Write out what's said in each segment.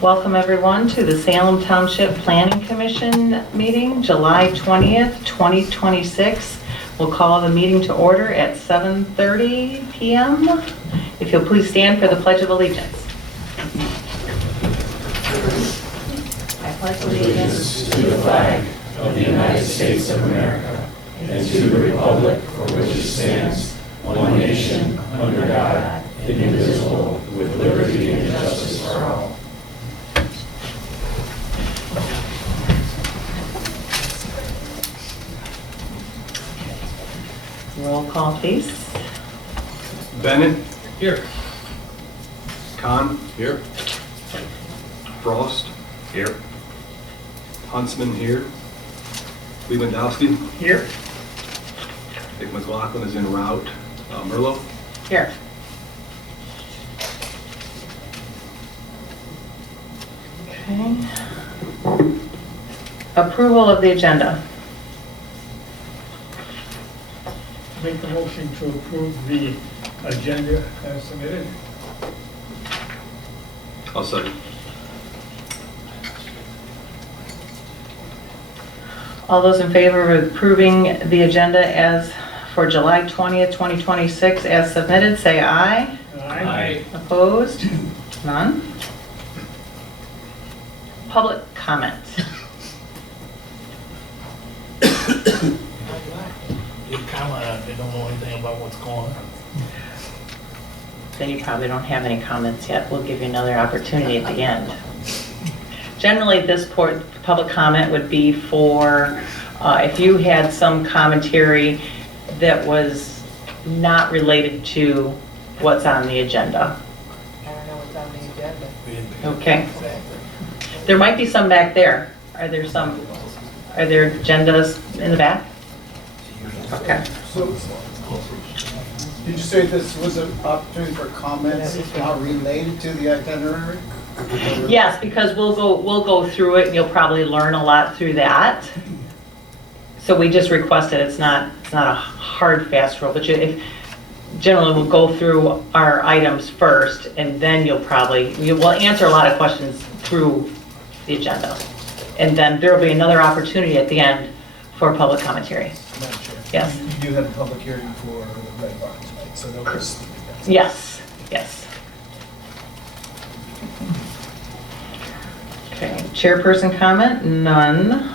Welcome everyone to the Salem Township Planning Commission meeting, July 20th, 2026. We'll call the meeting to order at 7:30 p.m. If you'll please stand for the Pledge of Allegiance. I pledge allegiance to the flag of the United States of America and to the republic for which it stands, one nation, under God, indivisible, with liberty and justice for all. Roll call, please. Bennett. Here. Kahn. Here. Frost. Here. Huntsman here. Lewandowski. Here. I think McLaughlin is en route. Merlo. Here. Okay. Approval of the agenda. Make the motion to approve the agenda as submitted. I'll second. All those in favor of approving the agenda as for July 20th, 2026 as submitted, say aye. Aye. Opposed? None? Public comment. You comment, they don't know anything about what's going on. Then you probably don't have any comments yet. We'll give you another opportunity at the end. Generally, this public comment would be for if you had some commentary that was not related to what's on the agenda. I don't know what's on the agenda. We didn't pick Okay. exactly. There might be some back there. Are there agendas in the back? Okay. So, did you say this was an opportunity for comments not related to the itinerary? Yes, because we'll go through it and you'll probably learn a lot through that. So we just requested, it's not a hard, fast rule, but generally we'll go through our items first and then you will answer a lot of questions through the agenda. And then there'll be another opportunity at the end for public commentary. Madam Chair. Yes. You do have a public hearing for the Red Barn tonight, so that was. Yes, yes. Okay, chairperson comment, none.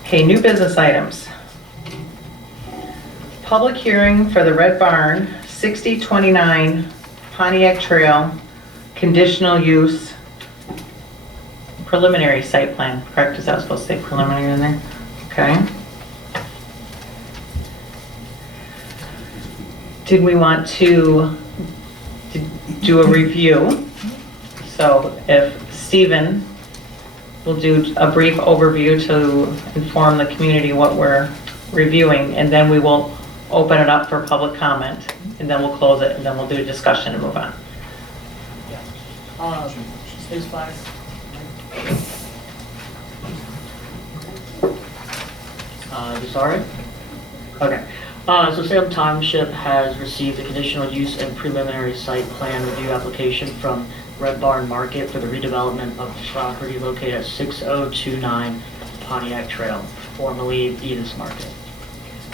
Okay, new business items. Public hearing for the Red Barn, 6029 Pontiac Trail, conditional use, preliminary site plan, correct? Is that supposed to say preliminary in there? Okay. Did we want to do a review? So if Stephen will do a brief overview to inform the community what we're reviewing, and then we will open it up for public comment, and then we'll close it, and then we'll do a discussion and move on. Space 5. Is this all right? Okay. So Salem Township has received a conditional use and preliminary site plan review application from Red Barn Market for the redevelopment of the property located at 6029 Pontiac Trail, formerly Edith's Market.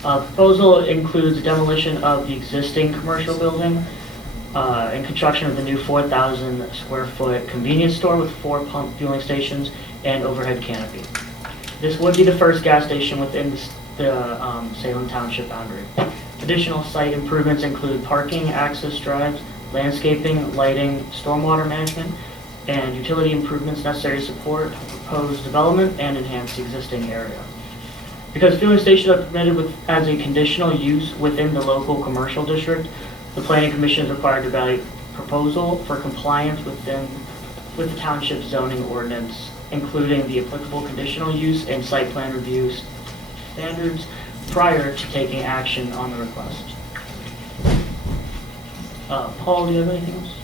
Proposal includes demolition of the existing commercial building and construction of the new 4,000 square foot convenience store with 4 pump fueling stations and overhead canopy. This would be the first gas station within the Salem Township boundary. Additional site improvements include parking, access drives, landscaping, lighting, stormwater management, and utility improvements necessary to support proposed development and enhance the existing area. Because fueling stations are permitted as a conditional use within the local commercial district, the Planning Commission is required to evaluate proposal for compliance with the township zoning ordinance, including the applicable conditional use and site plan reviews standards prior to taking action on the request. Paul, do you have anything else?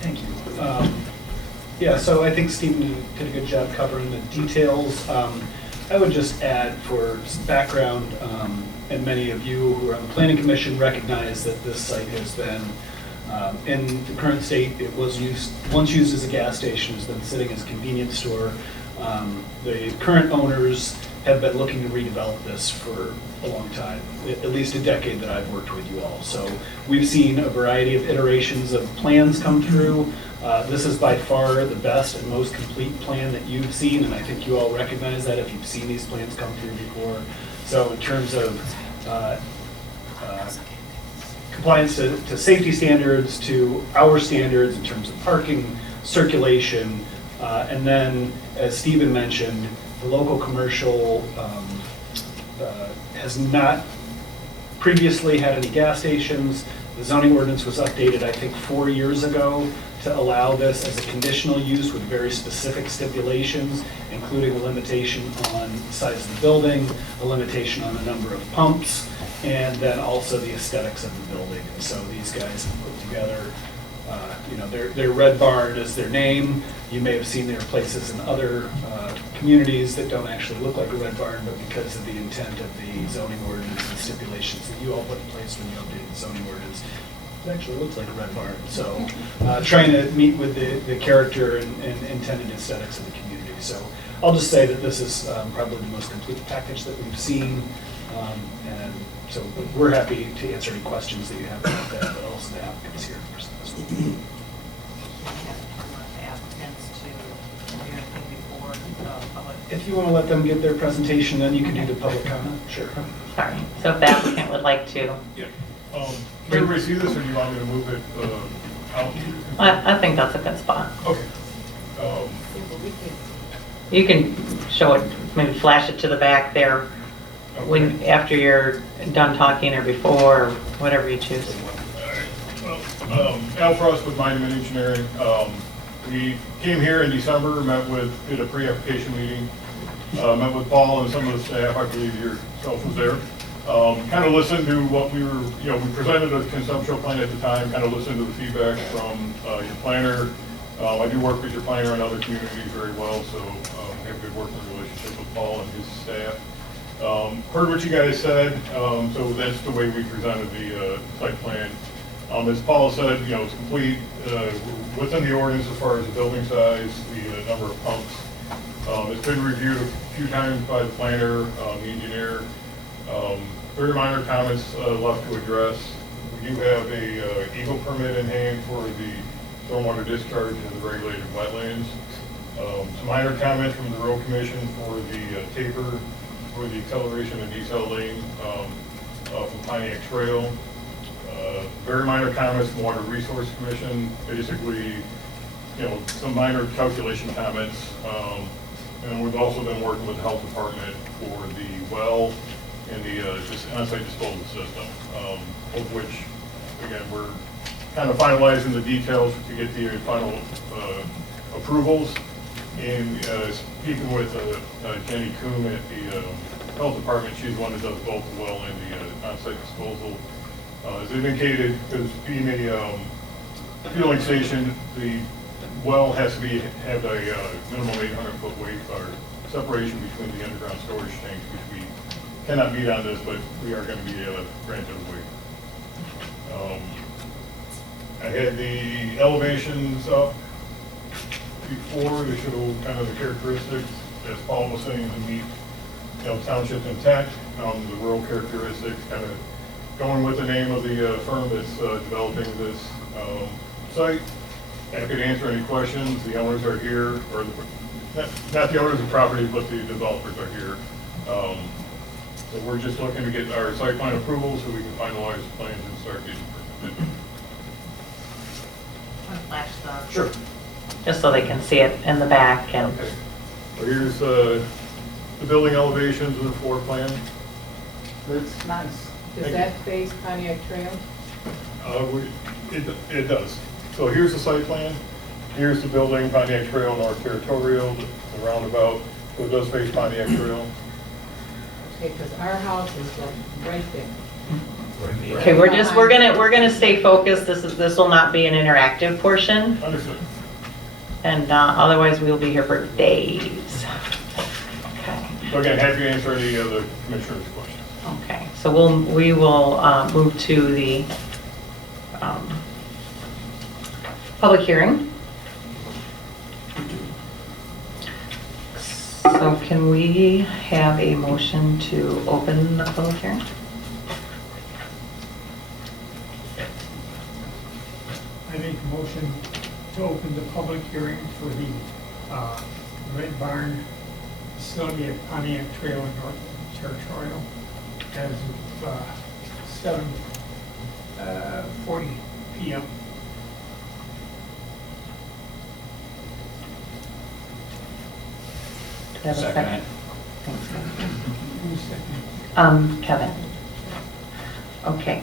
Thank you. Yeah, so I think Stephen did a good job covering the details. I would just add for some background, and many of you who are on the planning commission recognize that this site has been, in the current state, it was once used as a gas station, has been sitting as a convenience store. The current owners have been looking to redevelop this for a long time, at least a decade that I've worked with you all. So we've seen a variety of iterations of plans come through. This is by far the best and most complete plan that you've seen, and I think you all recognize that if you've seen these plans come through before. So in terms of compliance to safety standards, to our standards in terms of parking, circulation, and then, as Stephen mentioned, the local commercial has not previously had any gas stations. The zoning ordinance was updated, I think, 4 years ago to allow this as a conditional use with very specific stipulations, including a limitation on the size of the building, a limitation on the number of pumps, and then also the aesthetics of the building. And so these guys have put together, their Red Barn is their name. You may have seen their places in other communities that don't actually look like a Red Barn, but because of the intent of the zoning ordinance and stipulations that you all put in place when you updated the zoning ordinance, it actually looks like a Red Barn. So trying to meet with the character and intended aesthetics of the community. So I'll just say that this is probably the most complete package that we've seen. And so we're happy to answer any questions that you have about that, but also the applicants here for this. If you want to let them give their presentation, then you can do the public comment. Sure. Sorry. So if the applicant would like to. Yeah. Can everybody see this, or do you want me to move it out? I think that's a good spot. Okay. You can show it, maybe flash it to the back there when, after you're done talking or before, or whatever you choose. Al Frost with Monument Engineering. We came here in December, did a pre-application meeting, met with Paul and some of the staff, I believe yourself was there. Kind of listened to what we presented a conceptual plan at the time, kind of listened to the feedback from your planner. I do work with your planner and other communities very well, so I have a good working relationship with Paul and his staff. Heard what you guys said, so that's the way we presented the site plan. As Paul said, it's complete within the ordinance as far as the building size, the number of pumps. It's been reviewed a few times by the planner, the engineer. Very minor comments left to address. We do have a EGLE permit in hand for the stormwater discharge into the regulated wetlands. Some minor comment from the road commission for the taper for the acceleration and decel lane from Pontiac Trail. Very minor comments from Water Resource Commission, basically, some minor calculation comments. And we've also been working with the health department for the well and the on-site disposal system, of which, again, we're kind of finalizing the details to get the final approvals. And speaking with Jenny Kuhn at the health department, she's the one that does both the well and the on-site disposal. As indicated, because being a fueling station, the well has to have a minimum 800-foot weight or separation between the underground storage tanks, which we cannot meet on this, but we are going to be granted a weight. I had the elevations up before to show kind of the characteristics, as Paul was saying, to meet township intent, the rural characteristics, kind of going with the name of the firm that's developing this site. Happy to answer any questions. The owners are here, or not the owners of property, but the developers are here. So we're just looking to get our site plan approval so we can finalize the plans and start getting permitted. Flash the. Sure. Just so they can see it in the back and. Okay. So here's the building elevations and the floor plan. That's nice. Does that face Pontiac Trail? It does. So here's the site plan. Here's the building, Pontiac Trail, North Territorial, the roundabout. So it does face Pontiac Trail. Okay, because our house is like right there. Okay, we're gonna stay focused. This will not be an interactive portion, Understood. and otherwise we'll be here for days. Okay. So again, happy to answer any other commissioner's questions. Okay, so we will move to the public hearing. So can we have a motion to open the public hearing? I make a motion to open the public hearing for the Red Barn facility at Pontiac Trail in North Territorial as of 7:40 p.m. Do we have a second? Thanks, Kevin. Who's second? Kevin. Okay.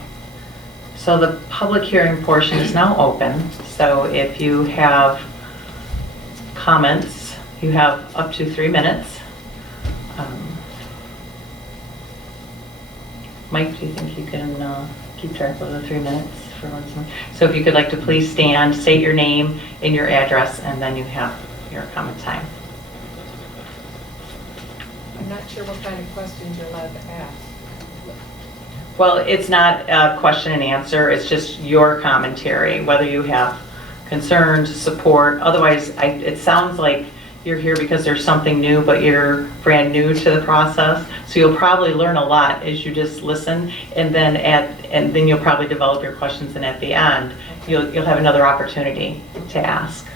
So the public hearing portion is now open. So if you have comments, you have up to 3 minutes. Mike, do you think you can keep track of the 3 minutes for once? So if you could like to please stand, state your name and your address, and then you have your comment time. I'm not sure what kind of questions you're allowed to ask. Well, it's not a question and answer, it's just your commentary, whether you have concerns, support. Otherwise, it sounds like you're here because there's something new, but you're brand new to the process. So you'll probably learn a lot as you just listen, and then you'll probably develop your questions, and at the end, you'll have another opportunity to ask.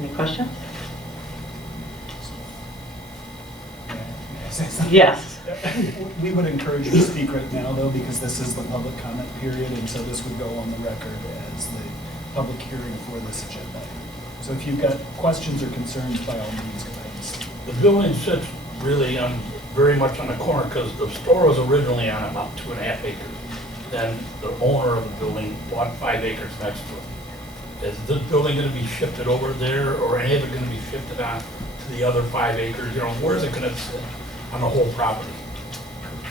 Any questions? Yes. We would encourage you to speak right now, though, because this is the public comment period, and so this would go on the record as the public hearing for this agenda. So if you've got questions or concerns, by all means, go ahead and speak. The building sits really very much on the corner, because the store was originally on about 2.5 acres. Then the owner of the building bought 5 acres next to it. Is this building gonna be shifted over there, or any of it gonna be shifted on to the other 5 acres? You know, where is it gonna sit on the whole property?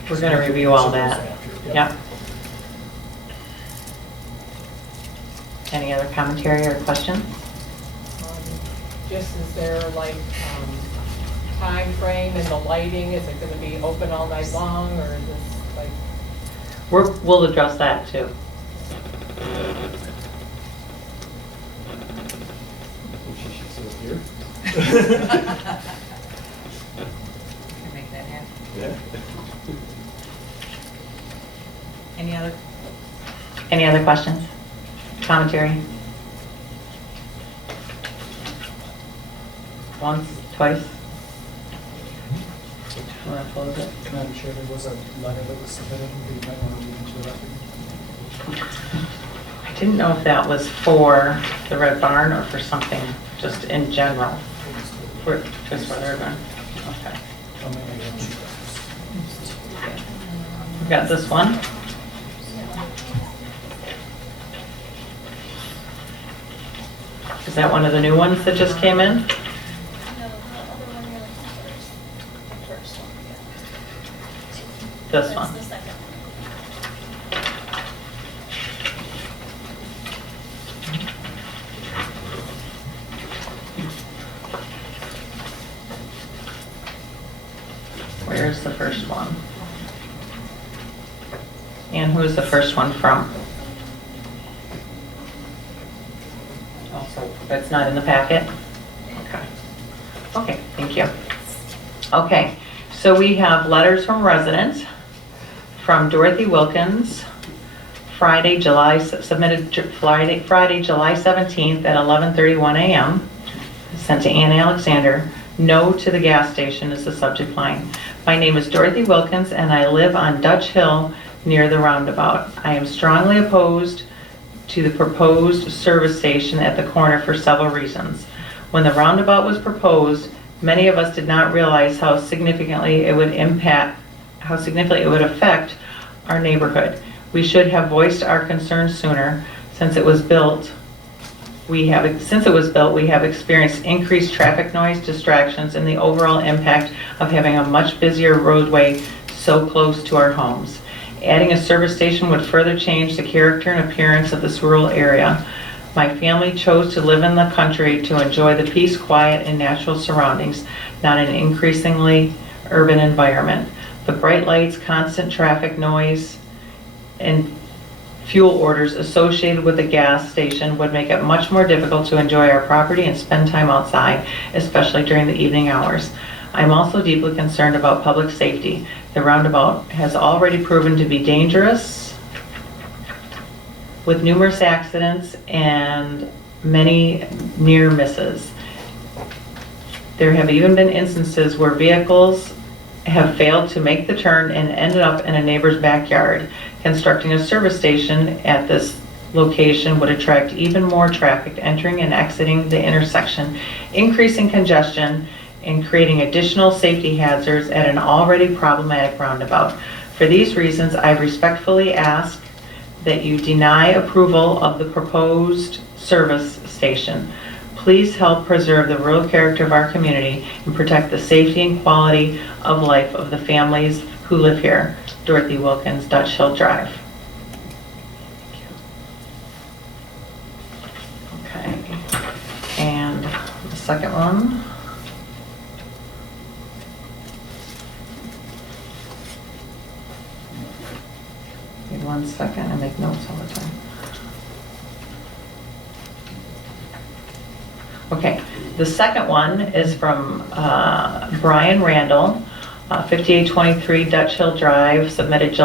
We're going to review all that. Yep. Any other commentary or questions? Just is there like time frame and the lighting? Is it going to be open all night long, or is this like? We'll address that too. Can make that happen. Yeah. Any other questions? Commentary? Once, twice? Want to close it? Madam Chair, there was a letter that was submitted, we might want to read into the record. I didn't know if that was for the Red Barn or for something just in general. Just for the Red Barn? Okay. We've got this one. Is that one of the new ones that just came in? No, the other one you're looking for is the first one, yeah. This That's one? the second one. Where's the first one? And who is the first one from? Oh, so that's not in the packet? Okay. Okay, thank you. Okay, so we have letters from residents from Dorothy Wilkins, submitted Friday, July 17th at 11:31 a.m. Sent to Ann Alexander. No to the gas station is the subject line. My name is Dorothy Wilkins and I live on Dutch Hill near the roundabout. I am strongly opposed to the proposed service station at the corner for several reasons. When the roundabout was proposed, many of us did not realize how significantly it would affect our neighborhood. We should have voiced our concerns sooner. Since it was built, we have experienced increased traffic noise, distractions, and the overall impact of having a much busier roadway so close to our homes. Adding a service station would further change the character and appearance of this rural area. My family chose to live in the country to enjoy the peace, quiet, and natural surroundings, not an increasingly urban environment. The bright lights, constant traffic noise, and fuel orders associated with the gas station would make it much more difficult to enjoy our property and spend time outside, especially during the evening hours. I'm also deeply concerned about public safety. The roundabout has already proven to be dangerous with numerous accidents and many near misses. There have even been instances where vehicles have failed to make the turn and ended up in a neighbor's backyard. Constructing a service station at this location would attract even more traffic entering and exiting the intersection, increasing congestion and creating additional safety hazards at an already problematic roundabout. For these reasons, I respectfully ask that you deny approval of the proposed service station. Please help preserve the rural character of our community and protect the safety and quality of life of the families who live here. Dorothy Wilkins, Dutch Hill Drive. Okay, and the second one. Give me 1 second, I make notes all the time. Okay, the second one is from Brian Randall, 5823 Dutch Hill Drive, submitted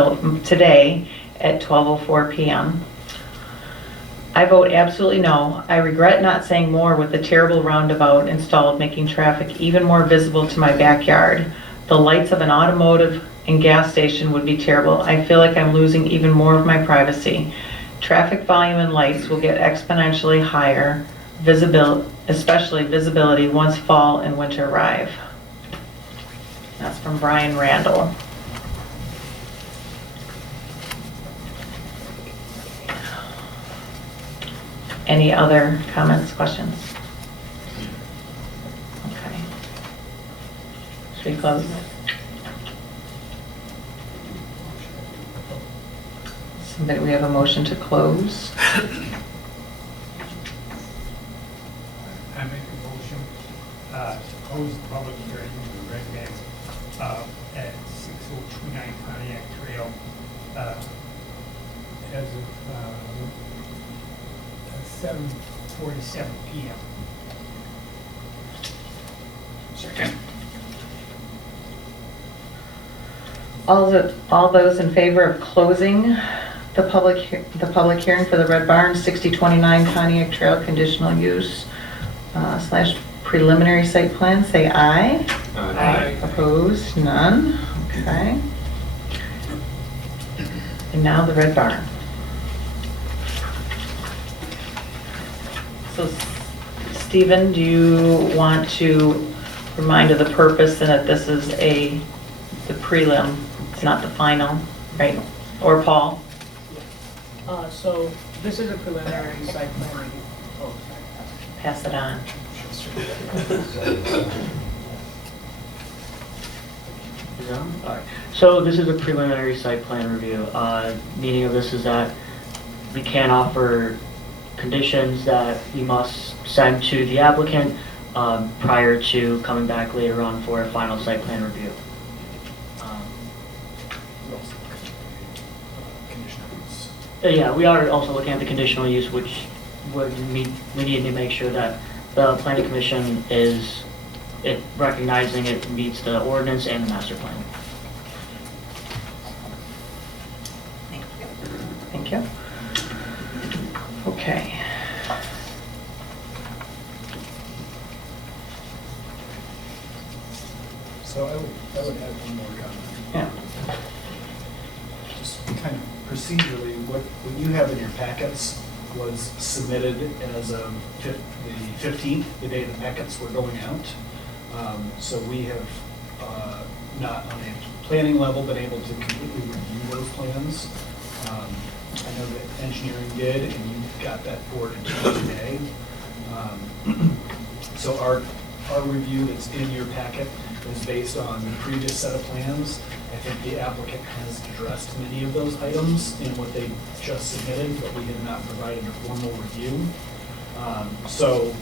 today at 12:04 p.m. I vote absolutely no. I regret not saying more with the terrible roundabout installed, making traffic even more visible to my backyard. The lights of an automotive and gas station would be terrible. I feel like I'm losing even more of my privacy. Traffic volume and lights will get exponentially higher, especially visibility once fall and winter arrive. That's from Brian Randall. Any other comments, questions? Okay. Should we close? Somebody, we have a motion to close. I make a motion to close the public hearing for the Red Van at 6029 Pontiac Trail as of 7:47 p.m. Second. All those in favor of closing the public hearing for the Red Barn 6029 Pontiac Trail conditional use / preliminary site plan, say aye. Aye. Opposed? None? Okay. And now the Red Barn. So, Stephen, do you want to remind of the purpose and that this is the prelim, it's not the final, right? Or Paul? So this is a preliminary site plan review. Oh, Pass it on. Alright, so this is a preliminary site plan review. Meaning of this is that we can offer conditions that we must send to the applicant prior to coming back later on for a final site plan review. Yeah, we are also looking at the conditional use, which we need to make sure that the planning commission is recognizing it meets the ordinance and the master plan. Thank you. Okay. So I would add one more comment. Yeah. Just kind of procedurally, what you have in your packets was submitted as of the 15th, the day the packets were going out. So we have not on a planning level been able to completely review those plans. I know that engineering did, and you got that forward to us today. So our review that's in your packet is based on the previous set of plans. I think the applicant has addressed many of those items in what they just submitted, but we have not provided a formal review. So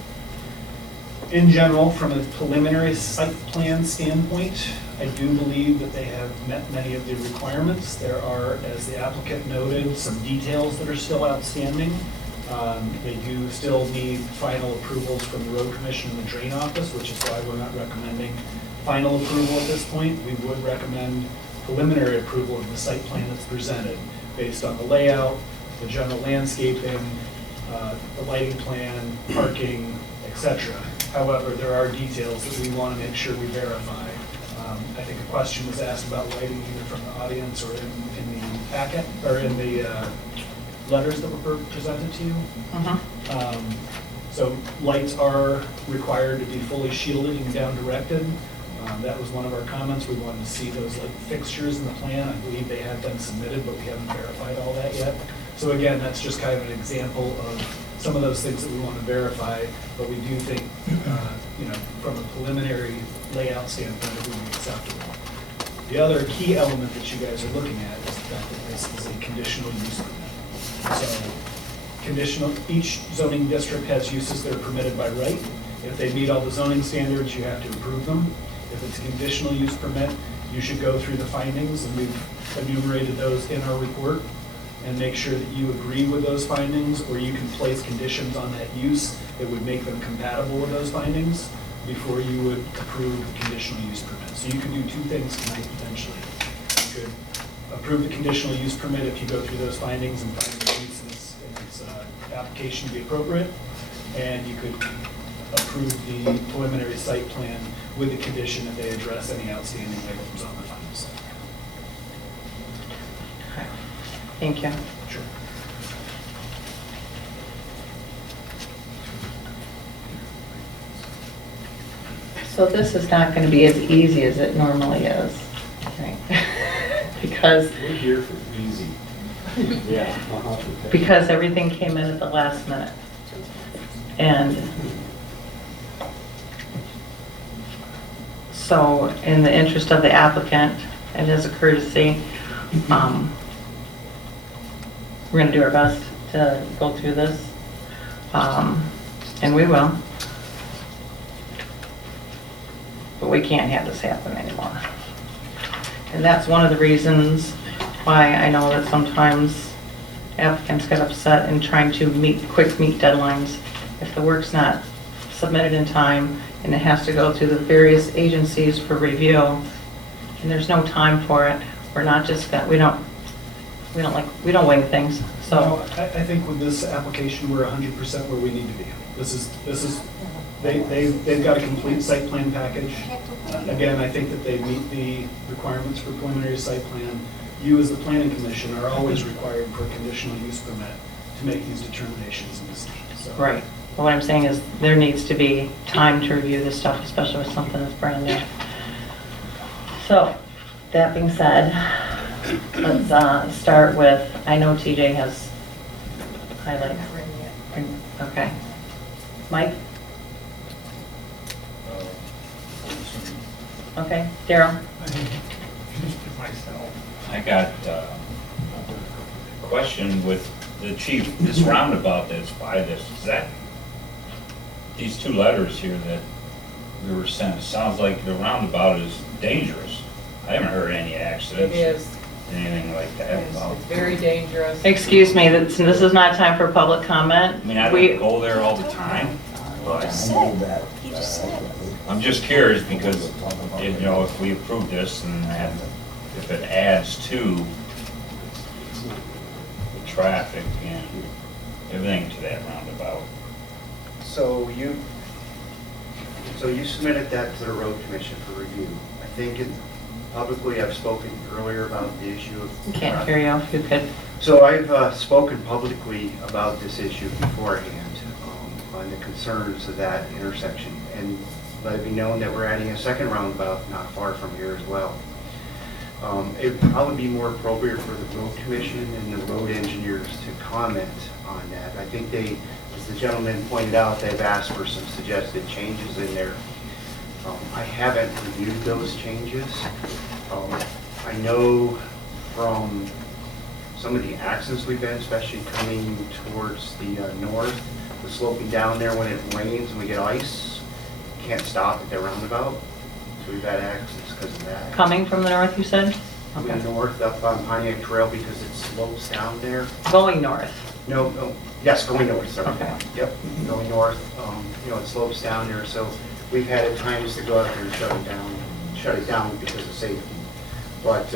in general, from a preliminary site plan standpoint, I do believe that they have met many of the requirements. There are, as the applicant noted, some details that are still outstanding. They do still need final approvals from the road commission and the drain office, which is why we're not recommending final approval at this point. We would recommend preliminary approval of the site plan that's presented based on the layout, the general landscaping, the lighting plan, parking, etc. However, there are details that we want to make sure we verify. I think a question was asked about lighting either from the audience or in the packet, or in the letters that were presented to you. So lights are required to be fully shielded and down directed. That was one of our comments. We wanted to see those light fixtures in the plan. I believe they have been submitted, but we haven't verified all that yet. So again, that's just kind of an example of some of those things that we want to verify, but we do think, from a preliminary layout standpoint, it would be acceptable. The other key element that you guys are looking at is the fact that this is a conditional use permit. So each zoning district has uses that are permitted by right. If they meet all the zoning standards, you have to approve them. If it's a conditional use permit, you should go through the findings, and we've enumerated those in our report, and make sure that you agree with those findings, or you can place conditions on that use that would make them compatible with those findings before you would approve the conditional use permit. So you can do two things tonight potentially. You could approve the conditional use permit if you go through those findings and find the use in this application to be appropriate, and you could approve the preliminary site plan with the condition that they address any outstanding items on the final site plan. Thank you. Sure. So this is not going to be as easy as it normally is, right? Because We're here for easy. Yeah. because everything came in at the last minute. And so in the interest of the applicant and as a courtesy, we're going to do our best to go through this, and we will. But we can't have this happen anymore. And that's one of the reasons why I know that sometimes applicants get upset in trying to meet deadlines. If the work's not submitted in time and it has to go through the various agencies for review, and there's no time for it, we're not just we don't wing things. So No, I think with this application, we're 100% where we need to be. They've got a complete site plan package. Again, I think that they meet the requirements for preliminary site plan. You, as the planning commission, are always required for a conditional use permit to make these determinations and decisions. So. right. But what I'm saying is there needs to be time to review this stuff, especially with something that's brand new. So that being said, let's start with, I know TJ has highlights. Okay. Mike? Okay, Daryl? I finished it myself. I got a question with the chief. This roundabout that's by this, is that, these two letters here that we were sent, it sounds like the roundabout is dangerous. I haven't heard any accidents. It is. Anything like that It's about. very dangerous. Excuse me, this is not time for public comment. I mean, I don't go there all the time, but He just said. I'm just curious because, if we approve this and if it adds to the traffic and everything to that roundabout. So you submitted that to the road commission for review. I think publicly I've spoken earlier about the issue of. Can't hear you, if you could. So I've spoken publicly about this issue beforehand on the concerns of that intersection, and let it be known that we're adding a second roundabout not far from here as well. It would probably be more appropriate for the road commission and the road engineers to comment on that. I think they, as the gentleman pointed out, they've asked for some suggested changes in there. I haven't reviewed those changes. I know from some of the accidents we've been, especially coming towards the north, the sloping down there when it rains and we get ice. Can't stop at the roundabout, so we've had accidents because of that. Coming from the north, you said? Coming north up on Pontiac Trail because it slopes down there. Going north. No, yes, going north, sorry. Okay. Yep, going north, it slopes down there, so we've had at times to go out there and shut it down because of safety. But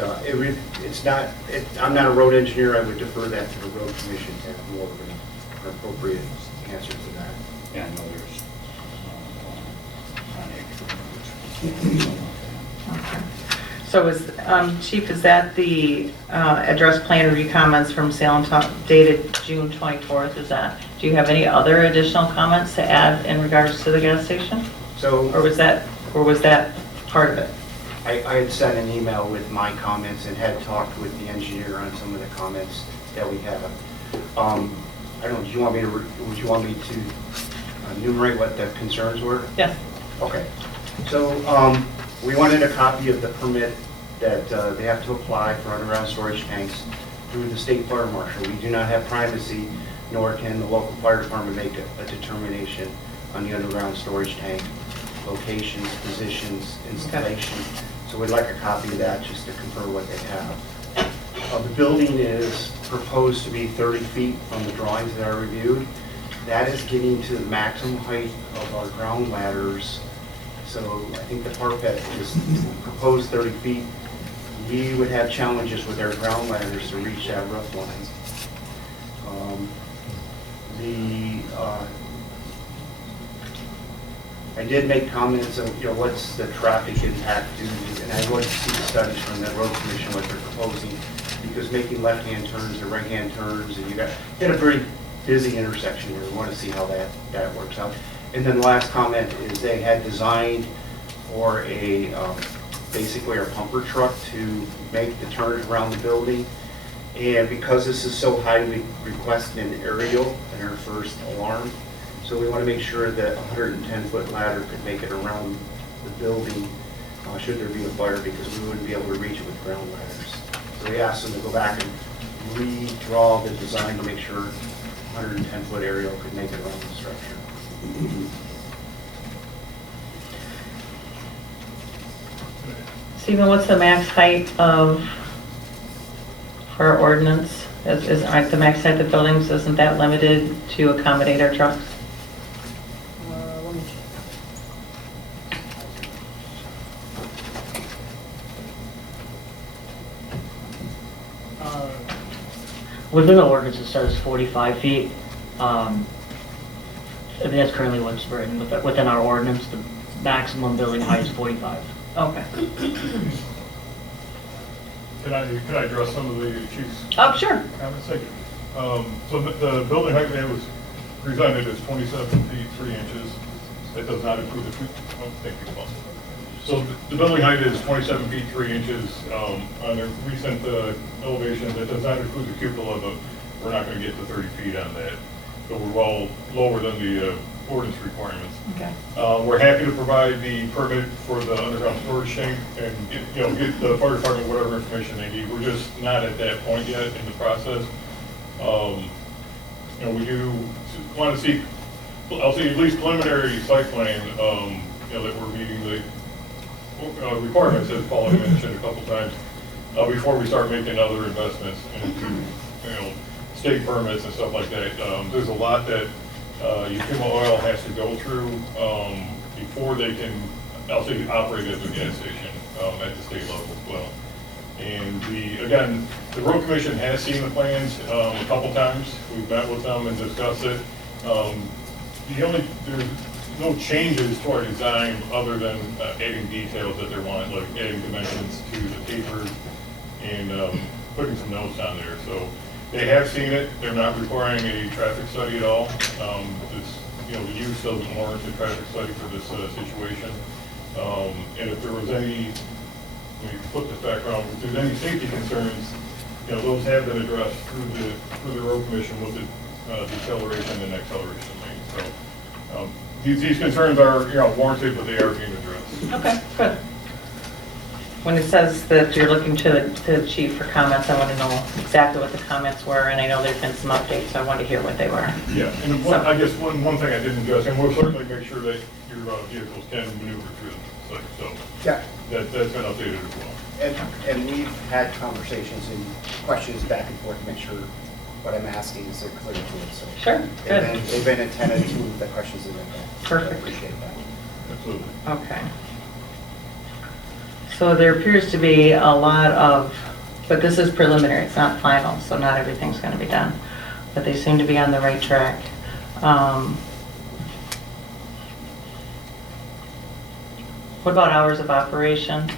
I'm not a road engineer, I would defer that to the road commission to have more of an appropriate answer to that. Yeah, I know there's. So Chief, is that the address plan review comments from Salem dated June 24th? Do you have any other additional comments to add in regards to the gas station? Or was that part of it? I had sent an email with my comments and had talked with the engineer on some of the comments that we have. I don't know, would you want me to enumerate what the concerns were? Yes. Okay. So we wanted a copy of the permit that they have to apply for underground storage tanks through the state fire marshal. We do not have primacy, nor can the local fire department make a determination on the underground storage tank locations, positions, installation. So we'd like a copy of that just to confirm what they have. The building is proposed to be 30 feet from the drawings that are reviewed. That is getting to the maximum height of our ground ladders. So I think the parapet is proposed 30 feet. We would have challenges with our ground ladders to reach that roof line. I did make comments of, what's the traffic impact due to, and I want to see the studies from the road commission, what they're proposing, because making left-hand turns or right-hand turns, and you got a very busy intersection where we want to see how that works out. And then the last comment is they had designed for basically our pumper truck to make the turns around the building. And because this is so high, we requested an aerial in our first alarm. So we want to make sure that a 110-foot ladder could make it around the building should there be a fire, because we wouldn't be able to reach it with ground ladders. So we asked them to go back and redraw the design to make sure 110-foot aerial could make it around the structure. Stephen, what's the max height for our ordinance? Aren't the max height of buildings, isn't that limited to accommodate our trucks? Let me check. Within the ordinance, it says 45 feet. I mean, that's currently what's written within our ordinance. The maximum building height is 45. Okay. Can I address some of the chief's Oh, sure. comments? Thank you. So the building height that was presented is 27 feet 3 inches. That does not include the thank you, Paul. So the building height is 27 feet 3 inches. On the recent elevation, that does not include the cupola, but we're not going to get to 30 feet on that. So we're well lower than the ordinance requirements. Okay. We're happy to provide the permit for the underground storage tank and get the fire department whatever information they need. We're just not at that point yet in the process. We do want to see, I'll see at least preliminary site plan, that we're meeting the requirements, as Paul had mentioned a couple times, before we start making other investments into, state permits and stuff like that. There's a lot that Yakima Oil has to go through before they can, I'll say, operate as a gas station at the state level as well. And again, the road commission has seen the plans a couple times. We've met with them and discussed it. There's no changes to our design other than adding details that they want, like adding dimensions to the papers and putting some notes on there. So they have seen it. They're not requiring a traffic study at all. The use doesn't warrant a traffic study for this situation. And if there was any, let me flip this back around, if there's any safety concerns, those have been addressed through the road commission with the deceleration and acceleration lanes. So these concerns are warranted, but they are being addressed. Okay, good. When it says that you're looking to the chief for comments, I want to know exactly what the comments were, and I know there's been some updates, so I want to hear what they were. Yeah, and I guess one thing I didn't address, and we'll certainly make sure that your vehicles can maneuver through the site, so Yeah, that's been updated as well. and we've had conversations and questions back and forth to make sure what I'm asking is clear to it, so. Sure, good. They've been attentive to the questions that I've had. Perfect. I appreciate that. Absolutely. Okay. So there appears to be a lot of, but this is preliminary, it's not final, so not everything's going to be done. But they seem to be on the right track. What about hours of operation?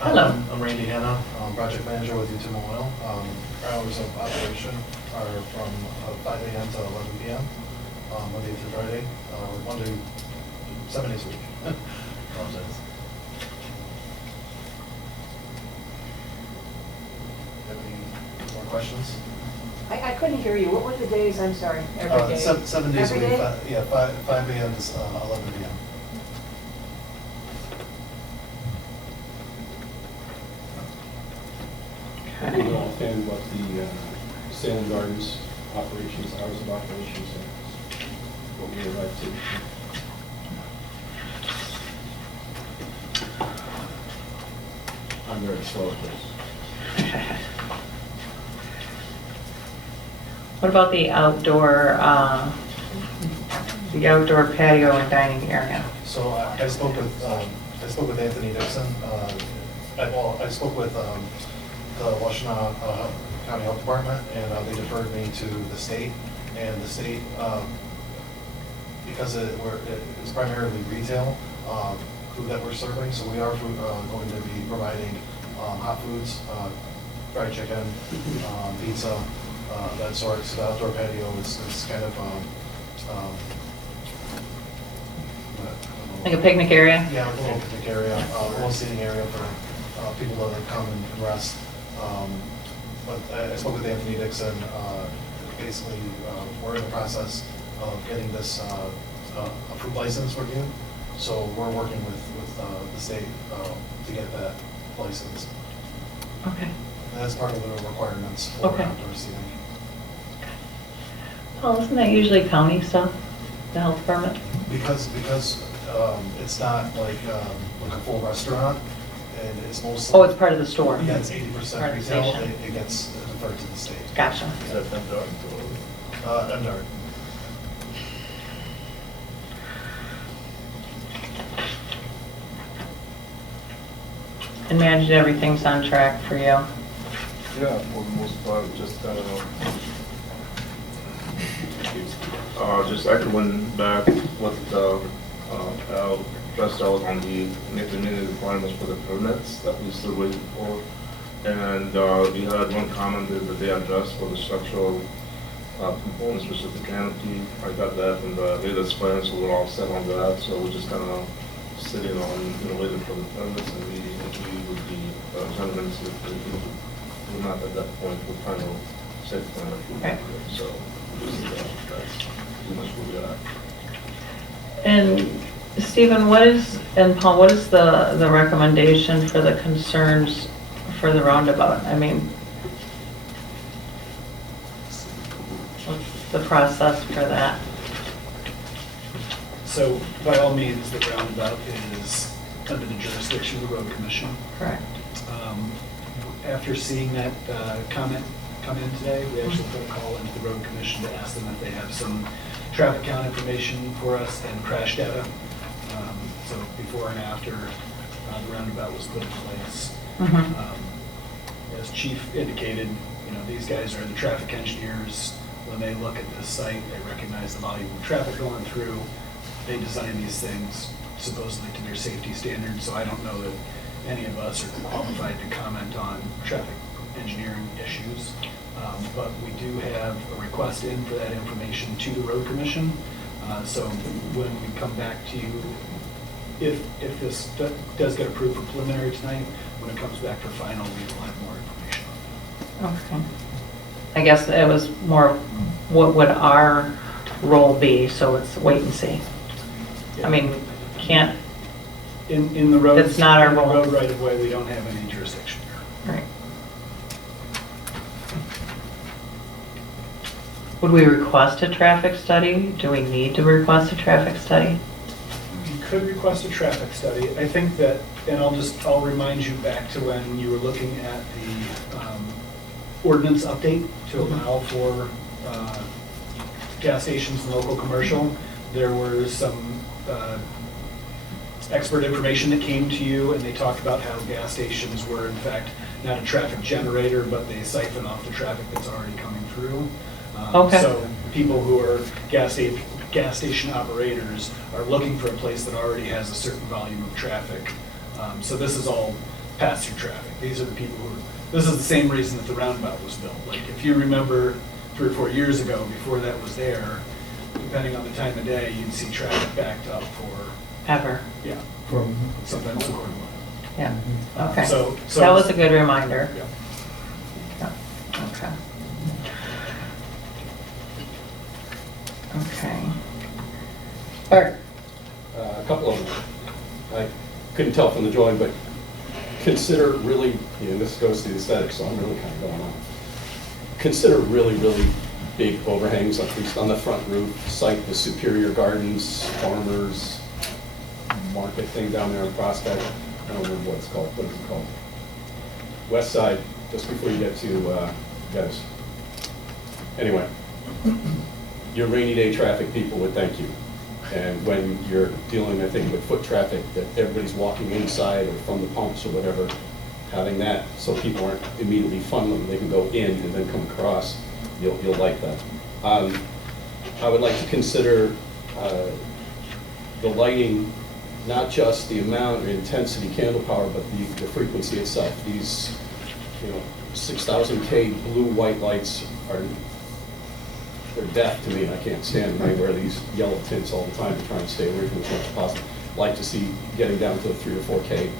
Hello. I'm Randy Hanna, project manager with Utimo Oil. Our hours of operation are from 5 a.m. to 11 p.m., Monday through Friday. We're 7 days a week. Apologize. Do you have any more questions? I couldn't hear you. What were the days? I'm sorry. Every day? 7 days Every a week. day? Yeah, 5 a.m. to 11 p.m. We don't understand what the Salem Gardens operations, hours of operations, what we would like to. I'm very slow at this. What about the outdoor patio and dining area? So I spoke with Anthony Dixon. I spoke with the Washtenaw County Health Department, and they deferred me to the state. And the state, because it's primarily retail food that we're serving, so we are going to be providing hot foods, fried chicken, pizza, that sort. So the outdoor patio is kind of Like a picnic area? yeah, like a little picnic area, a little seating area for people to come and rest. But I spoke with Anthony Dixon. Basically, we're in the process of getting this a food license reviewed. So we're working with the state to get that license. Okay. And that's part of the requirements for Okay. outdoor seating. Paul, isn't that usually county stuff, the health department? Because it's not like a full restaurant, and it's mostly. Oh, it's part of the store? Yeah, it's 80% Part of the retail, station. it gets deferred to the state. Gotcha. Is that MDR? MDR. Imagine everything's on track for you. Yeah, for the most part, just echoing back what Al stressed out on the meeting requirements for the permits that we're still waiting for. And we had one comment that they addressed for the structural components, which is the canopy. I got that from the latest plan, so we're all set on that. So we're just kind of sitting on, waiting for the permits, and we would be gentlemen, if we're not at that point, we'll final site plan approval. Okay. So that's pretty much where we're at. And Stephen, and Paul, what is the recommendation for the concerns for the roundabout? I mean, what's the process for that? So by all means, the roundabout is under the jurisdiction of the road commission. Correct. After seeing that comment come in today, we actually put a call into the road commission to ask them if they have some traffic count information for us and crash data. So before and after the roundabout was put in place. As Chief indicated, these guys are the traffic engineers. When they look at this site, they recognize the volume of traffic going through. They design these things supposedly to their safety standards, so I don't know that any of us are qualified to comment on traffic engineering issues. But we do have a request in for that information to the road commission. So when we come back to you, if this does get approved for preliminary tonight, when it comes back for final, we will have more information on that. Okay. I guess it was more, what would our role be, so it's wait and see. I mean, can't, In the road. That's not our in the role. road right of way, we don't have any jurisdiction here. right. Would we request a traffic study? Do we need to request a traffic study? You could request a traffic study. I think that, and I'll remind you back to when you were looking at the ordinance update to allow for gas stations and local commercial. There were some expert information that came to you, and they talked about how gas stations were in fact not a traffic generator, but they siphon off the traffic that's already coming through. Okay. So people who are gas station operators are looking for a place that already has a certain volume of traffic. So this is all pass-through traffic. These are the people who, this is the same reason that the roundabout was built. Like, if you remember 3 or 4 years ago, before that was there, depending on the time of day, you'd see traffic backed up for, Ever? yeah, sometimes a quarter mile. Yeah, okay. So That was a good reminder. Yeah. Yeah, okay. Okay. Bart? A couple of them. I couldn't tell from the drawing, but consider really, and this goes to the aesthetics, so I'm really kind of going on. Consider really, really big overhangs, at least on the front roof. Cite the Superior Gardens Farmers Market thing down there on Prospect. I don't remember what it's called. What is it called? West Side, just before you get to Venice. Anyway, your rainy day traffic people would thank you. And when you're dealing, I think, with foot traffic, that everybody's walking inside or from the pumps or whatever, having that so people aren't immediately funneling, they can go in and then come across, you'll like that. I would like to consider the lighting, not just the amount or intensity candle power, but the frequency itself. These, 6,000 K blue-white lights are, they're death to me, and I can't stand them. I wear these yellow tints all the time to try and stay away from as much as possible. Like to see getting down to the 3 or 4 K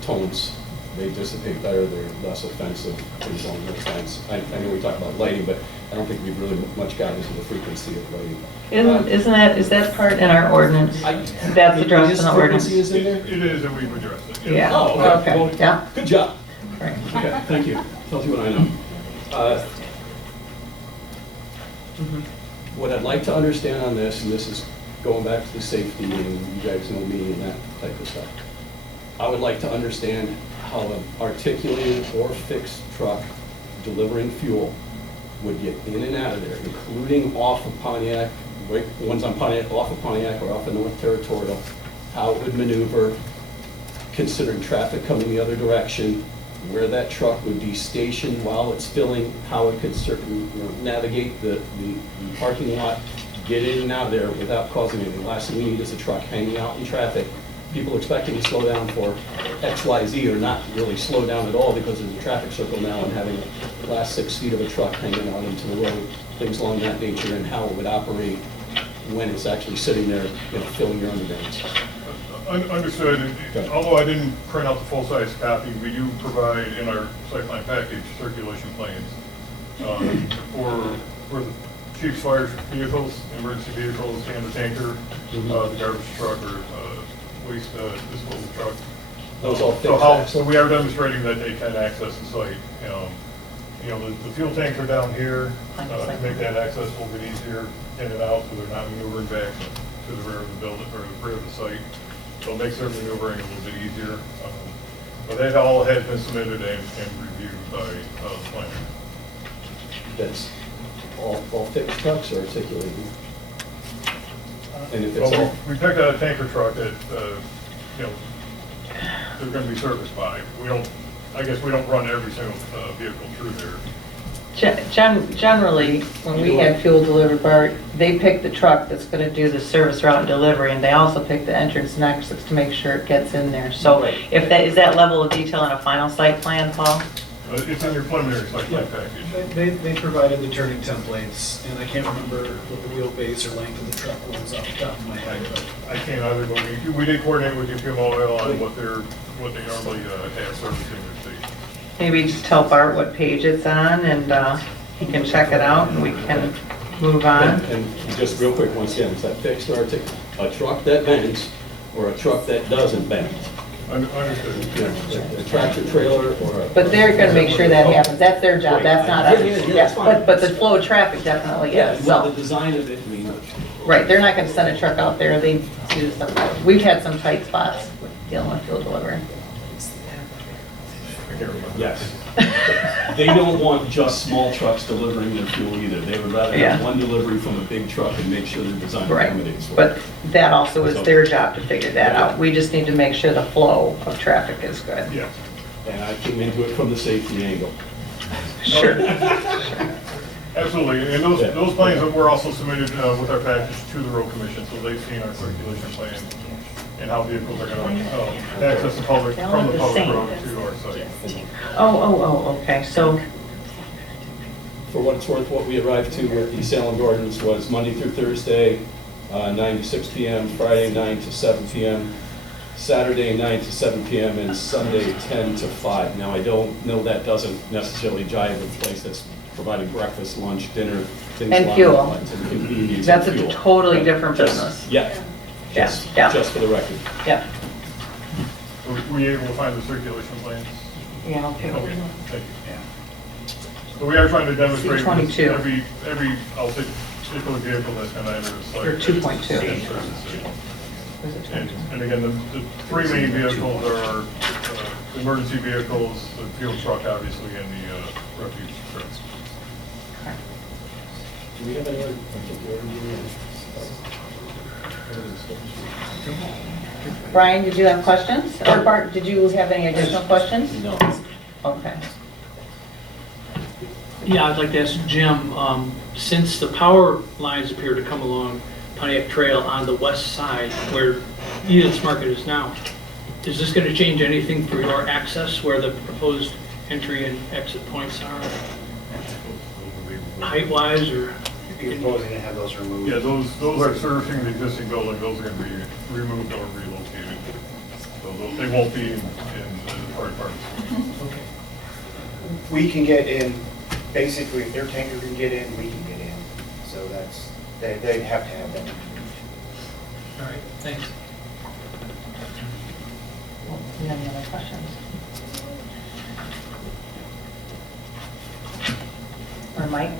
tones. They dissipate better, they're less offensive, things along those lines. I know we talk about lighting, but I don't think we've really much gotten into the frequency of lighting. Is that part in our ordinance? That's addressed in the ordinance? Frequency is in there? It is, and we've addressed it. Yeah, Oh, okay, well, yeah. Good job. Right. Okay, thank you. Tells you what I know. What I'd like to understand on this, and this is going back to the safety, and you guys know me and that type of stuff. I would like to understand how an articulated or fixed truck delivering fuel would get in and out of there, including off of Pontiac, right, the ones on Pontiac, off of Pontiac or off of North Territorial, how it would maneuver, considering traffic coming the other direction, where that truck would be stationed while it's filling, how it could navigate the parking lot, get in and out of there without causing anything. The last thing we need is a truck hanging out in traffic, people expecting to slow down for X, Y, Z, or not really slow down at all because there's a traffic circle now, and having the last 6 feet of a truck hanging out into the road, things along that nature, and how it would operate when it's actually sitting there, filling your undergrounds. Understood. Although I didn't print out the full-size copy, we do provide in our site plan package circulation plans for the chief's fire vehicles, emergency vehicles, and the tanker, the garbage truck or waste disposal truck. Those all So we are demonstrating that they can access the site. The fuel tanks are down here to make that access a little bit easier in and out, so they're not maneuvering back to the rear of the building or the rear of the site. So it makes their maneuvering a little bit easier. But that all has been submitted and reviewed by the planner. That's all fixed trucks or articulated? And if it's Well, all, we picked a tanker truck that, they're gonna be serviced by. I guess we don't run every single vehicle through there. Generally, when we had fuel delivered, Bart, they pick the truck that's gonna do the service route and delivery, and they also pick the entrance and exits to make sure it gets in there. So if that, is that level of detail in a final site plan, Paul? It's in your preliminary site plan package. They provided the turning templates, and I can't remember what the wheelbase or length of the truck was off the top of my head, but I can't either, but we did coordinate with UPM Oil on what they normally have servicing their station. Maybe just tell Bart what page it's on, and he can check it out, and we can move on. and just real quick, once again, is that fixed or articulated? a truck that bends or a truck that doesn't bend. Understood. A tractor trailer or a. But they're gonna make sure that happens, that's their job, that's not us. Yeah, that's fine. But the flow of traffic definitely Yeah, is, well, the so. design of it, I mean. Right, they're not gonna send a truck out there, they do stuff. We've had some tight spots with dealing with fuel delivery. Yes. They don't want just small trucks delivering their fuel either. They would rather Yeah. have one delivery from a big truck and make sure their design Right, accommodates for it. but that also is their job to figure that out. We just need to make sure the flow of traffic is good. Yeah. And I came into it from the safety angle. Sure. Absolutely, and those plans that were also submitted with our package to the road commission, so they've seen our circulation plan and how vehicles are gonna access the public, from the public road to our site. Oh, okay, so, For what it's worth, what we arrived to with the Salem ordinance was Monday through Thursday, 9 to 6 p.m., Friday 9 to 7 p.m., Saturday 9 to 7 p.m., and Sunday 10 to 5. Now, I don't know that doesn't necessarily jive with a place that's providing breakfast, lunch, dinner, things And along fuel. those lines, and convenience That's and a fuel. totally But different just- business. Yeah, Yeah, just, yeah. just for the record. yeah. Were you able to find the circulation plans? Yeah, okay. Okay, thank you. So we are trying to demonstrate that 22. every, I'll say, particular vehicle that's gonna enter the site. Or 2.2. can serve the city. And again, the three main vehicles are the emergency vehicles, the fuel truck, obviously, and the refuse truck. Do we have any other? Brian, did you have questions? Or Bart, did you have any additional questions? No. Okay. Yeah, I'd like to ask Jim, since the power lines appear to come along Pontiac Trail on the west side where Edith's Market is now, is this going to change anything for your access where the proposed entry and exit points are, height-wise, or? You're proposing to have those removed? Yeah, those are servicing the existing building, those are gonna be removed or relocated. So they won't be in the hard parts. Okay. We can get in, basically, if their tanker can get in, we can get in. So that's, they have to have that. All right, thanks. Do you have any other questions? Or Mike?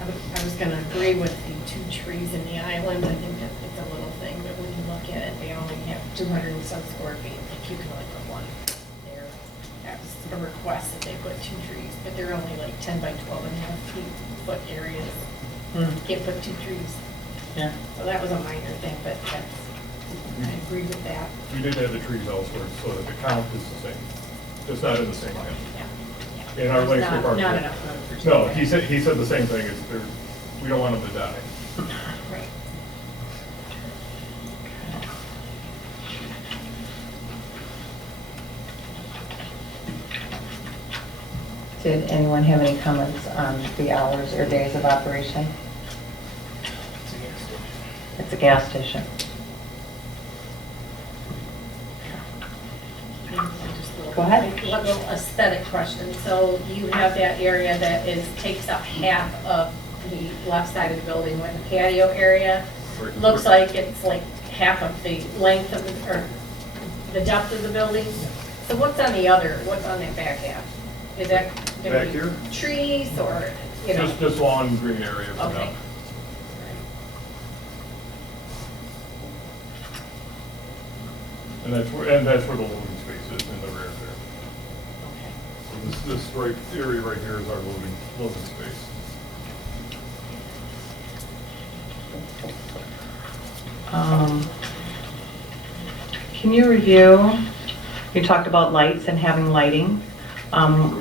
I was gonna agree with the 2 trees in the island. I think that it's a little thing, but when you look at it, they only have 200 and some square feet. If you can only put one there. That was a request that they put 2 trees, but they're only like 10 by 12 and a half foot areas. Can't put 2 trees. Yeah. So that was a minor thing, but that's, I agree with that. We did have the trees elsewhere, so that the count is the same, just not in the same count. In our There's landscape not architect. enough room for 2. No, he said the same thing, it's, we don't want them to die. Right. Did anyone have any comments on the hours or days of operation? It's a gas station. Go ahead. A little aesthetic question. So you have that area that takes up half of the left side of the building with the patio area. Looks like it's like half of the length of, or the depth of the building. So what's on the other, what's on that back half? Is that gonna Back be here? trees or, you know? Just lawn and green area for Okay. now. And that's where the loading space is in the rear there. So this right area right here is our loading space. Can you review, you talked about lights and having lighting.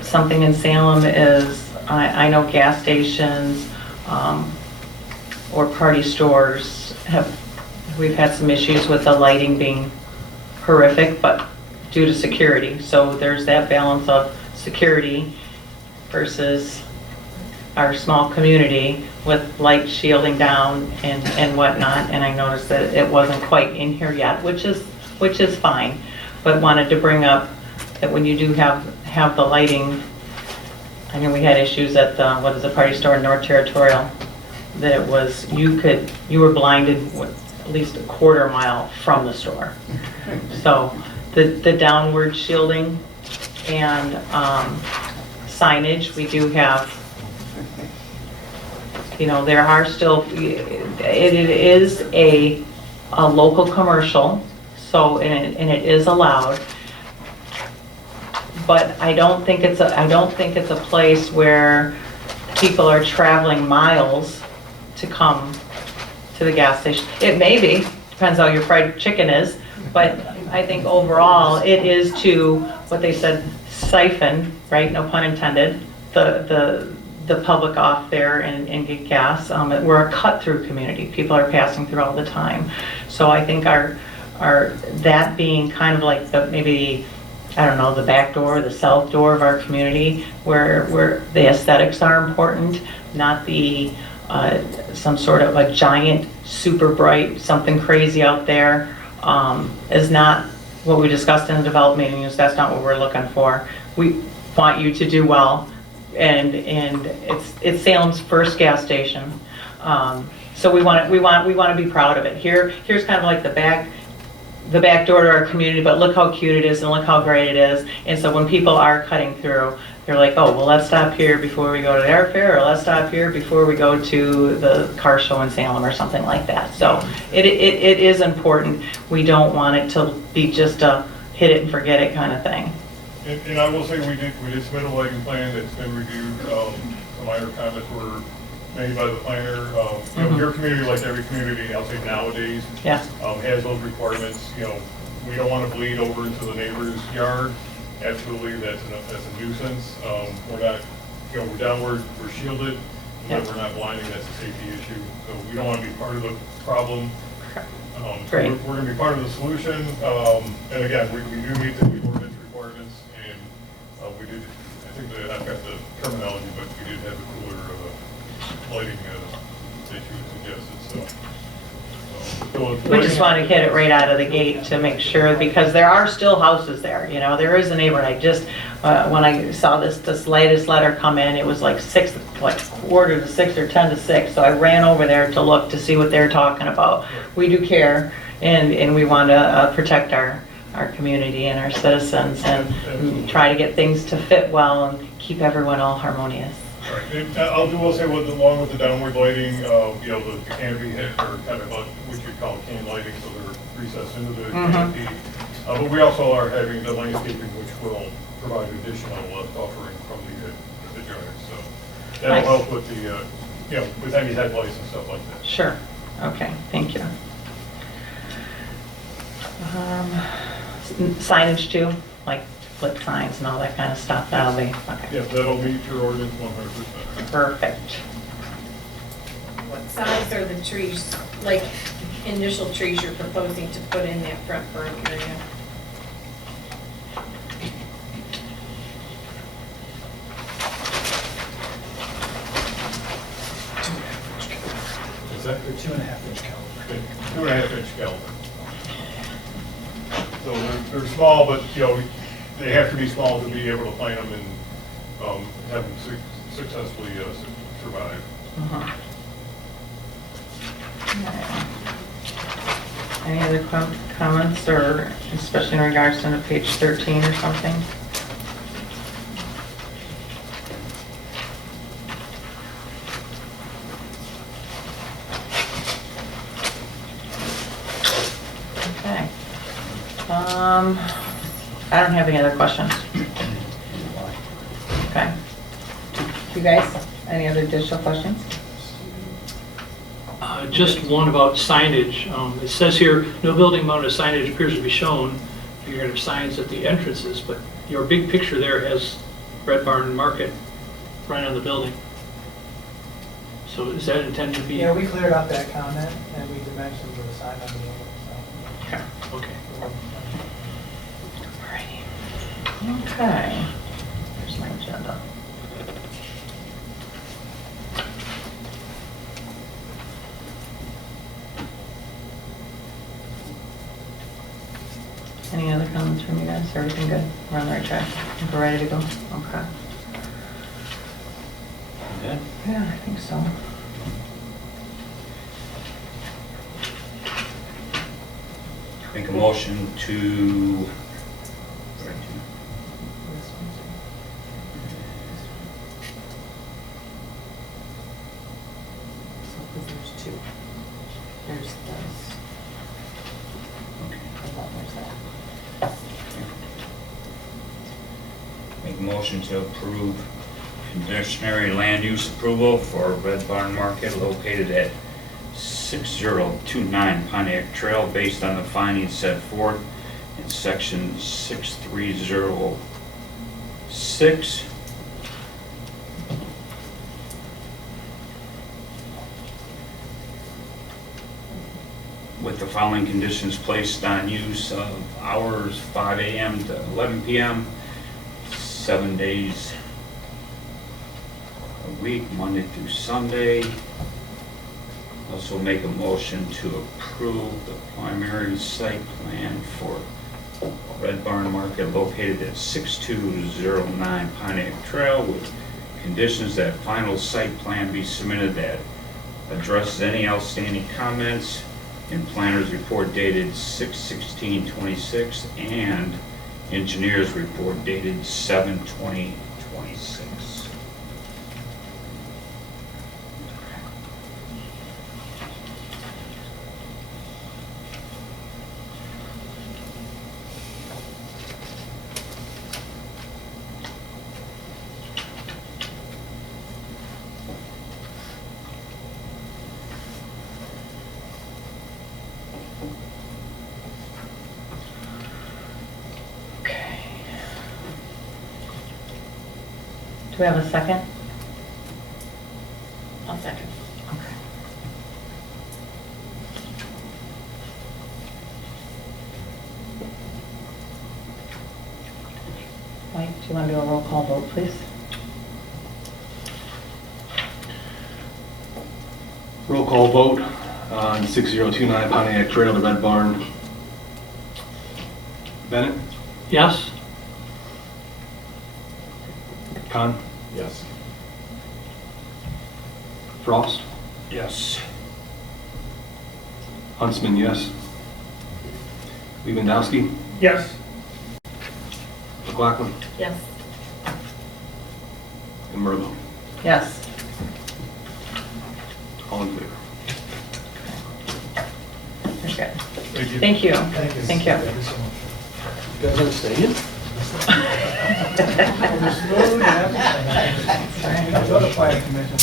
Something in Salem is, I know gas stations or party stores we've had some issues with the lighting being horrific, but due to security. So there's that balance of security versus our small community with light shielding down and whatnot. And I noticed that it wasn't quite in here yet, which is fine, but wanted to bring up that when you do have the lighting, I know we had issues at the, what is the Party Store in North Territorial, that it was, you were blinded at least a quarter mile from the store. So the downward shielding and signage, we do have, there are still, it is a local commercial, so, and it is allowed. But I don't think it's a place where people are traveling miles to come to the gas station. It may be, depends how your fried chicken is, but I think overall it is to, what they said, siphon, right, no pun intended, the public off there and get gas. We're a cut-through community. People are passing through all the time. So I think our that being kind of like maybe, I don't know, the back door, the south door of our community, where the aesthetics are important, not the some sort of a giant, super bright, something crazy out there, is not what we discussed in the development meetings. That's not what we're looking for. We want you to do well, and it's Salem's first gas station, so we want to be proud of it. Here's kind of like the back door to our community, but look how cute it is and look how great it is. And so when people are cutting through, they're like, oh, well, let's stop here before we go to the air fair, or let's stop here before we go to the car show in Salem or something like that. So it is important. We don't want it to be just a hit it and forget it kind of thing. And I will say we did submit a lighting plan that's been reviewed. Some minor comments were made by the planner. Your community, like every community, I'll say nowadays, has those requirements. We don't want to bleed over into the neighbor's yard. Absolutely, that's a nuisance. We're not, we're downward, we're shielded, but we're not blinding. That's a safety issue. So we don't want to be part of the problem. We're going to be part of the solution. And again, we do meet the ordinance requirements, and we did. I think I've got the terminology, but we did have a cooler lighting that you suggested. We just want to hit it right out of the gate to make sure, because there are still houses there. There is a neighborhood. I just when I saw this latest letter come in, it was like 5:45 or 10 to 6. So I ran over there to look to see what they're talking about. We do care, and we want to protect our community and our citizens, and try to get things to fit well and keep everyone all harmonious. Right. I will say, along with the downward lighting, the canopy hit, or kind of what you call can lighting, so they're recessed into the canopy. But we also are having the landscaping, which will provide additional buffering from the giants. So that'll help with the, with any headlights and stuff like that. Sure. Okay. Thank you. Signage too, like flip signs and all that kind of stuff. That'll be okay. Yeah, that'll meet your ordinance 100%. Perfect. What size are the trees, like initial trees you're proposing to put in that front burn area? Is that? They're 2.5 inch caliber. 2.5 inch caliber. So they're small, but they have to be small to be able to plant them and have them successfully survive. Any other comments, or especially in regards to page 13 or something? Okay. I don't have any other questions. Okay. You guys, any other additional questions? Just one about signage. It says here, no building mounted signage appears to be shown. You're going to have signs at the entrances, but your big picture there has Red Barn Market right on the building. So is that intended to be? Yeah, we cleared up that comment and we dimensioned the sign on the building. Yeah. Okay. Okay. Here's my agenda. Any other comments from you guys? Everything good? We're on the right track. I think we're ready to go? Okay. Okay. Yeah, I think so. Make a motion to. There's two. There's this. Okay. And then there's that. Make a motion to approve conditionary land use approval for Red Barn Market located at 6029 Pontiac Trail based on the findings set forth in section 6306. With the following conditions placed on use of hours 5 a.m. to 11 p.m., 7 days a week, Monday through Sunday. Also make a motion to approve the primary site plan for Red Barn Market located at 6209 Pontiac Trail with conditions that final site plan be submitted that addresses any outstanding comments in planner's report dated 6/16/26 and engineer's report dated 7/20/26. Do we have a second? I'll second. Okay. Mike, do you want to do a roll call vote, please? Roll call vote on 6029 Pontiac Trail to Red Barn. Bennett? Yes? Khan? Yes. Frost? Yes. Huntsman, yes. Lewandowski? Yes. McLaughlin? Yes. And Merlot? Yes. All in favor? Very good. Thank you. Thank you. Thank you. Thank you. Thank you so much. You guys aren't staying? Go to fire commission.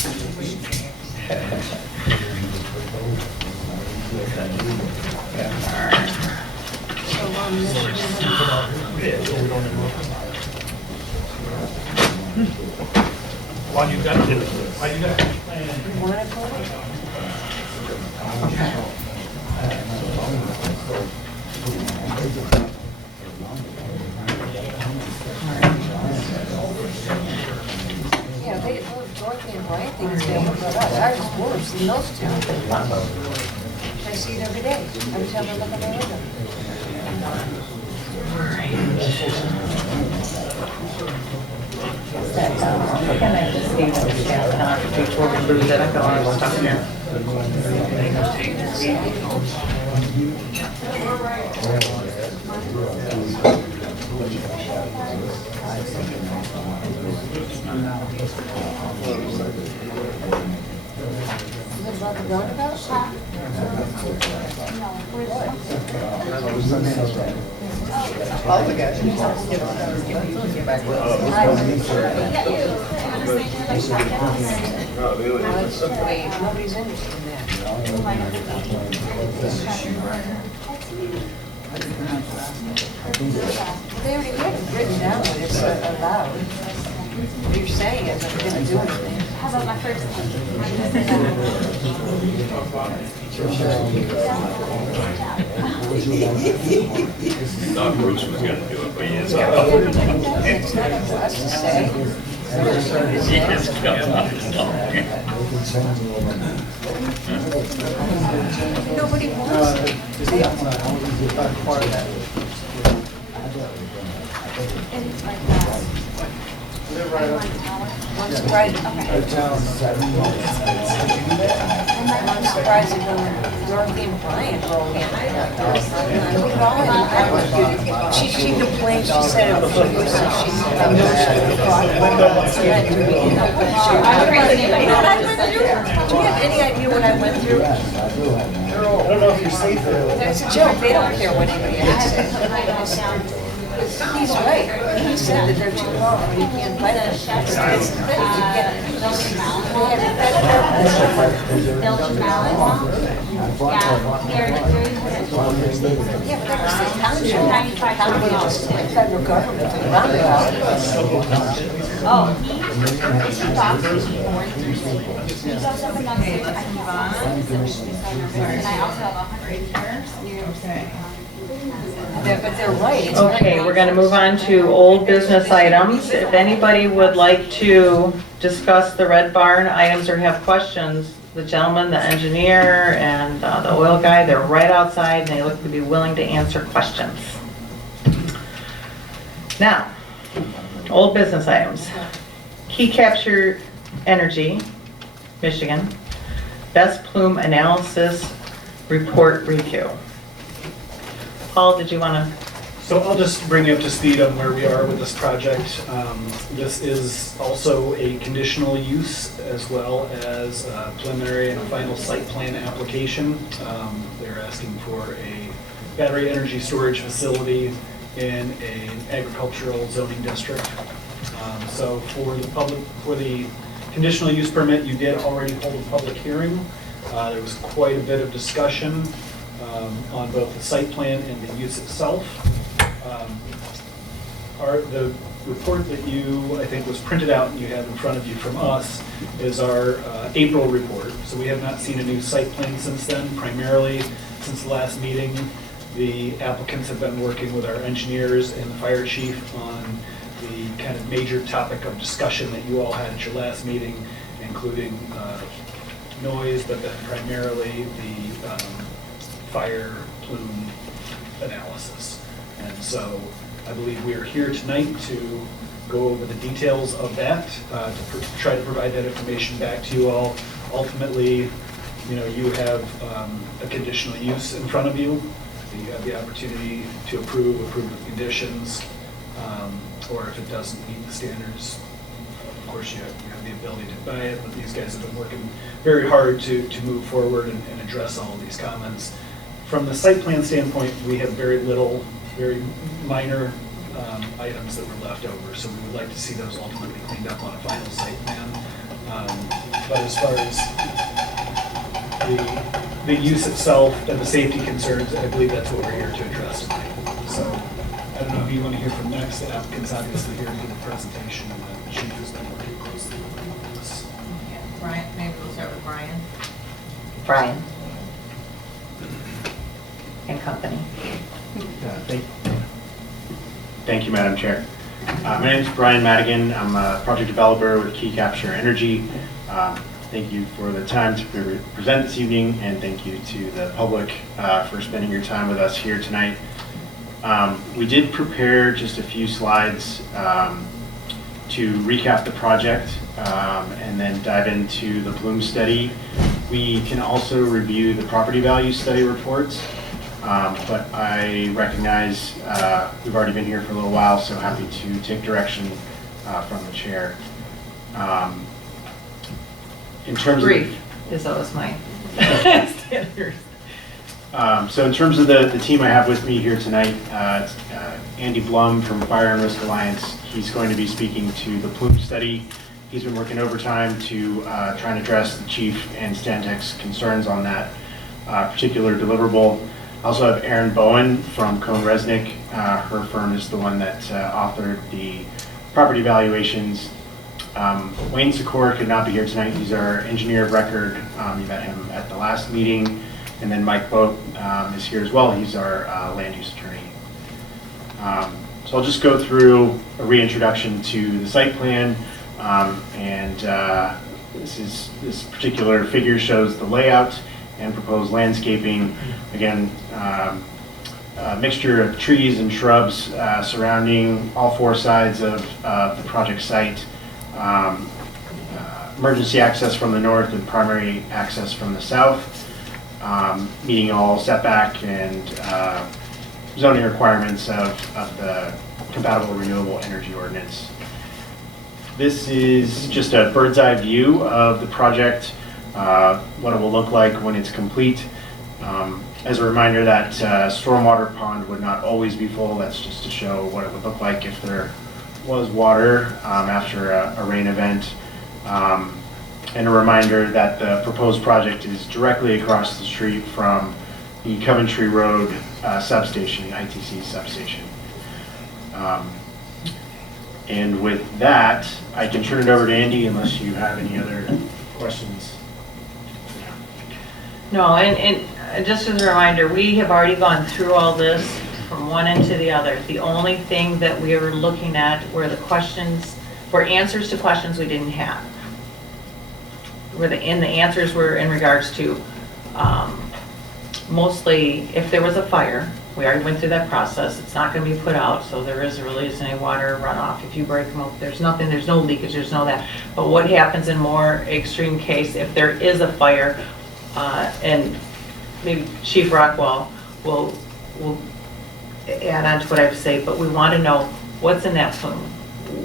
Why you got it? Why you got it? You want to go? Yeah, they, Dorothy and Brian think it's bad, but ours is worse than those two. I see it every day. Every time I look at my window. Can I just see the stamp on it before we lose it? I got all this stuff here. Is it about the roundabout? Nobody's interested in that. They already had it written down when it's allowed. You're saying it, but it didn't do anything. How about my first Thought Bruce was gonna do it, but he just got It's not up to us to say. He just got up and talking. Nobody wants it. It's like that. Right, okay. I'm surprised that Dorothy and Brian broke in. She complained, she said it was too useless. She do you have any idea what I went through? I don't know if you're safe there. That's a joke, they don't care what anybody else says. He's right, he said that they're too long, you can't fight them. It's the thing, you get, Belgian Malin. yeah, but that was the township, federal government, the roundabout. Oh, he talks, he's also up in Knoxville, I can and I also have 100 terms. Okay. But they're right. It's Okay, we're going to move on to old business items. If anybody would like to discuss the Red Barn items or have questions, the gentleman, the engineer, and the oil guy, they're right outside and they look to be willing to answer questions. Now, old business items. Key Capture Energy, Michigan, Best Plume Analysis Report Review. Paul, did you want to? So I'll just bring you up to speed on where we are with this project. This is also a conditional use as well as a preliminary and a final site plan application. They're asking for a battery energy storage facility in an agricultural zoning district. So for the conditional use permit, you did already hold a public hearing. There was quite a bit of discussion on both the site plan and the use itself. The report that you, I think, was printed out and you have in front of you from us is our April report. So we have not seen a new site plan since then. Primarily, since the last meeting, the applicants have been working with our engineers and the fire chief on the kind of major topic of discussion that you all had at your last meeting, including noise, but then primarily the fire plume analysis. And so I believe we are here tonight to go over the details of that, to try to provide that information back to you all. Ultimately, you know, you have a conditional use in front of you. You have the opportunity to approve with conditions, or if it doesn't meet the standards, of course you have the ability to deny it, but these guys have been working very hard to move forward and address all of these comments. From the site plan standpoint, we have very minor items that were left over, so we would like to see those ultimately cleaned up on a final site plan. But as far as the use itself and the safety concerns, I believe that's what we're here to address tonight. So I don't know if you want to hear from next. The applicant's obviously here to give a presentation, and the chief has been working closely with this. Yeah, Brian, maybe we'll start with Brian. Brian and company. Thank you, Madam Chair. My name is Brian Madigan. I'm a project developer with Key Capture Energy. Thank you for the time to present this evening, and thank you to the public for spending your time with us here tonight. We did prepare just a few slides to recap the project and then dive into the plume study. We can also review the property value study reports. But I recognize we've already been here for a little while, so happy to take direction from the chair. In terms brief is always my standards. So in terms of the team I have with me here tonight, it's Andy Blum from Fire and Risk Alliance. He's going to be speaking to the plume study. He's been working overtime to try and address the chief and Stantec's concerns on that particular deliverable. I also have Erin Bowen from Cohn Resnick. Her firm is the one that authored the property valuations. Wayne Sikora could not be here tonight. He's our engineer of record. You met him at the last meeting. And then Mike Boat is here as well. He's our land use attorney. So I'll just go through a reintroduction to the site plan. This particular figure shows the layout and proposed landscaping. Again, a mixture of trees and shrubs surrounding all four sides of the project site. Emergency access from the north and primary access from the south, meeting all setback and zoning requirements of the compatible renewable energy ordinance. This is just a bird's eye view of the project, what it will look like when it's complete. As a reminder, that stormwater pond would not always be full. That's just to show what it would look like if there was water after a rain event. And a reminder that the proposed project is directly across the street from the Coventry Road substation, ITC substation. And with that, I can turn it over to Andy unless you have any other questions. No, and just as a reminder, we have already gone through all this from one end to the other. The only thing that we were looking at were the questions, were answers to questions we didn't have. The answers were in regards to mostly if there was a fire. We already went through that process. It's not going to be put out, so there isn't really any water runoff. If you break them up, there's nothing, there's no leakage, there's no that. But what happens in more extreme case, if there is a fire, and maybe Chief Rockwell will add on to what I have to say, but we want to know what's in that plume.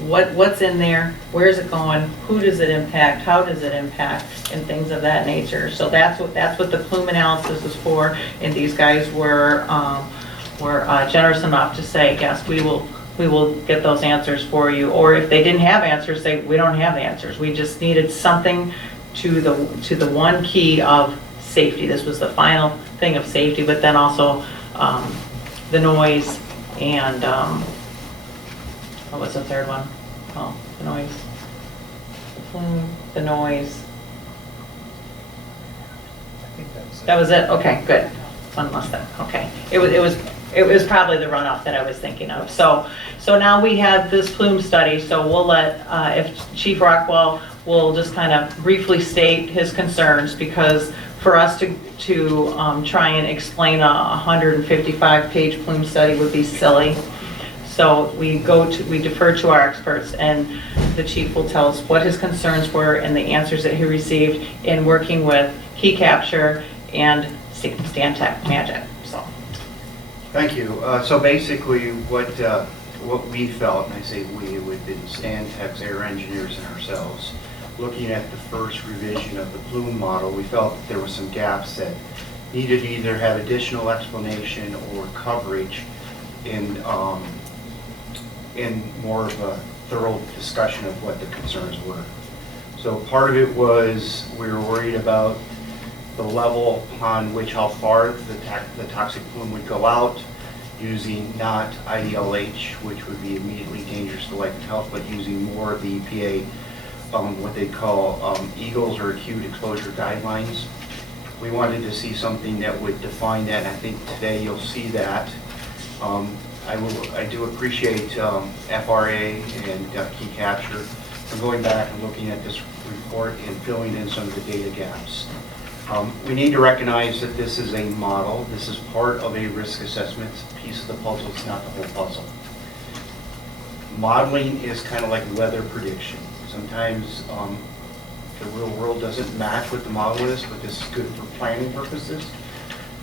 What's in there, where is it going, who does it impact, how does it impact, and things of that nature. So that's what the plume analysis is for, and these guys were generous enough to say, yes, we will get those answers for you. Or if they didn't have answers, say, we don't have answers. We just needed something to the one key of safety. This was the final thing of safety, but then also the noise and what was the third one? Oh, the noise. The plume, the noise. I think that was it. That was it? Okay, good. One less than, okay. It was probably the runoff that I was thinking of. So now we have this plume study, so we'll let, if Chief Rockwell will just kind of briefly state his concerns, because for us to try and explain a 155-page plume study would be silly. So we defer to our experts, and the chief will tell us what his concerns were and the answers that he received in working with Key Capture and Stantec Magic. So. Thank you. So basically, what we felt, and I say we, would been Stantec's air engineers and ourselves, looking at the first revision of the plume model, we felt that there were some gaps that needed to either have additional explanation or coverage in more of a thorough discussion of what the concerns were. So part of it was we were worried about the level upon which, how far the toxic plume would go out, using not IDLH, which would be immediately dangerous to life and health, but using more of the EPA, what they call EAGLES, or acute exposure guidelines. We wanted to see something that would define that, and I think today you'll see that. I do appreciate FRA and Key Capture for going back and looking at this report and filling in some of the data gaps. We need to recognize that this is a model. This is part of a risk assessment. It's a piece of the puzzle. It's not the whole puzzle. Modeling is kind of like weather prediction. Sometimes the real world doesn't match what the model is, but this is good for planning purposes.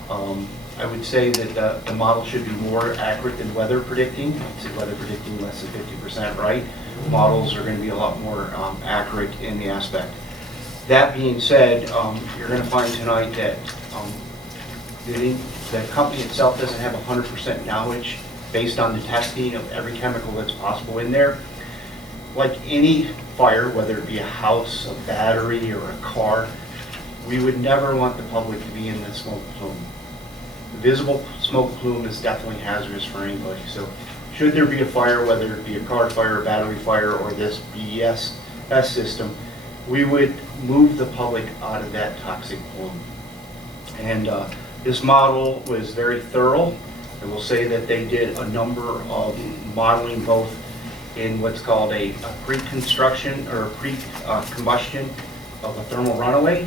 I would say that the model should be more accurate than weather predicting. I'd say weather predicting less than 50% right. Models are going to be a lot more accurate in the aspect. That being said, you're going to find tonight that the company itself doesn't have 100% knowledge based on the testing of every chemical that's possible in there. Like any fire, whether it be a house, a battery, or a car, we would never want the public to be in the smoke plume. The visible smoke plume is definitely hazardous for anybody. So should there be a fire, whether it be a car fire, a battery fire, or this BES system, we would move the public out of that toxic plume. And this model was very thorough. I will say that they did a number of modeling, both in what's called a pre-construction or pre-combustion of a thermal runaway,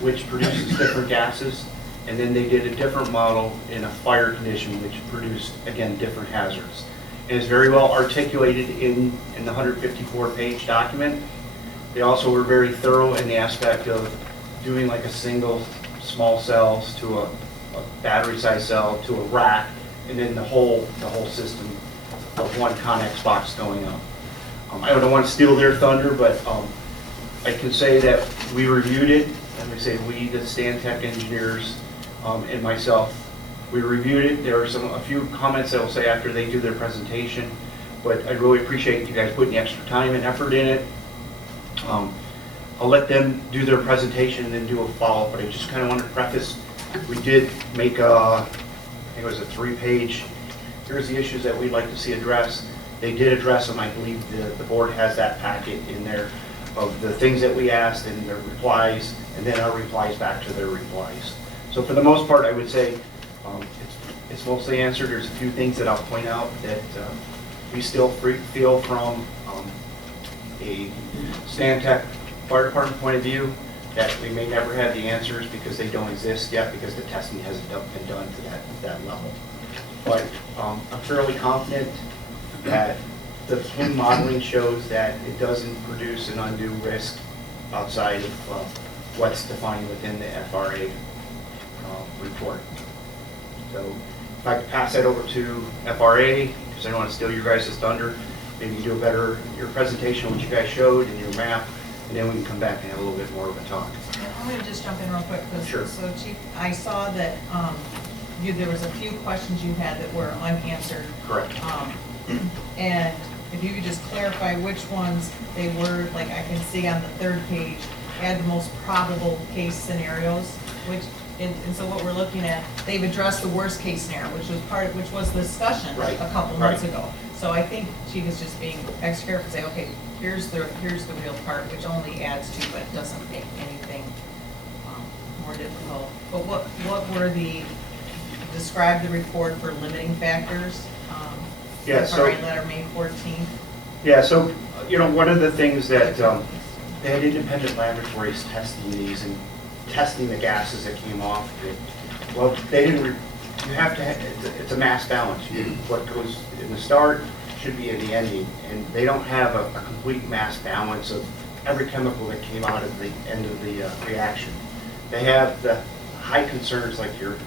which produces different gases, and then they did a different model in a fire condition, which produced, again, different hazards. And it's very well articulated in the 154-page document. They also were very thorough in the aspect of doing like a single small cells to a battery-sized cell to a rack, and then the whole system of one Connex box going up. I don't want to steal their thunder, but I can say that we reviewed it, and we say we, the Stantec engineers, and myself, we reviewed it. There are a few comments that will say after they do their presentation, but I really appreciate you guys putting the extra time and effort in it. I'll let them do their presentation and then do a follow-up, but I just kind of want to preface, we did make I think it was a 3-page, here's the issues that we'd like to see addressed. They did address them. I believe the board has that packet in there of the things that we asked and their replies, and then our replies back to their replies. So for the most part, I would say it's mostly answered. There's a few things that I'll point out that we still feel from a Stantec Fire Department point of view that we may never have the answers because they don't exist yet, because the testing hasn't been done to that level. But I'm fairly confident that the plume modeling shows that it doesn't produce an undue risk outside of what's defined within the FRA report. So if I could pass that over to FRA, because I don't want to steal your guys' thunder, maybe you do your presentation, what you guys showed, and your map, and then we can come back and have a little bit more of a talk. I'm going to just jump in real quick. Sure. So Chief, I saw that there was a few questions you had that were unanswered. Correct. And if you could just clarify which ones they were, like I can see on the 3rd page, add the most probable case scenarios, and so what we're looking at, they've addressed the worst case scenario, which was the discussion a couple months ago. So I think Chief is just being extra careful and say, okay, here's the real part, which only adds to, but doesn't make anything more difficult. But what were describe the report for limiting factors? Yeah, so letter May 14th. Yeah, so one of the things that they had independent laboratories testing these and testing the gases that came off it. Well, they didn't. You have to. It's a mass balance. What goes in the start should be in the ending, and they don't have a complete mass balance of every chemical that came out of the end of the reaction. They have the high concerns like your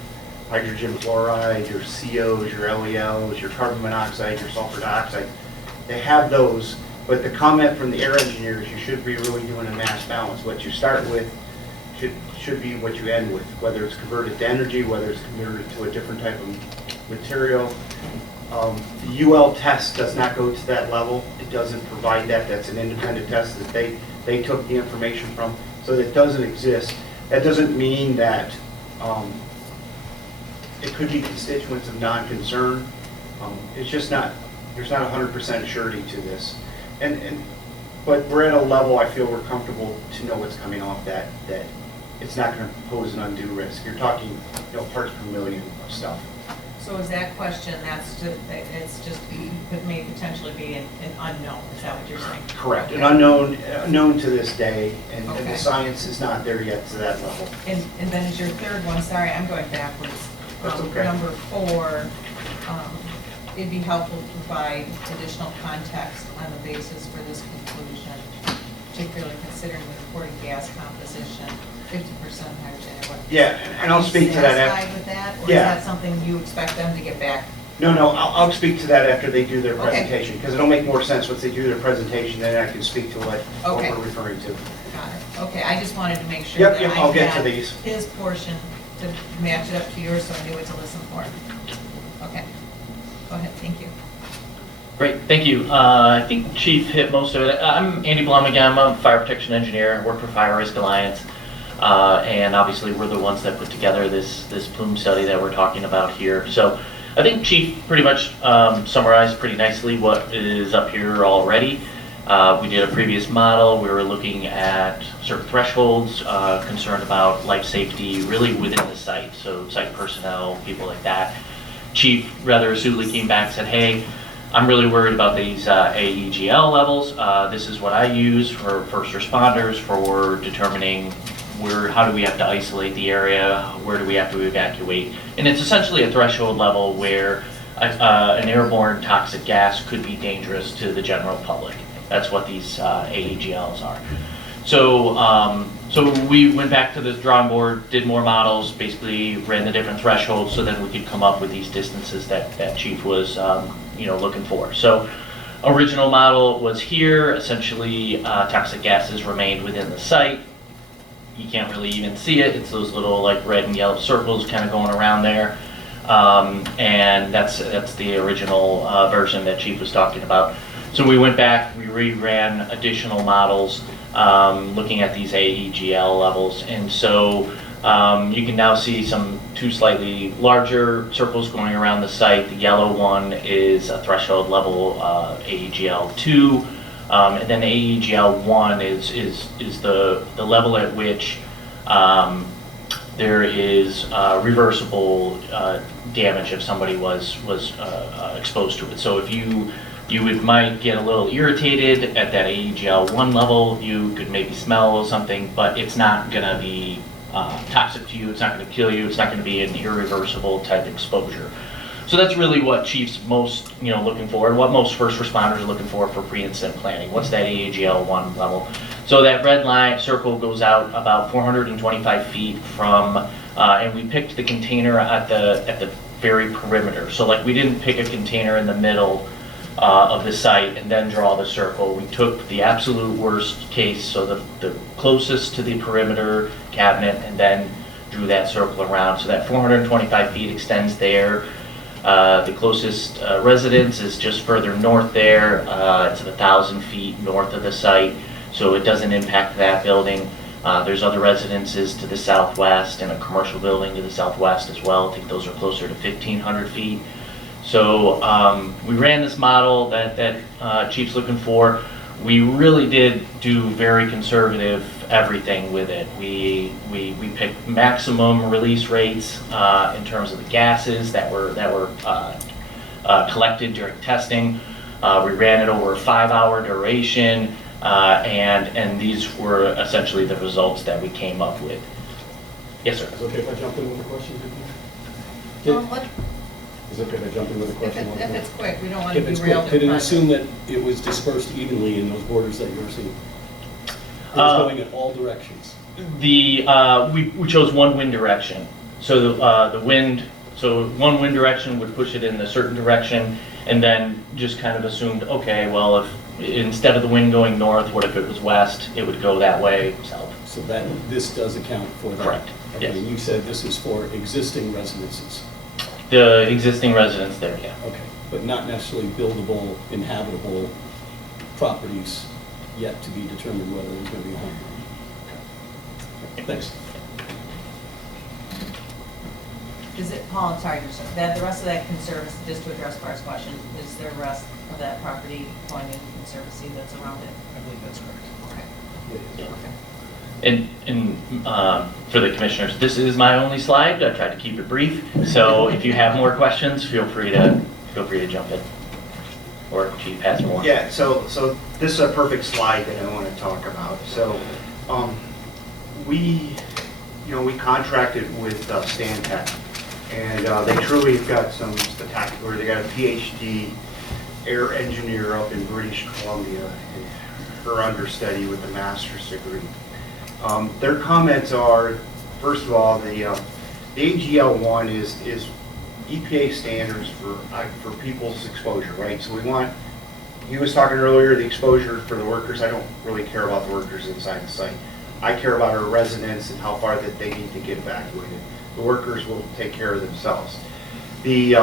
hydrogen fluoride, your COs, your LELs, your carbon monoxide, your sulfur dioxide. They have those, but the comment from the air engineers, you should be really doing a mass balance. What you start with should be what you end with, whether it's converted to energy, whether it's converted to a different type of material. The UL test does not go to that level. It doesn't provide that. That's an independent test that they took the information from, so that doesn't exist. That doesn't mean that it could be constituents of non-concern. It's just not, there's not 100% surety to this. But we're at a level I feel we're comfortable to know what's coming off that it's not going to pose an undue risk. You're talking, parts per million of stuff. So is that question, it may potentially be an unknown, is that what you're saying? Correct, an unknown to this day, and the science is not there yet to that level. And then is your third one, sorry, I'm going backwards. That's okay. Number 4, it'd be helpful to provide additional context on the basis for this conclusion, particularly considering the reported gas composition, 50% hydrogen. Yeah, and I'll speak to that after. Satisfied with that, or yeah. is that something you expect them to get back? No, I'll speak to that after they do their presentation, because it'll make more sense once they do their presentation, then I can speak to what we're referring to. Got it. Okay, I just wanted to make sure that I'll get to had these. his portion to match it up to yours, so I knew what to listen for. Okay, go ahead, thank you. Great, thank you. I think Chief hit most of it. I'm Andy Blum again. I'm a fire protection engineer. I work for Fire Risk Alliance. And obviously we're the ones that put together this plume study that we're talking about here. So I think Chief pretty much summarized pretty nicely what is up here already. We did a previous model. We were looking at certain thresholds, concerned about life safety really within the site, so site personnel, people like that. Chief rather astutely came back and said, hey, I'm really worried about these AEGL levels. This is what I use for first responders for determining how do we have to isolate the area, where do we have to evacuate. And it's essentially a threshold level where an airborne toxic gas could be dangerous to the general public. That's what these AEGLs are. So, so we went back to the drawing board, did more models, basically ran the different thresholds so that we could come up with these distances that Chief was looking for. So original model was here. Essentially, toxic gases remained within the site. You can't really even see it. It's those little like red and yellow circles kind of going around there. And that's the original version that Chief was talking about. So we went back, we reran additional models looking at these AEGL levels. And so you can now see two slightly larger circles going around the site. The yellow one is a threshold level AEGL 2. And then AEGL 1 is the level at which there is reversible damage if somebody was exposed to it. So if you might get a little irritated at that AEGL 1 level, you could maybe smell something, but it's not going to be toxic to you, it's not going to kill you, it's not going to be an irreversible type exposure. So that's really what Chief's most looking for, and what most first responders are looking for pre-incident planning. What's that AEGL 1 level? So that red line circle goes out about 425 feet from, and we picked the container at the very perimeter. So like we didn't pick a container in the middle of the site and then draw the circle. We took the absolute worst case, so the closest to the perimeter cabinet, and then drew that circle around. So that 425 feet extends there. The closest residence is just further north there. It's 1,000 feet north of the site, so it doesn't impact that building. There's other residences to the southwest and a commercial building to the southwest as well. I think those are closer to 1,500 feet. So we ran this model that Chief's looking for. We really did do very conservative everything with it. We picked maximum release rates in terms of the gases that were collected during testing. We ran it over a 5-hour duration, and these were essentially the results that we came up with. Yes, sir. Is it okay if I jump in with a question? Is it okay if I jump in with a question? If it's quick, we don't want to If it's derail quick, the could it project. assume that it was dispersed evenly in those borders that you were seeing? It was going in all directions? We chose one wind direction. So the wind, so one wind direction would push it in a certain direction, and then just kind of assumed, okay, well, if instead of the wind going north, what if it was west? It would go that way, south. So that, this does account for that? Correct, Okay, yes. and you said this is for existing residences? The existing residents there, yeah. Okay, but not necessarily buildable, inhabitable properties yet to be determined whether there's going to be a home. Okay. Thanks. Is it, Paul, I'm sorry, that the rest of that conservancy, just to address Bart's question, is the rest of that property going in conservancy that's around it? I believe that's correct. Okay. And for the commissioners, this is my only slide. I tried to keep it brief. So if you have more questions, feel free to jump in. Or if Chief has more. Yeah, so this is a perfect slide that I want to talk about. So we contracted with Stantec, and they truly have got some spectacular. They got a PhD air engineer up in British Columbia, and her understudy with a master's degree. Their comments are, first of all, the AGL1 is EPA standards for people's exposure, right? So we want, he was talking earlier, the exposure for the workers. I don't really care about the workers inside the site. I care about our residents and how far that they need to get evacuated. The workers will take care of themselves. The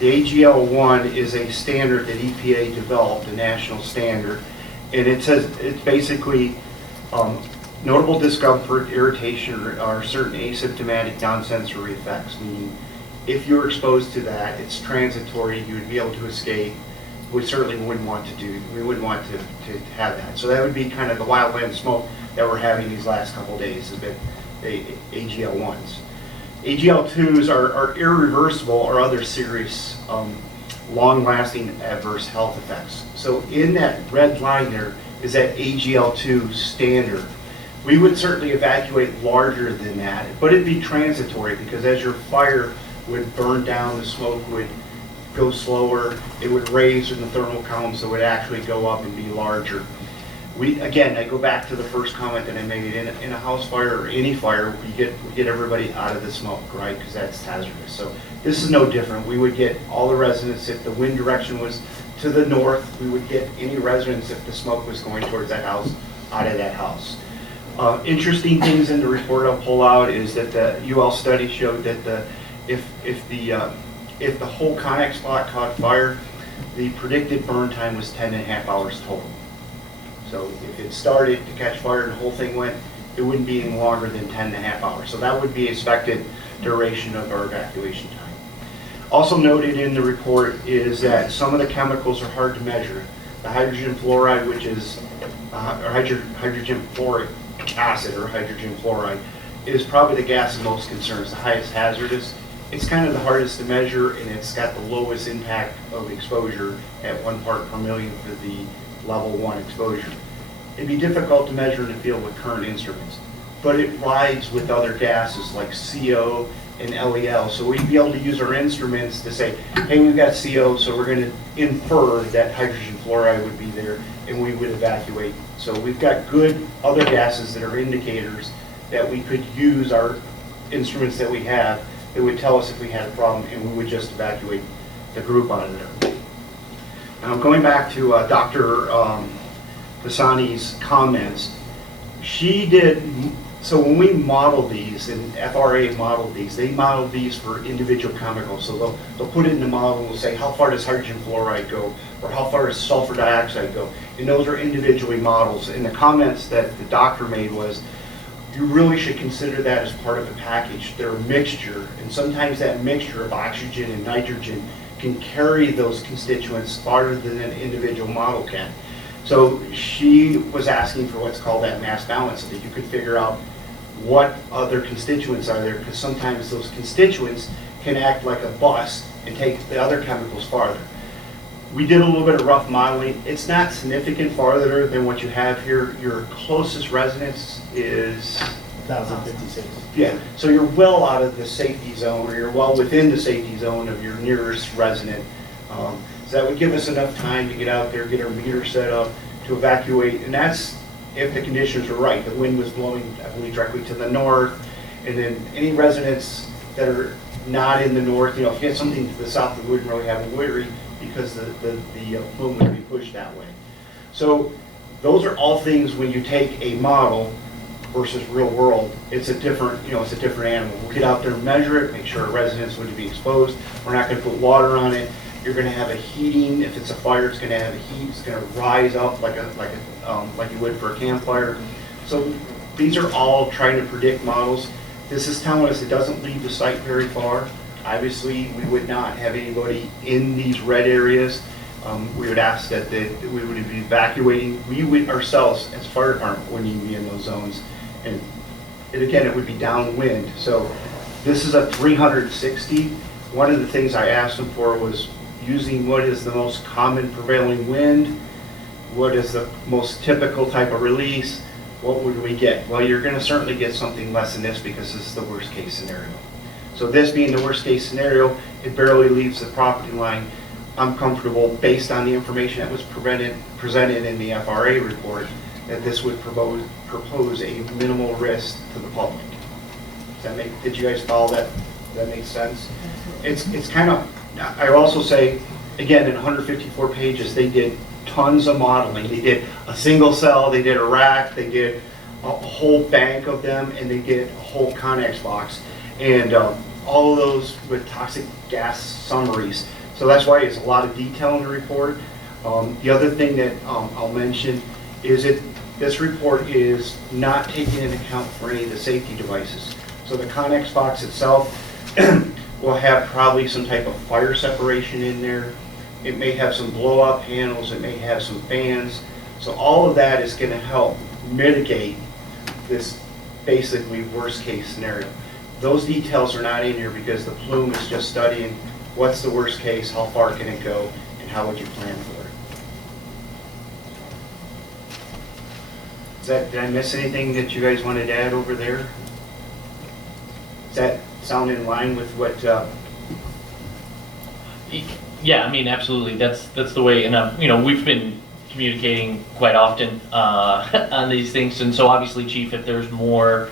AGL1 is a standard that EPA developed, a national standard, and it says it's basically notable discomfort, irritation, or certain asymptomatic non-sensory effects, meaning if you're exposed to that, it's transitory, you would be able to escape. We certainly wouldn't want to have that. So that would be kind of the wildland smoke that we're having these last couple of days, has been the AGL1s. AGL2s are irreversible or other serious, long-lasting adverse health effects. So in that red line there is that AGL2 standard. We would certainly evacuate larger than that, but it'd be transitory because as your fire would burn down, the smoke would go slower, it would raise in the thermal column, so it would actually go up and be larger. Again, I go back to the first comment that I made, in a house fire or any fire, we get everybody out of the smoke, right? Because that's hazardous. So this is no different. We would get all the residents, if the wind direction was to the north, we would get any residents if the smoke was going towards that house, out of that house. Interesting things in the report I'll pull out is that the UL study showed that if the whole Connex block caught fire, the predicted burn time was 10.5 hours total. So if it started to catch fire and the whole thing went, it wouldn't be any longer than 10.5 hours. So that would be expected duration of our evacuation time. Also noted in the report is that some of the chemicals are hard to measure. The hydrogen fluoride, which is hydrogen fluoric acid or hydrogen fluoride, is probably the gas of most concerns, the highest hazardous. It's kind of the hardest to measure, and it's got the lowest impact of exposure at 1 part per million for the level 1 exposure. It'd be difficult to measure in the field with current instruments, but it rides with other gases like CO and LEL. So we'd be able to use our instruments to say, hey, we've got CO, so we're going to infer that hydrogen fluoride would be there, and we would evacuate. So we've got good other gases that are indicators that we could use our instruments that we have that would tell us if we had a problem, and we would just evacuate the group out of there. Now, going back to Dr. Pisani's comments, she did, so when we modeled these, and FRA modeled these, they modeled these for individual chemicals. So they'll put it in the model and we'll say, how far does hydrogen fluoride go? Or how far does sulfur dioxide go? And those are individually models. And the comments that the doctor made was, you really should consider that as part of a package. They're a mixture, and sometimes that mixture of oxygen and nitrogen can carry those constituents farther than an individual model can. So she was asking for what's called that mass balance, so that you could figure out what other constituents are there, because sometimes those constituents can act like a bus and take the other chemicals farther. We did a little bit of rough modeling. It's not significant farther than what you have here. Your closest residence is 1,056. Yeah, so you're well out of the safety zone, or you're well within the safety zone of your nearest resident. So that would give us enough time to get out there, get our meter set up, to evacuate, and that's if the conditions were right. The wind was blowing, I believe, directly to the north, and then any residents that are not in the north, you know, if you had something to the south, we wouldn't really have a worry because the plume would be pushed that way. So those are all things when you take a model versus real world, it's a different, you know, it's a different animal. We'll get out there and measure it, make sure our residents would be exposed. We're not going to put water on it. You're going to have a heating. If it's a fire, it's going to have a heat. It's going to rise up like you would for a campfire. So these are all trying to predict models. This is telling us it doesn't leave the site very far. Obviously, we would not have anybody in these red areas. We would ask that we would be evacuating. We would ourselves, as fire department, wouldn't even be in those zones. And again, it would be downwind. So this is a 360. One of the things I asked them for was using what is the most common prevailing wind, what is the most typical type of release, what would we get? Well, you're going to certainly get something less than this because this is the worst case scenario. So this being the worst case scenario, it barely leaves the property line. I'm comfortable, based on the information that was presented in the FRA report, that this would propose a minimal risk to the public. Did you guys follow that? Does that make sense? It's kind of, I also say, again, in 154 pages, they did tons of modeling. They did a single cell, they did a rack, they did a whole bank of them, and they did a whole Connex box. And all of those with toxic gas summaries. So that's why it's a lot of detail in the report. The other thing that I'll mention is this report is not taking into account for any of the safety devices. So the Connex box itself will have probably some type of fire separation in there. It may have some blow-up panels. It may have some fans. So all of that is going to help mitigate this basically worst case scenario. Those details are not in here because the plume is just studying what's the worst case, how far can it go, and how would you plan for did I miss anything that you guys wanted to add over there? Does that sound in line with what, Yeah, I mean, absolutely. That's the way, and you know, we've been communicating quite often on these things, and so obviously, Chief, if there's more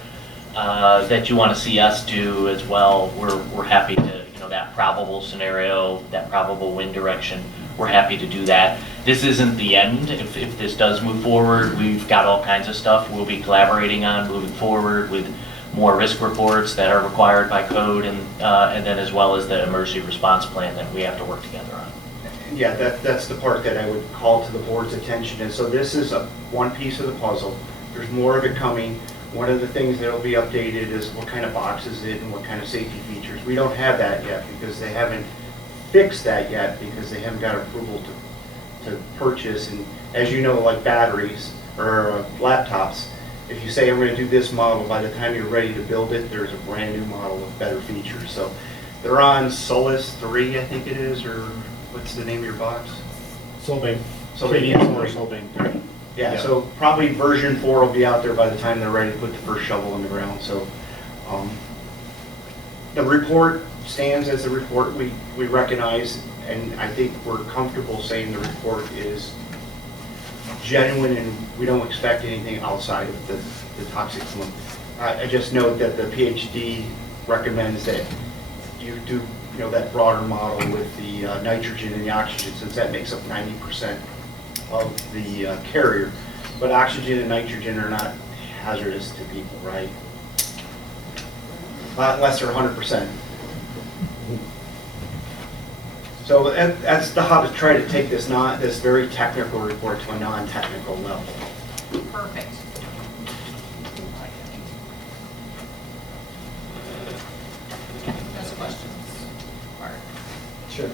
that you want to see us do as well, we're happy to, you know, that probable scenario, that probable wind direction, we're happy to do that. This isn't the end. If this does move forward, we've got all kinds of stuff we'll be collaborating on moving forward with more risk reports that are required by code, and then as well as the emergency response plan that we have to work together on. yeah, that's the part that I would call to the board's attention. And so this is one piece of the puzzle. There's more of it coming. One of the things that'll be updated is what kind of boxes it and what kind of safety features. We don't have that yet because they haven't fixed that yet because they haven't got approval to purchase. And as you know, like batteries or laptops, if you say I'm going to do this model, by the time you're ready to build it, there's a brand new model with better features. So they're on Solus 3, I think it is, or what's the name of your box? Solbing. Solbing. Yeah, so probably version 4 will be out there by the time they're ready to put the first shovel in the ground. So the report stands as a report we recognize, and I think we're comfortable saying the report is genuine and we don't expect anything outside of the toxic plume. I just note that the PhD recommends that you do, you know, that broader model with the nitrogen and the oxygen, since that makes up 90% of the carrier. But oxygen and nitrogen are not hazardous to people, right? Unless they're 100%. So that's how to try to take this very technical report to a non-technical level. Perfect. Just questions? Mark? Sure.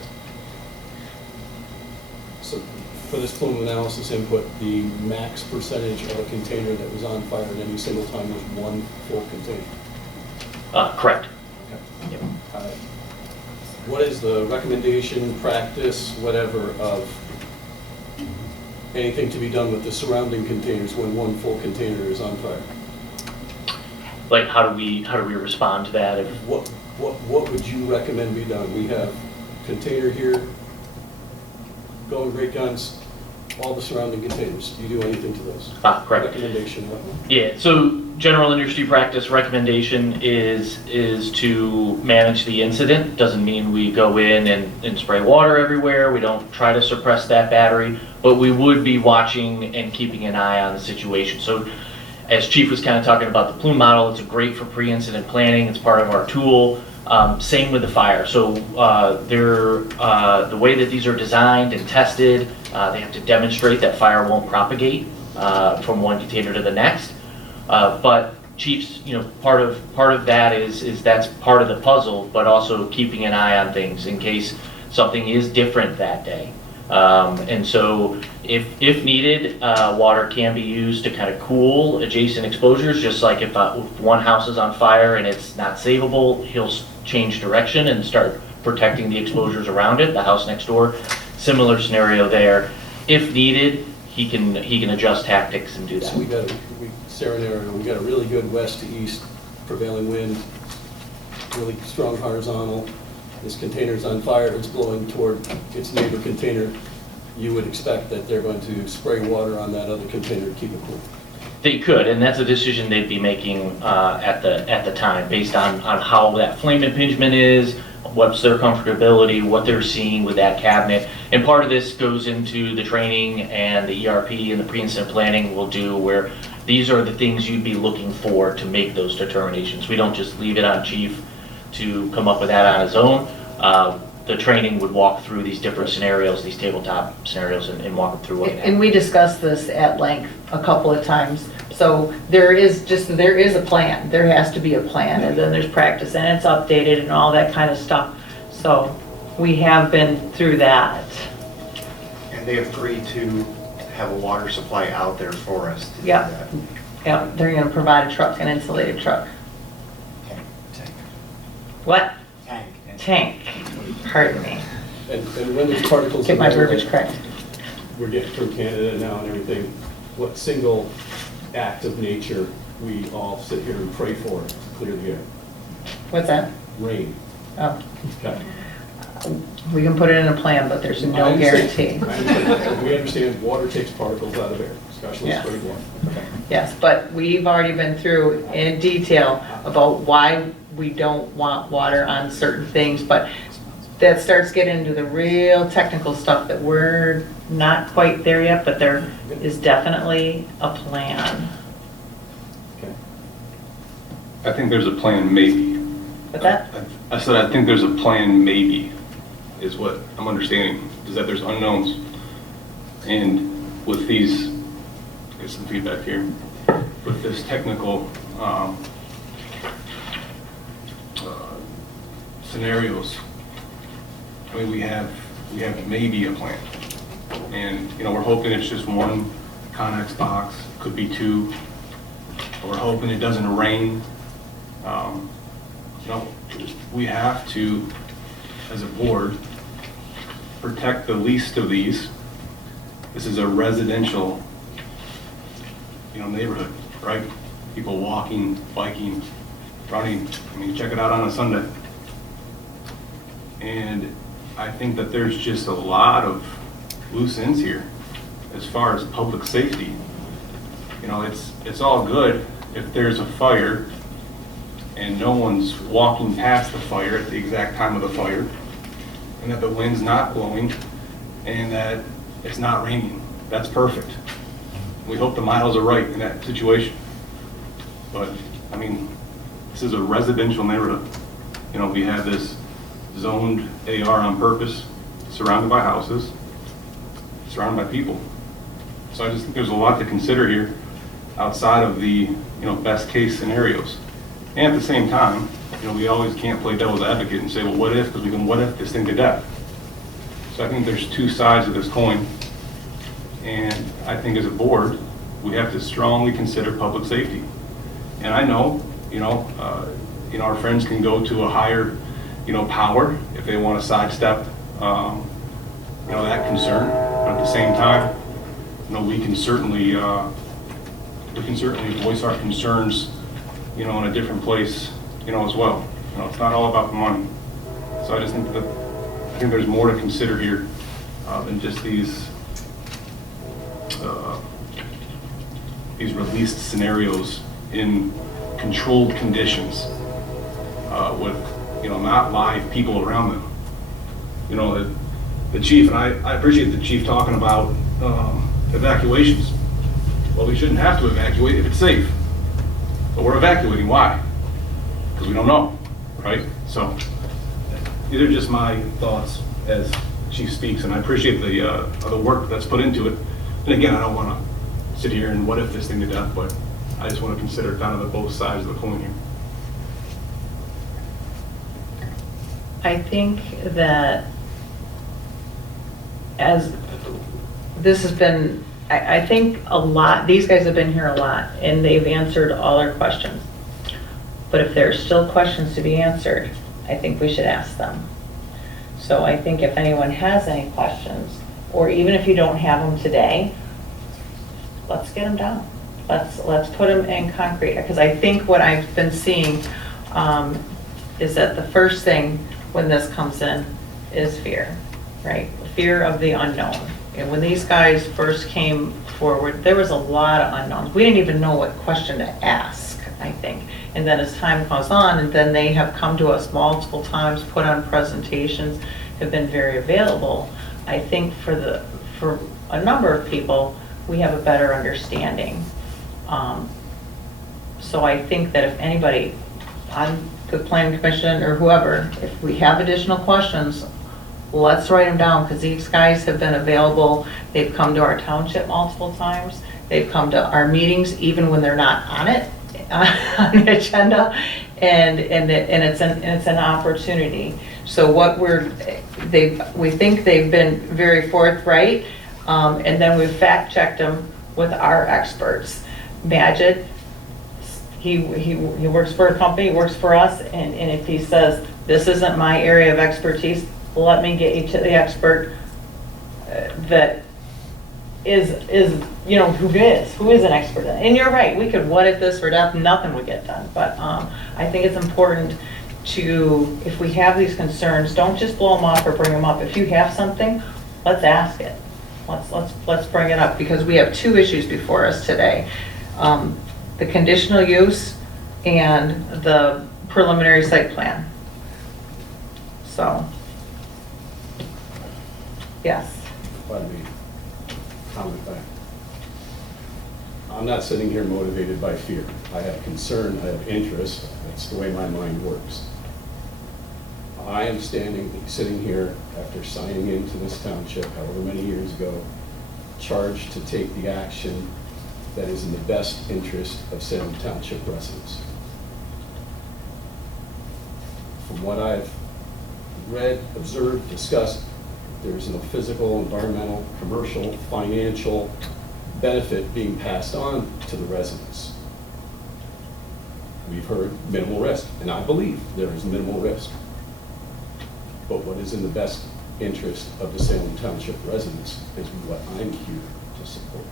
So for this plume analysis input, the max percentage of a container that was on fire at any single time was 1 full container? Correct. Okay. Yep. What is the recommendation, practice, whatever, of anything to be done with the surrounding containers when 1 full container is on fire? Like, how do we respond to that? What would you recommend be done? We have container here, going great guns, all the surrounding containers. Do you do anything to those? Correct. Recommendation, what? Yeah, so general industry practice recommendation is to manage the incident. Doesn't mean we go in and spray water everywhere. We don't try to suppress that battery, but we would be watching and keeping an eye on the situation. So as Chief was kind of talking about the plume model, it's great for pre-incident planning. It's part of our tool. Same with the fire. So the way that these are designed and tested, they have to demonstrate that fire won't propagate from one container to the next. But Chiefs, you know, part of that is that's part of the puzzle, but also keeping an eye on things in case something is different that day. And so if needed, water can be used to kind of cool adjacent exposures, just like if one house is on fire and it's not savable, he'll change direction and start protecting the exposures around it, the house next door. Similar scenario there. If needed, he can adjust tactics and do that. So we got a really good west to east prevailing wind, really strong horizontal. This container's on fire, it's blowing toward its neighbor container. You would expect that they're going to spray water on that other container to keep it cool. They could, and that's a decision they'd be making at the time, based on how that flame impingement is, what's their comfortability, what they're seeing with that cabinet. And part of this goes into the training and the ERP and the pre-incident planning we'll do, where these are the things you'd be looking for to make those determinations. We don't just leave it on Chief to come up with that on his own. The training would walk through these different scenarios, these tabletop scenarios, and walk them through what And we discussed this at length a couple of times. So there is a plan. There has to be a plan, and then there's practice, and it's updated and all that kind of stuff. So we have been through that. And they agreed to have a water supply out there for us to do Yeah. that. Yeah, they're going to provide a truck, an insulated truck. Tank. What? Tank. Tank. Pardon me. And when there's particles... Get my verbiage correct. We're getting from Canada now and everything. What single act of nature we all sit here and pray for to clear the air? What's that? Rain. Oh, Okay. we can put it in a plan, but there's I no understand. guarantee. I understand. We understand water takes particles out of air, especially Yes. spring water. Okay. Yes, but we've already been through in detail about why we don't want water on certain things, but that starts getting into the real technical stuff that we're not quite there yet, but there is definitely a plan. I think there's a plan, maybe. But that, I said I think there's a plan, maybe, is what I'm understanding, is that there's unknowns. And with these, get some feedback here, with this technical scenarios, I mean, we have maybe a plan. And, you know, we're hoping it's just one Connex box, could be two. We're hoping it doesn't rain. You know, we have to, as a board, protect the least of these. This is a residential, you know, neighborhood, right? People walking, biking, running. I mean, check it out on a Sunday. And I think that there's just a lot of loose ends here as far as public safety. You know, it's all good if there's a fire and no one's walking past the fire at the exact time of the fire, and that the wind's not blowing, and that it's not raining. That's perfect. We hope the miles are right in that situation. But, I mean, this is a residential neighborhood. You know, we have this zoned AR on purpose, surrounded by houses, surrounded by people. So I just think there's a lot to consider here outside of the, you know, best case scenarios. And at the same time, you know, we always can't play devil's advocate and say, well, what if, because we can what if this thing to death. So I think there's two sides of this coin. And I think as a board, we have to strongly consider public safety. And I know, our friends can go to a higher, power if they want to sidestep, that concern. But at the same time, we can certainly voice our concerns, in a different place, as well. It's not all about the money. So I just think that there's more to consider here than just these released scenarios in controlled conditions with, not live people around them. The chief, and I appreciate the chief talking about evacuations. Well, we shouldn't have to evacuate if it's safe. But we're evacuating. Why? Because we don't know, right? So these are just my thoughts as chief speaks, and I appreciate the work that's put into it. And again, I don't want to sit here and what if this thing to death, but I just want to consider kind of the both sides of the coin here. I think that as this has been, I think a lot, these guys have been here a lot and they've answered all our questions. But if there's still questions to be answered, I think we should ask them. So I think if anyone has any questions, or even if you don't have them today, let's get them down. Let's put them in concrete. Because I think what I've been seeing is that the first thing when this comes in is fear, right? Fear of the unknown. And when these guys first came forward, there was a lot of unknowns. We didn't even know what question to ask, I think. And then as time goes on, and then they have come to us multiple times, put on presentations, have been very available. I think for a number of people, we have a better understanding. So I think that if anybody on the planning commission or whoever, if we have additional questions, let's write them down, because these guys have been available. They've come to our township multiple times. They've come to our meetings even when they're not on it, on the agenda, and it's an opportunity. So we think they've been very forthright, and then we've fact checked them with our experts. Majid, he works for a company, works for us, and if he says this isn't my area of expertise, let me get you to the expert that you know, who is an expert in it. And you're right, we could what if this or that, nothing would get done. But I think it's important to, if we have these concerns, don't just blow them off or bring them up. If you have something, let's ask it. Let's bring it up, because we have two issues before us today. The conditional use and the preliminary site plan. So, yes. Pardon me. Comment back. I'm not sitting here motivated by fear. I have concern, I have interest. That's the way my mind works. I am sitting here after signing into this township however many years ago, charged to take the action that is in the best interest of Salem Township residents. From what I've read, observed, discussed, there is no physical, environmental, commercial, financial benefit being passed on to the residents. We've heard minimal risk, and I believe there is minimal risk. But what is in the best interest of the Salem Township residents is what I'm here to support.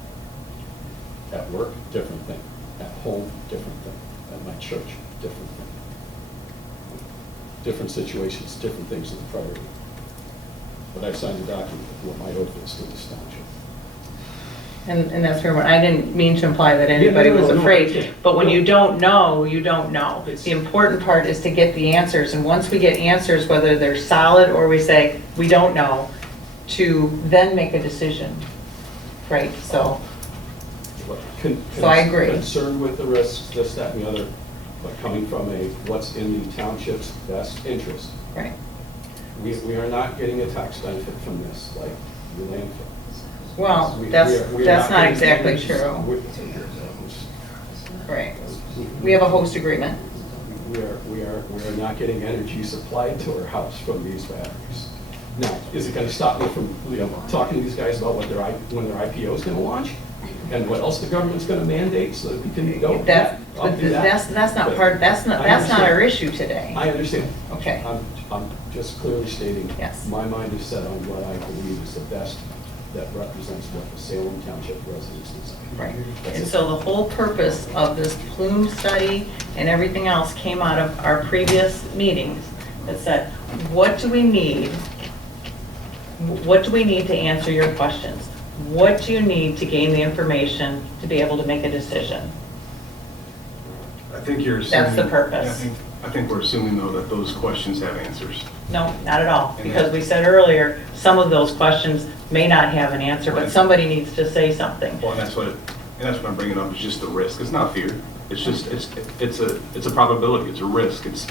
At work, different thing. At home, different thing. At my church, different thing. Different situations, different things are the priority. But I've signed a document with what my oath is to this township. And that's fair. I didn't mean to imply that anybody was afraid, but when you don't know, you don't know. The important part is to get the answers, and once we get answers, whether they're solid or we say, we don't know, to then make a decision, right? So I agree. Concerned with the risks, this, that, and the other, but coming from a what's in the township's best interest. Right. We are not getting a tax benefit from this, like the landfill. Well, that's not exactly true. Right. We have a host agreement. We are not getting energy supplied to our house from these batteries. Now, is it going to stop me from talking to these guys about when their IPO is going to launch? And what else the government's going to mandate so that we can go? That's not our issue today. I understand. Okay. I'm just clearly stating, yes, my mind is set on what I believe is the best that represents what the Salem Township residents desire. Right. And so the whole purpose of this plume study and everything else came out of our previous meetings that said, what do we need? What do we need to answer your questions? What do you need to gain the information to be able to make a decision? I think you're assuming... That's the purpose. I think we're assuming, though, that those questions have answers. No, not at all. Because we said earlier, some of those questions may not have an answer, but somebody needs to say something. Well, and that's what I'm bringing up, is just the risk. It's not fear. It's just, it's a probability. It's a risk. It's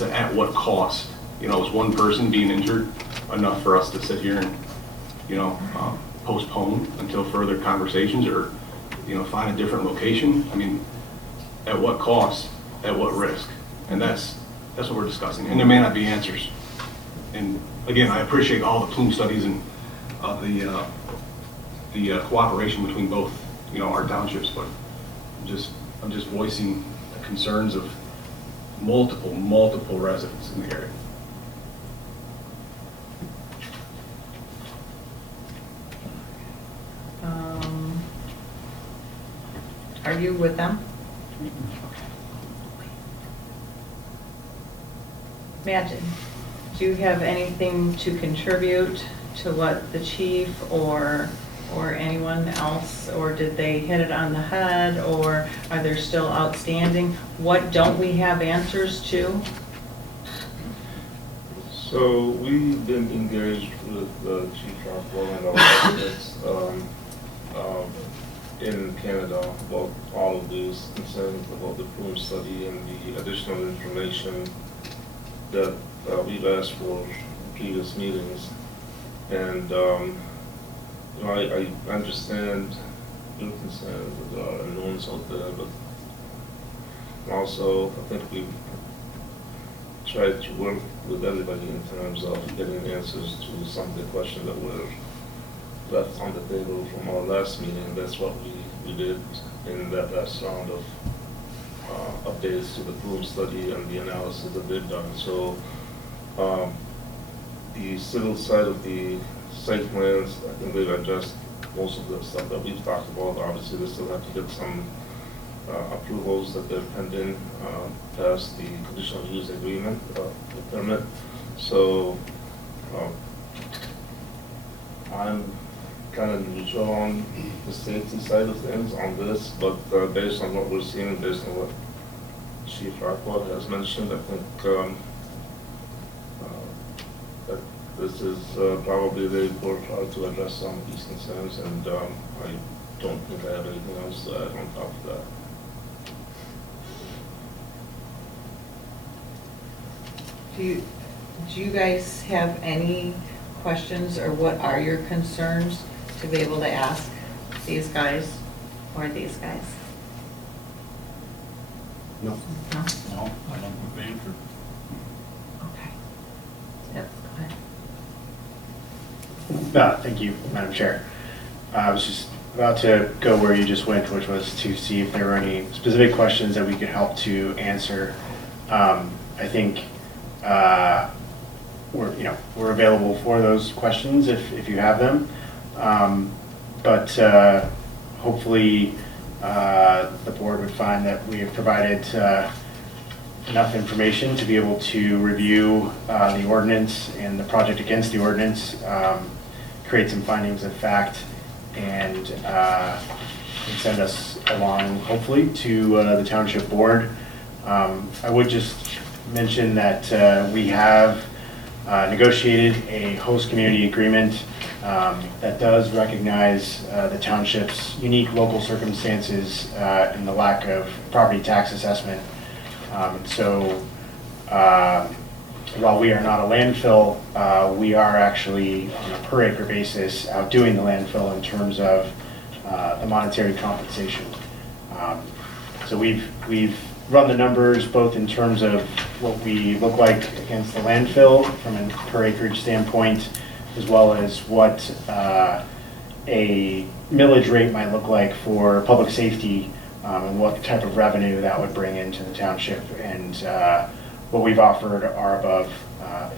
an at what cost. You know, is one person being injured enough for us to sit here and, postpone until further conversations, or, find a different location? I mean, at what cost? At what risk? And that's what we're discussing. And there may not be answers. And again, I appreciate all the plume studies and the cooperation between both, our townships, but I'm just voicing the concerns of multiple residents in the area. Are you with them? Imagine, do you have anything to contribute to what the chief or anyone else, or did they hit it on the head, or are there still outstanding? What don't we have answers to? So we've been engaged with Chief Rockwell and our residents in Canada about all of these concerns about the plume study and the additional information that we've asked for in previous meetings. And I understand your concerns that there are unknowns out there, but also I think we've tried to work with everybody in terms of getting answers to some of the questions that were left on the table from our last meeting. That's what we did in that last round of updates to the plume study and the analysis that they've done. So the civil side of the site plans, I think they've addressed most of the stuff that we've talked about. Obviously, they still have to get some approvals that they're pending, past the conditional use agreement, the permit. So I'm kind of neutral on the safety side of things on this, but based on what we're seeing, based on what Chief Rockwell has mentioned, I think that this is probably very important to address some of these concerns, and I don't think I have anything else to add on top of that. Do you guys have any questions, or what are your concerns to be able to ask these guys or these guys? No. No? No, I don't have an answer. Okay. Yep, go ahead. Thank you, Madam Chair. I was just about to go where you just went, which was to see if there were any specific questions that we could help to answer. I think we're available for those questions if you have them. But hopefully the board would find that we have provided enough information to be able to review the ordinance and the project against the ordinance, create some findings of fact, and send us along, hopefully, to the township board. I would just mention that we have negotiated a host community agreement that does recognize the township's unique local circumstances and the lack of property tax assessment. So while we are not a landfill, we are actually on a per acre basis outdoing the landfill in terms of the monetary compensation. So we've run the numbers both in terms of what we look like against the landfill from a per acreage standpoint, as well as what a millage rate might look like for public safety, and what type of revenue that would bring into the township. And what we've offered are above,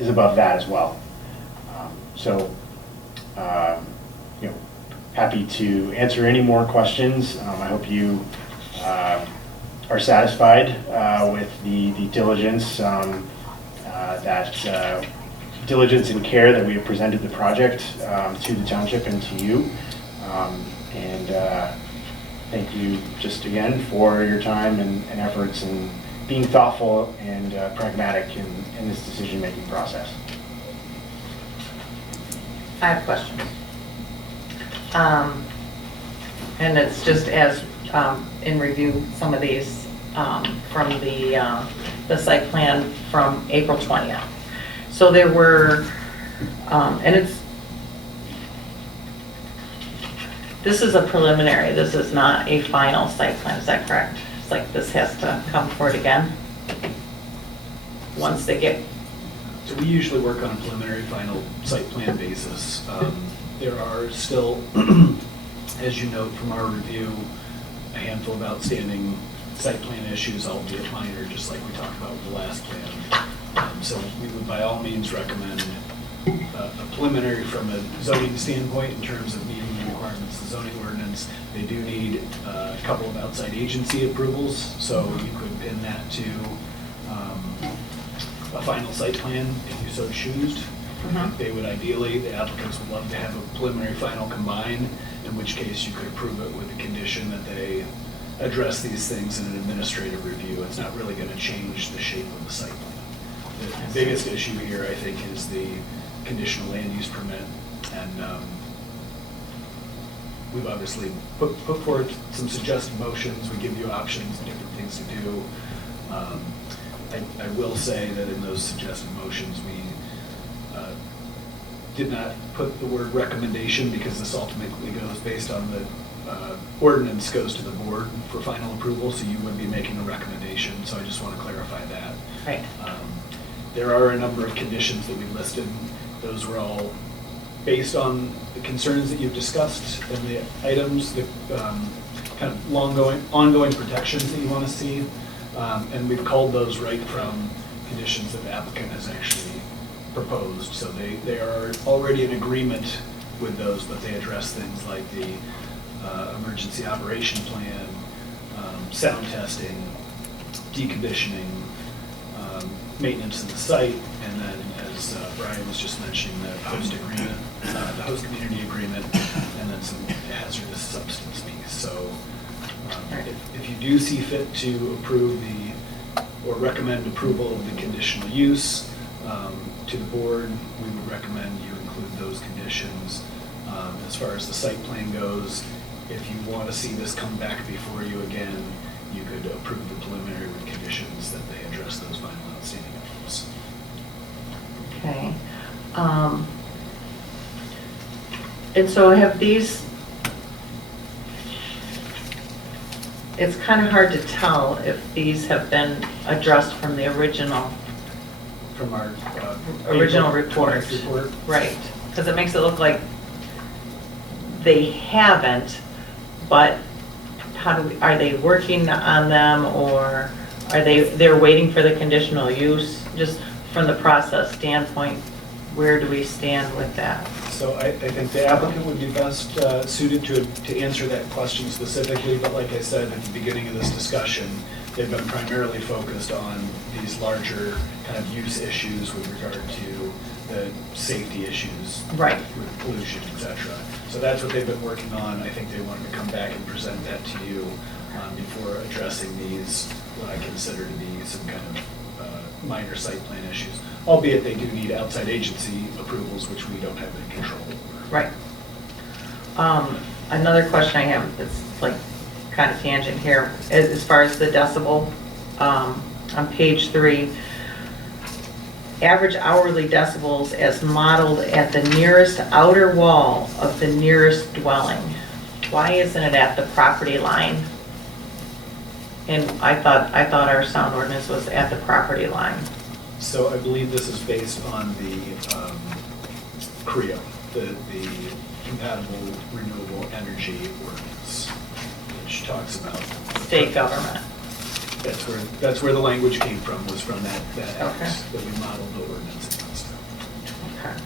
is above that as well. Happy to answer any more questions. I hope you are satisfied with the diligence diligence and care that we have presented the project to the township and to you. Thank you just again for your time and efforts and being thoughtful and pragmatic in this decision-making process. I have questions. And it's just as in review some of these from the site plan from April 20th. So there were, and this is a preliminary, this is not a final site plan, is that correct? It's like this has to come forward again once they get. So we usually work on a preliminary final site plan basis. There are still, as you note from our review, a handful of outstanding site plan issues, albeit minor, just like we talked about with the last plan. So we would by all means recommend a preliminary from a zoning standpoint in terms of meeting the requirements of the zoning ordinance. They do need a couple of outside agency approvals, so you could pin that to a final site plan if you so choose. They would ideally, the applicants would love to have a preliminary final combined, in which case you could approve it with the condition that they address these things in an administrative review. It's not really going to change the shape of the site plan. The biggest issue here, I think, is the conditional land use permit, and we've obviously put forward some suggested motions. We give you options, different things to do. I will say that in those suggested motions, we did not put the word recommendation, because this ultimately goes based on the ordinance goes to the board for final approval, so you would be making a recommendation. So I just want to clarify that. Right. There are a number of conditions that we listed. Those were all based on the concerns that you've discussed and the items, the kind of ongoing protections that you want to see. And we've called those right from conditions that the applicant has actually proposed. So they are already in agreement with those, but they address things like the emergency operation plan, sound testing, deconditioning, maintenance of the site, and then, as Brian was just mentioning, the host agreement, the host community agreement, and then some hazardous substance piece. So if you do see fit to approve or recommend approval of the conditional use to the board, we would recommend you include those conditions. As far as the site plan goes, if you want to see this come back before you again, you could approve the preliminary with conditions that they address those final outstanding items. Okay. And so have these, it's kind of hard to tell if these have been addressed from the original. From our original April report. 20th report. Right, because it makes it look like they haven't, but are they working on them, or are they're waiting for the conditional use? Just from the process standpoint, where do we stand with that? So I think the applicant would be best suited to answer that question specifically, but like I said at the beginning of this discussion, they've been primarily focused on these larger kind of use issues with regard to the safety issues. Right. With pollution, et cetera. So that's what they've been working on. I think they wanted to come back and present that to you before addressing these, what I consider to be some kind of minor site plan issues, albeit they do need outside agency approvals, which we don't have any control over. Right. Another question I have that's like kind of tangent here, as far as the decibel, on page 3, average hourly decibels as modeled at the nearest outer wall of the nearest dwelling. Why isn't it at the property line? And I thought our sound ordinance was at the property line. So I believe this is based on the CREO, the Compatible Renewable Energy Ordinance, which talks about state government. That's where the language came from, was from that act Okay. that we modeled the ordinance against. Okay.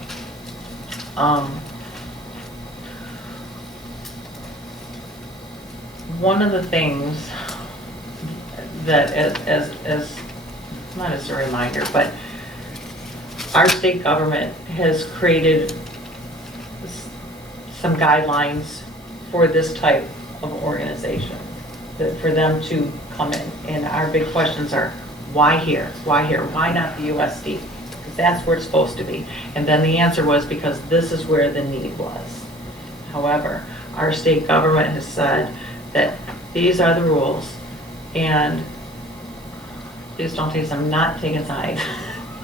One of the things that, as not as a reminder, but our state government has created some guidelines for this type of organization, for them to come in. And our big questions are, why here? Why here? Why not the USD? Because that's where it's supposed to be. And then the answer was because this is where the need was. However, our state government has said that these are the rules, and please don't take some, not taking sides,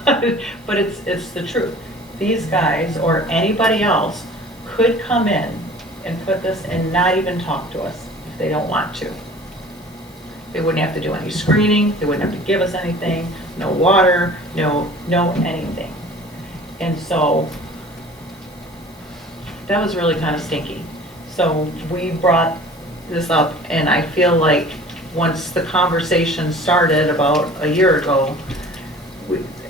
but it's the truth. These guys or anybody else could come in and put this and not even talk to us if they don't want to. They wouldn't have to do any screening, they wouldn't have to give us anything, no water, no anything. And so that was really kind of stinky. So we brought this up, and I feel like once the conversation started about a year ago,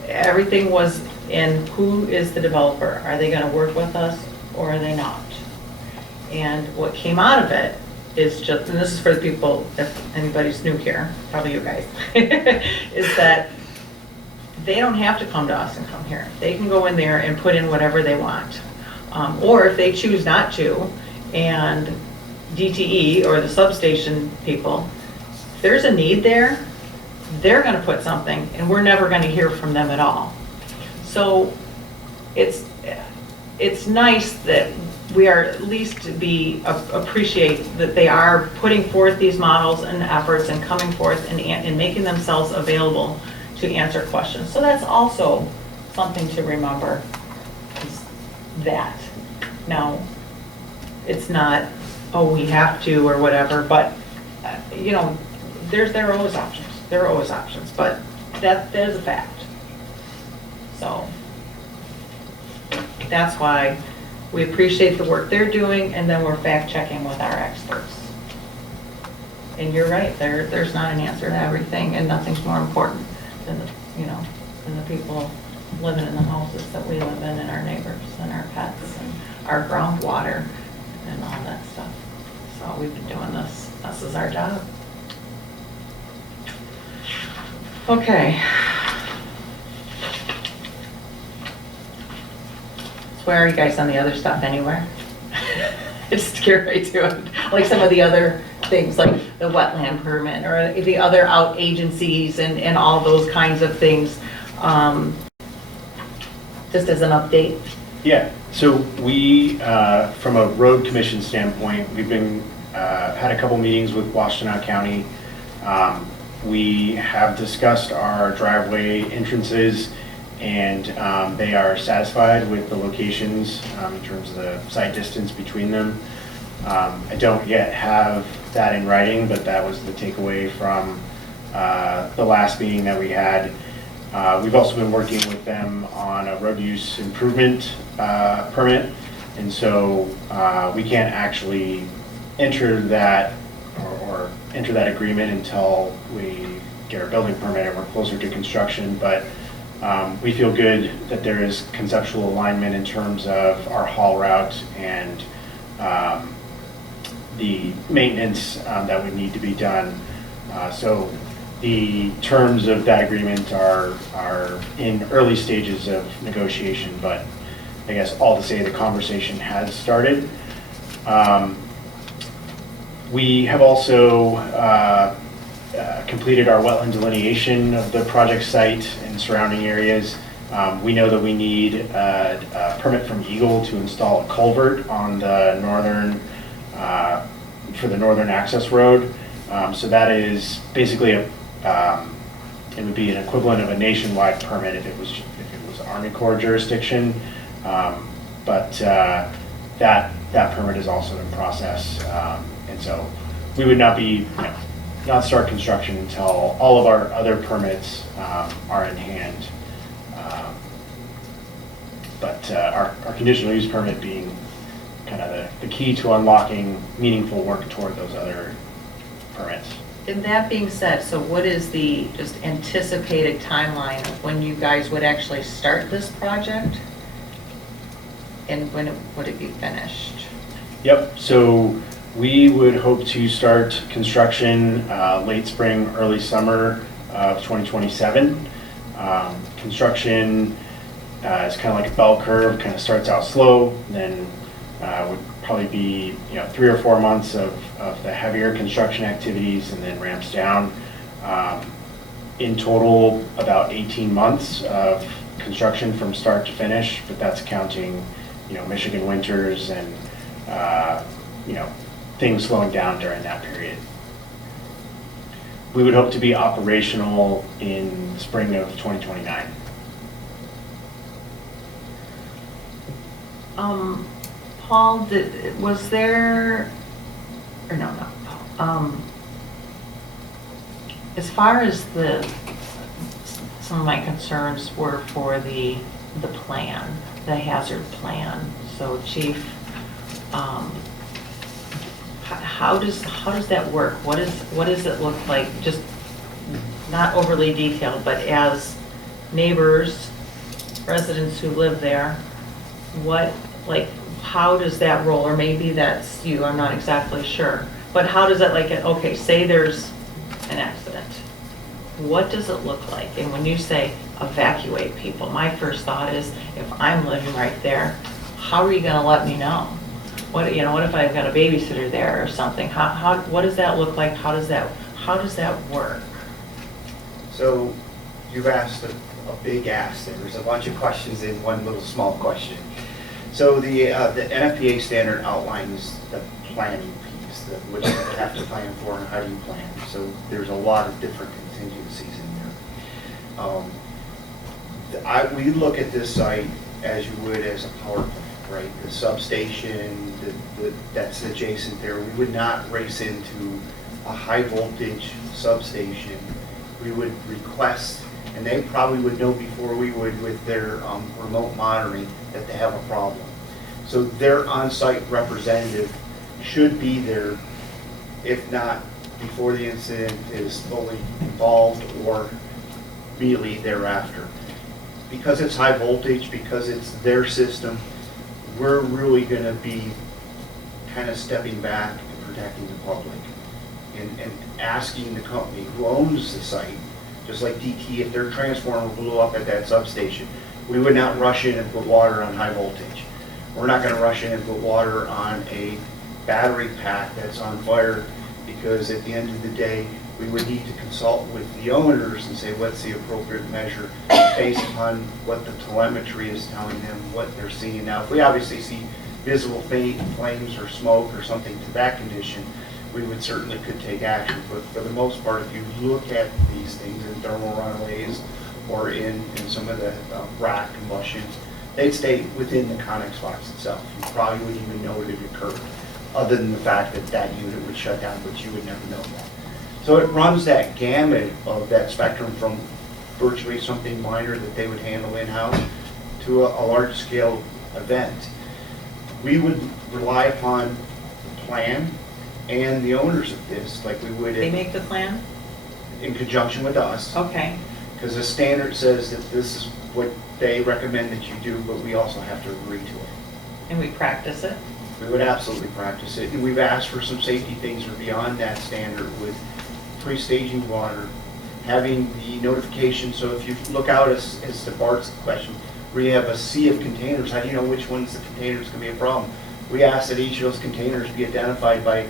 everything was in who is the developer? Are they going to work with us or are they not? And what came out of it is just, and this is for the people, if anybody's new here, probably you guys, is that they don't have to come to us and come here. They can go in there and put in whatever they want. Or if they choose not to, and DTE or the substation people, if there's a need there, they're going to put something, and we're never going to hear from them at all. So it's nice that we are at least appreciate that they are putting forth these models and efforts and coming forth and making themselves available to answer questions. So that's also something to remember, is that. Now, it's not, oh, we have to or whatever, but there are always options. There are always options, but that is a fact. So that's why we appreciate the work they're doing, and then we're fact checking with our experts. And you're right, there's not an answer to everything, and nothing's more important than the people living in the houses that we live in, and our neighbors and our pets and our groundwater and all that stuff. So we've been doing this. This is our job. Okay. So where are you guys on the other stuff anywhere? Just get right to it. Like some of the other things, like the wetland permit or the other out agencies and all those kinds of things. Just as an update. Yeah, so we, from a road commission standpoint, we've been, had a couple meetings with Washtenaw County. We have discussed our driveway entrances, and they are satisfied with the locations in terms of the site distance between them. I don't yet have that in writing, but that was the takeaway from the last meeting that we had. We've also been working with them on a road use improvement permit, and so we can't actually enter that or enter that agreement until we get our building permit and we're closer to construction. But we feel good that there is conceptual alignment in terms of our haul route and the maintenance that would need to be done. So the terms of that agreement are in early stages of negotiation, but I guess all to say the conversation has started. We have also completed our wetland delineation of the project site and surrounding areas. We know that we need a permit from Eagle to install a culvert on the northern, for the northern access road. So that is basically it would be an equivalent of a nationwide permit if it was Army Corps jurisdiction. But that permit is also in process. And so we would not be, not start construction until all of our other permits are in hand. But our conditional use permit being kind of the key to unlocking meaningful work toward those other permits. And that being said, so what is the just anticipated timeline of when you guys would actually start this project? And when would it be finished? Yep, so we would hope to start construction late spring, early summer of 2027. Construction is kind of like a bell curve, kind of starts out slow, then would probably be 3 or 4 months of the heavier construction activities and then ramps down. In total, about 18 months of construction from start to finish, but that's counting Michigan winters and things slowing down during that period. We would hope to be operational in spring of 2029. Paul, was there, or no, Paul. As far as some of my concerns were for the plan, the hazard plan. So Chief, how does that work? What does it look like? Just not overly detailed, but as neighbors, residents who live there, how does that roll? Or maybe that's you, I'm not exactly sure. But how does that okay, say there's an accident. What does it look like? And when you say evacuate people, my first thought is, if I'm living right there, how are you gonna let me know? What if I've got a babysitter there or something? What does that look like? How does that work? So you've asked a big ask. There's a bunch of questions in one little small question. So the NFPA standard outlines the planning piece, what you have to plan for and how do you plan. So there's a lot of different contingencies in there. We look at this site as you would as a power plant, right? The substation that's adjacent there. We would not race into a high voltage substation. We would request, and they probably would know before we would with their remote monitoring, that they have a problem. So their on-site representative should be there, if not before the incident is fully involved or immediately thereafter. Because it's high voltage, because it's their system, we're really going to be kind of stepping back and protecting the public and asking the company who owns the site, just like DT, if their transformer blew up at that substation, we would not rush in and put water on high voltage. We're not going to rush in and put water on a battery pack that's on fire, because at the end of the day, we would need to consult with the owners and say what's the appropriate measure based upon what the telemetry is telling them, what they're seeing. Now, if we obviously see visible flames or smoke or something to that condition, we would certainly could take action. But for the most part, if you look at these things in thermal runaways or in some of the rack combustion, they'd stay within the Connex box itself. You probably wouldn't even know it had occurred, other than the fact that that unit would shut down, but you would never know that. So it runs that gamut of that spectrum from virtually something minor that they would handle in-house to a large-scale event. We would rely upon the plan and the owners of this, like we would. They make the plan? In conjunction with us. Okay. Because the standard says that this is what they recommend that you do, but we also have to agree to it. And we practice it? We would absolutely practice it. And we've asked for some safety things or beyond that standard with pre-staging water, having the notification. So if you look out as to Bart's question, where you have a sea of containers, how do you know which one's the container is going to be a problem? We ask that each of those containers be identified by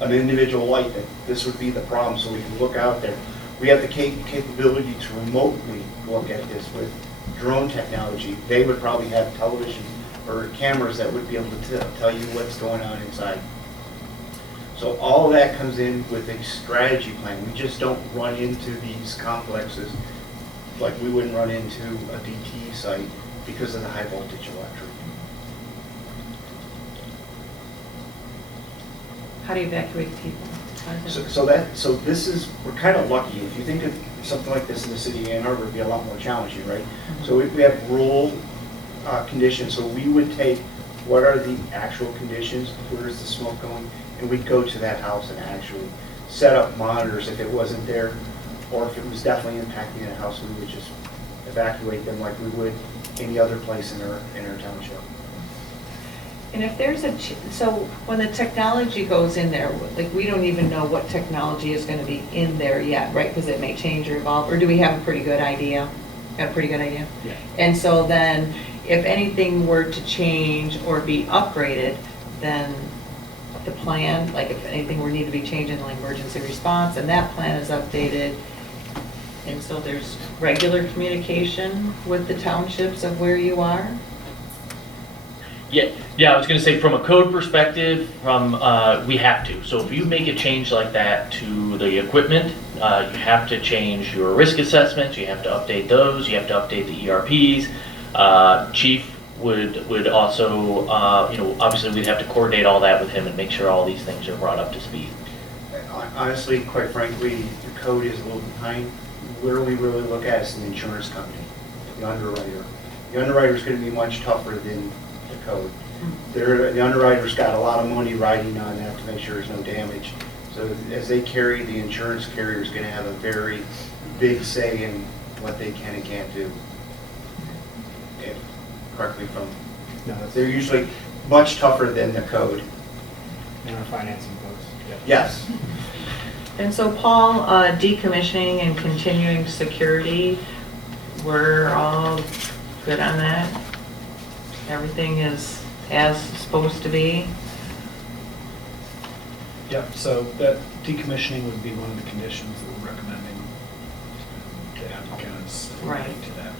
an individual light, that this would be the problem, so we can look out there. We have the capability to remotely look at this with drone technology. They would probably have television or cameras that would be able to tell you what's going on inside. So all of that comes in with a strategy plan. We just don't run into these complexes like we wouldn't run into a DT site because of the high voltage electric. How do you evacuate people? So this is, we're kind of lucky. If you think of something like this in the city of Ann Arbor, it'd be a lot more challenging, right? Mm-hmm. So we have rural conditions. So we would take what are the actual conditions, where is the smoke going, and we'd go to that house and actually set up monitors if it wasn't there, or if it was definitely impacting the house, we would just evacuate them like we would any other place in our township. And if there's so when the technology goes in there, like we don't even know what technology is going to be in there yet, right? Because it may change or evolve, or do we have a pretty good idea? Got a pretty good idea? Yeah. And so then if anything were to change or be upgraded, then the plan, like if anything were need to be changed in like emergency response, and that plan is updated, and so there's regular communication with the townships of where you are? Yeah, I was gonna say from a code perspective, we have to. So if you make a change like that to the equipment, you have to change your risk assessments, you have to update those, you have to update the ERPs. Chief would also, obviously we'd have to coordinate all that with him and make sure all these things are brought up to speed. Honestly, quite frankly, the code is a little behind. Where we really look at is the insurance company, the underwriter. The underwriter is going to be much tougher than the code. The underwriter's got a lot of money riding on that to make sure there's no damage. So as they carry, the insurance carrier is going to have a very big say in what they can and can't do. Correctly from, they're usually much tougher than the code. And our financing codes. Yes. And so Paul, decommissioning and continuing security, we're all good on that? Everything is as supposed to be? Yep, so that decommissioning would be one of the conditions that we're recommending the applicants Right. to that.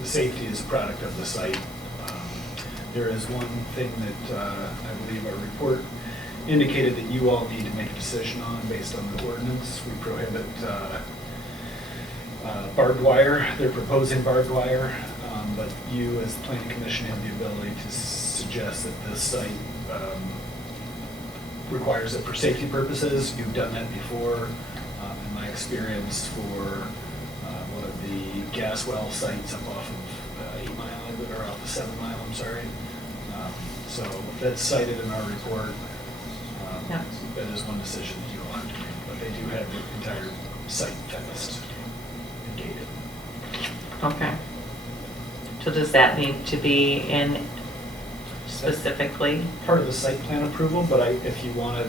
The safety is a product of the site. There is one thing that I believe our report indicated that you all need to make a decision on based on the ordinance. We prohibit barbed wire. They're proposing barbed wire, but you as the planning commission have the ability to suggest that this site requires it for safety purposes. You've done that before. In my experience, for one of the gas well sites up off of 8 Mile, or off of 7 Mile, I'm sorry. So that's cited in our report. Yeah. That is one decision that you all have to make, but they do have the entire site fenced and gated. Okay. So does that need to be in specifically? Part of the site plan approval, but if you wanted,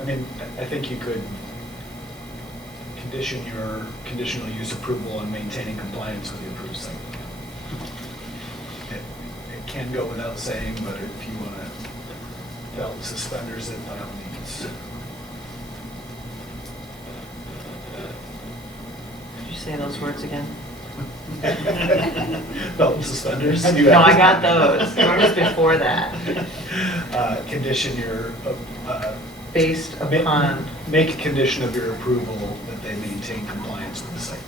I mean, I think you could condition your conditional use approval on maintaining compliance with the approved site plan. It can go without saying, but if you want to belt and suspenders it, by all means. Could you say those words again? Belt and suspenders? No, I got those. What was before that? Condition your, Based upon, make a condition of your approval that they maintain compliance with the site.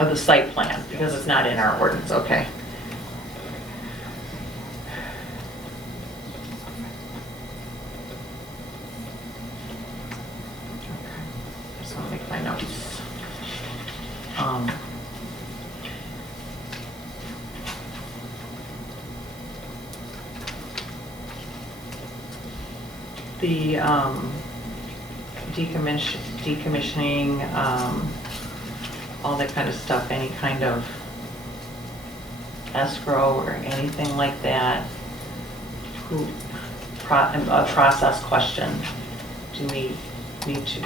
of the site plan, because it's not in our ordinance, okay. Just want to make my notes. The decommissioning, all that kind of stuff, any kind of escrow or anything like that, a process question, do we need to,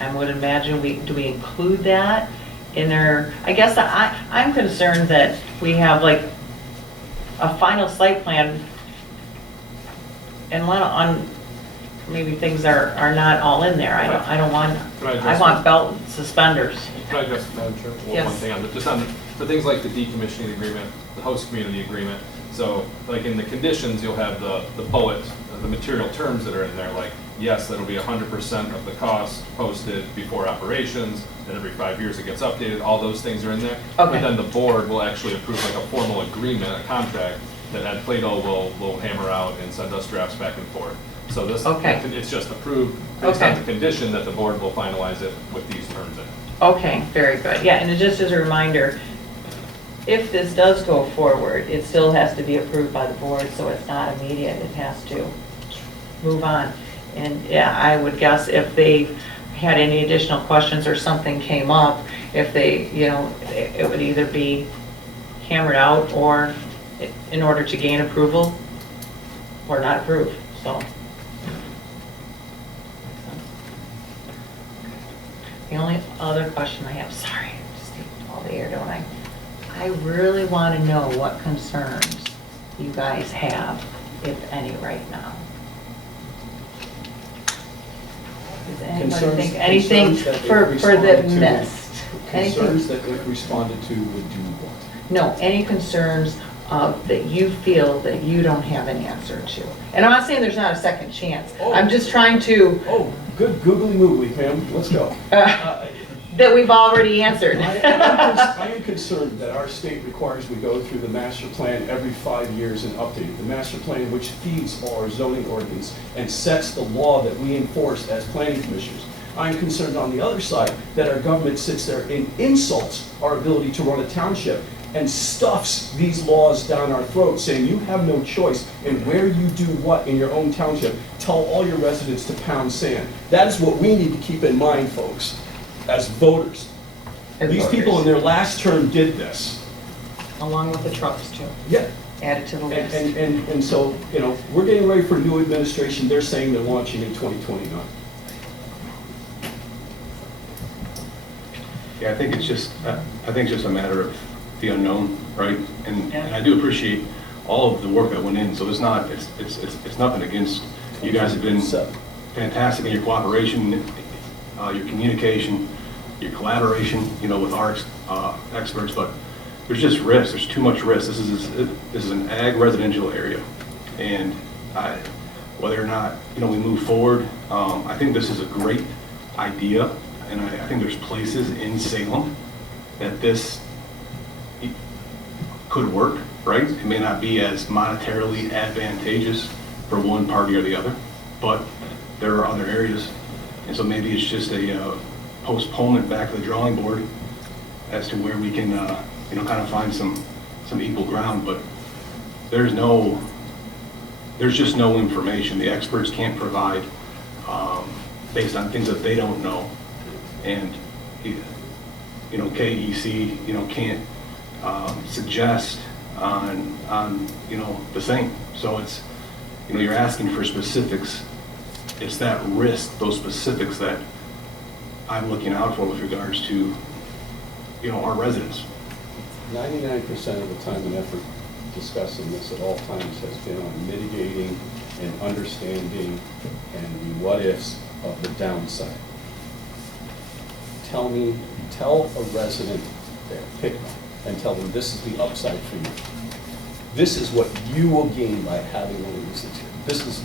I would imagine, do we include that in our, I guess I'm concerned that we have like a final site plan and maybe things are not all in there. I don't want, I want belt and suspenders. Can I address, Madam Chair, Yes. one thing on just on for things like the decommissioning agreement, the host community agreement. So like in the conditions, you'll have the bullet, the material terms that are in there, like, yes, that'll be 100% of the cost posted before operations, and every 5 years it gets updated, all those things are in there. Okay. But then the board will actually approve like a formal agreement, a contract, that Ed Plato will hammer out and send us drafts back and forth. So this, Okay. it's just approved based Okay. on the condition that the board will finalize it with these terms in. Okay, very good. Yeah, and just as a reminder, if this does go forward, it still has to be approved by the board, so it's not immediate. It has to move on. And yeah, I would guess if they had any additional questions or something came up, if they, it would either be hammered out or in order to gain approval or not approved, so. The only other question I have, sorry, I just take all the air, don't I? I really want to know what concerns you guys have, if any, right now. Does anybody think anything for the mist? Concerns that if responded to would do what? No, any concerns that you feel that you don't have an answer to. And I'm not saying there's not a second chance. I'm just trying to. Oh, good googly moogly, Pam, let's go. That we've already answered. I am concerned that our state requires we go through the master plan every 5 years and update it. The master plan which feeds our zoning ordinance and sets the law that we enforce as planning commissioners. I am concerned on the other side that our government sits there and insults our ability to run a township and stuffs these laws down our throats, saying you have no choice in where you do what in your own township. Tell all your residents to pound sand. That is what we need to keep in mind, folks, as voters. These people in their last term did this. Along with the trucks too. Yeah. Added to the list. And so, we're getting ready for a new administration. They're saying they're launching in 2029. Yeah, I think it's just a matter of the unknown, right? And I do appreciate all of the work that went in. So it's nothing against you guys. Have been fantastic in your cooperation, your communication, your collaboration, with our experts. But there's just risk. There's too much risk. This is an ag residential area, and whether or not we move forward, I think this is a great idea. And I think there's places in Salem that this could work, right? It may not be as monetarily advantageous for one party or the other, but there are other areas. And so maybe it's just a postponement back to the drawing board as to where we can, kind of find some equal ground. But there's just no information. The experts can't provide based on things that they don't know. And, KEC, can't suggest on, you know, the same. So it's, you know, you're asking for specifics. It's that risk, those specifics that I'm looking out for with regards to, you know, our residents. 99% of the time and effort discussing this at all times has been on mitigating and understanding and the what-ifs of the downside. Tell a resident there, pick one, and tell them this is the upside for you. This is what you will gain by having one of these things here.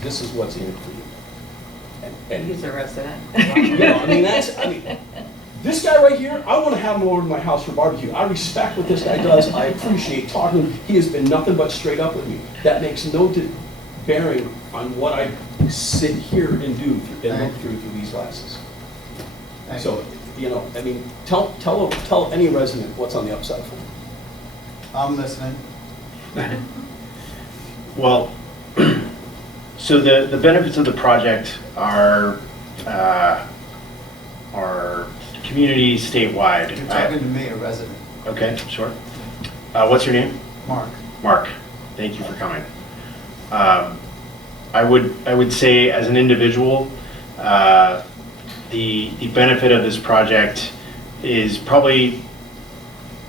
This is what's in it for you. And He's a resident. you know, I mean, this guy right here, I want to have him over to my house for barbecue. I respect what this guy does. I appreciate talking to him. He has been nothing but straight up with me. That makes no bearing on what I sit here and do and look through these glasses. So, you know, I mean, tell any resident what's on the upside for them. I'm listening. Well, so the benefits of the project are community statewide. You're talking to me, a resident. Okay, sure. What's your name? Mark. Mark, thank you for coming. I would say as an individual, the benefit of this project is probably,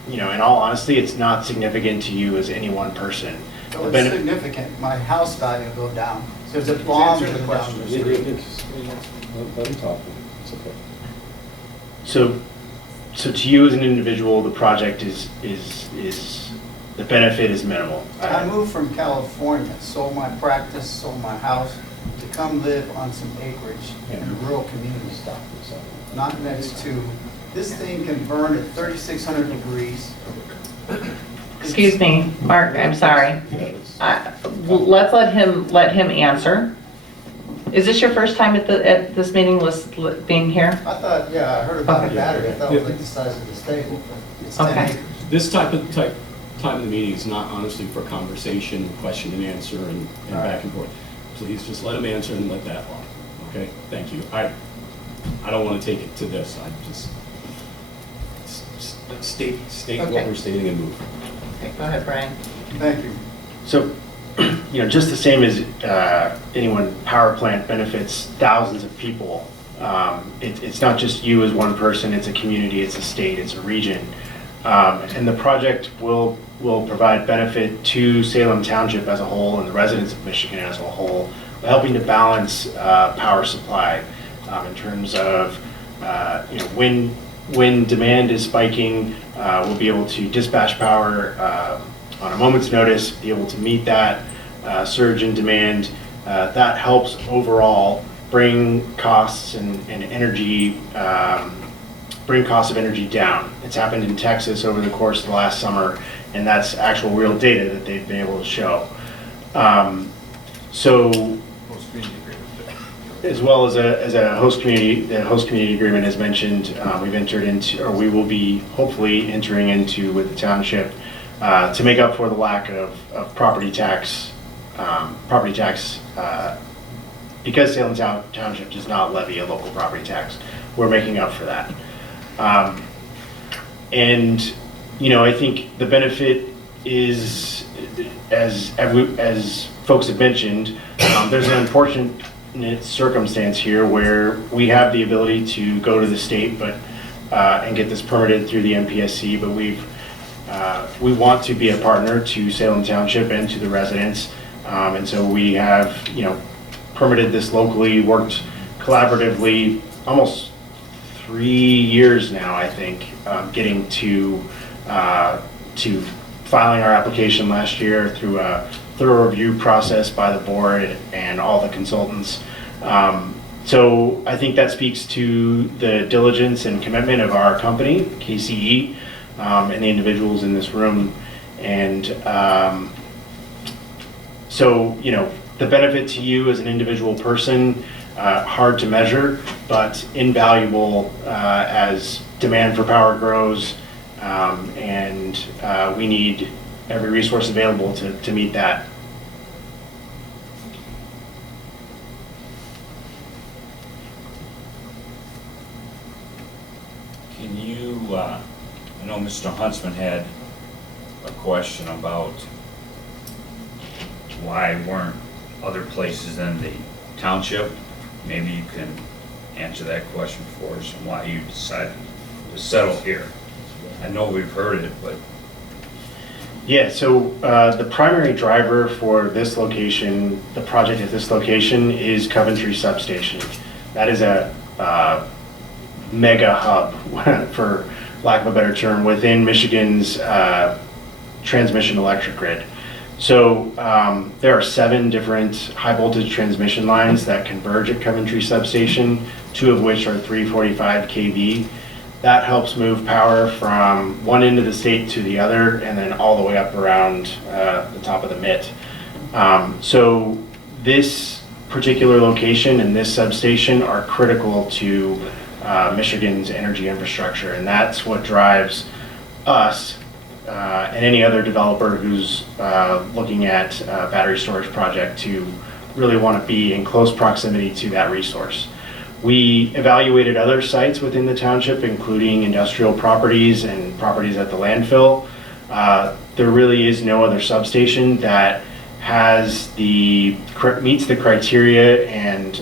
you know, in all honesty, it's not significant to you as any one person. So it's significant. My house value will go down. So there's a bomb to the question. Let him talk. It's okay. So to you as an individual, the project is the benefit is minimal. I moved from California, sold my practice, sold my house to come live on some acreage in a rural community. Not next to, this thing can burn at 3,600 degrees. Excuse me, Mark, I'm sorry. Let's let him answer. Is this your first time at this meeting, being here? I thought, yeah, I heard about the battery. I thought it was like the size of this table, but it's 10 Okay. acres. This time of the meeting is not honestly for conversation, question and answer, and back and forth. Please just let him answer and let that lie. Okay, thank you. I don't want to take it to this. I just state what Okay. we're stating and move. Okay, go ahead, Brian. Thank you. So, you know, just the same as any one power plant benefits thousands of people. It's not just you as one person, it's a community, it's a state, it's a region. And the project will provide benefit to Salem Township as a whole and the residents of Michigan as a whole, helping to balance power supply in terms of, you know, when demand is spiking, we'll be able to dispatch power on a moment's notice, be able to meet that surge in demand. That helps overall bring costs and energy, bring costs of energy down. It's happened in Texas over the course of the last summer, and that's actual real data that they've been able to show. So, as well as a host community, the host community agreement as mentioned, we've entered into, or we will be hopefully entering into with the township to make up for the lack of property tax, because Salem Township does not levy a local property tax. We're making up for that. And, you know, I think the benefit is, as folks have mentioned, there's an unfortunate circumstance here where we have the ability to go to the state, but and get this permitted through the MPSC, but we want to be a partner to Salem Township and to the residents, and so we have, you know, permitted this locally, worked collaboratively, almost 3 years now, I think, getting to filing our application last year through a thorough review process by the board and all the consultants. So I think that speaks to the diligence and commitment of our company, KCE, and the individuals in this room. And so, you know, the benefit to you as an individual person, hard to measure, but invaluable as demand for power grows, and we need every resource available to meet that. Can you, I know Mr. Huntsman had a question about why weren't other places in the township? Maybe you can answer that question for us and why you decided to settle here. I know we've heard it, but. Yeah, so the primary driver for this location, the project at this location, is Coventry Substation. That is a mega hub, for lack of a better term, within Michigan's transmission electric grid. So there are 7 different high voltage transmission lines that converge at Coventry Substation, 2 of which are 345 kV. That helps move power from one end of the state to the other, and then all the way up around the top of the MIT. So this particular location and this substation are critical to Michigan's energy infrastructure, and that's what drives us and any other developer who's looking at a battery storage project to really want to be in close proximity to that resource. We evaluated other sites within the township, including industrial properties and properties at the landfill. There really is no other substation that has meets the criteria and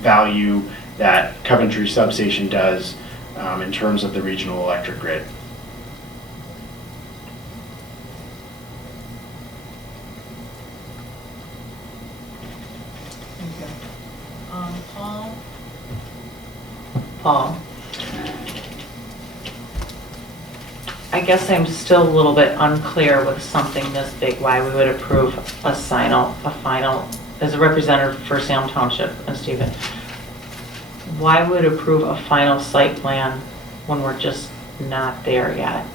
value that Coventry Substation does in terms of the regional electric grid. Paul? I guess I'm still a little bit unclear with something this big, why we would approve a final, as a representative for Salem Township and Stephen, why would approve a final site plan when we're just not there yet?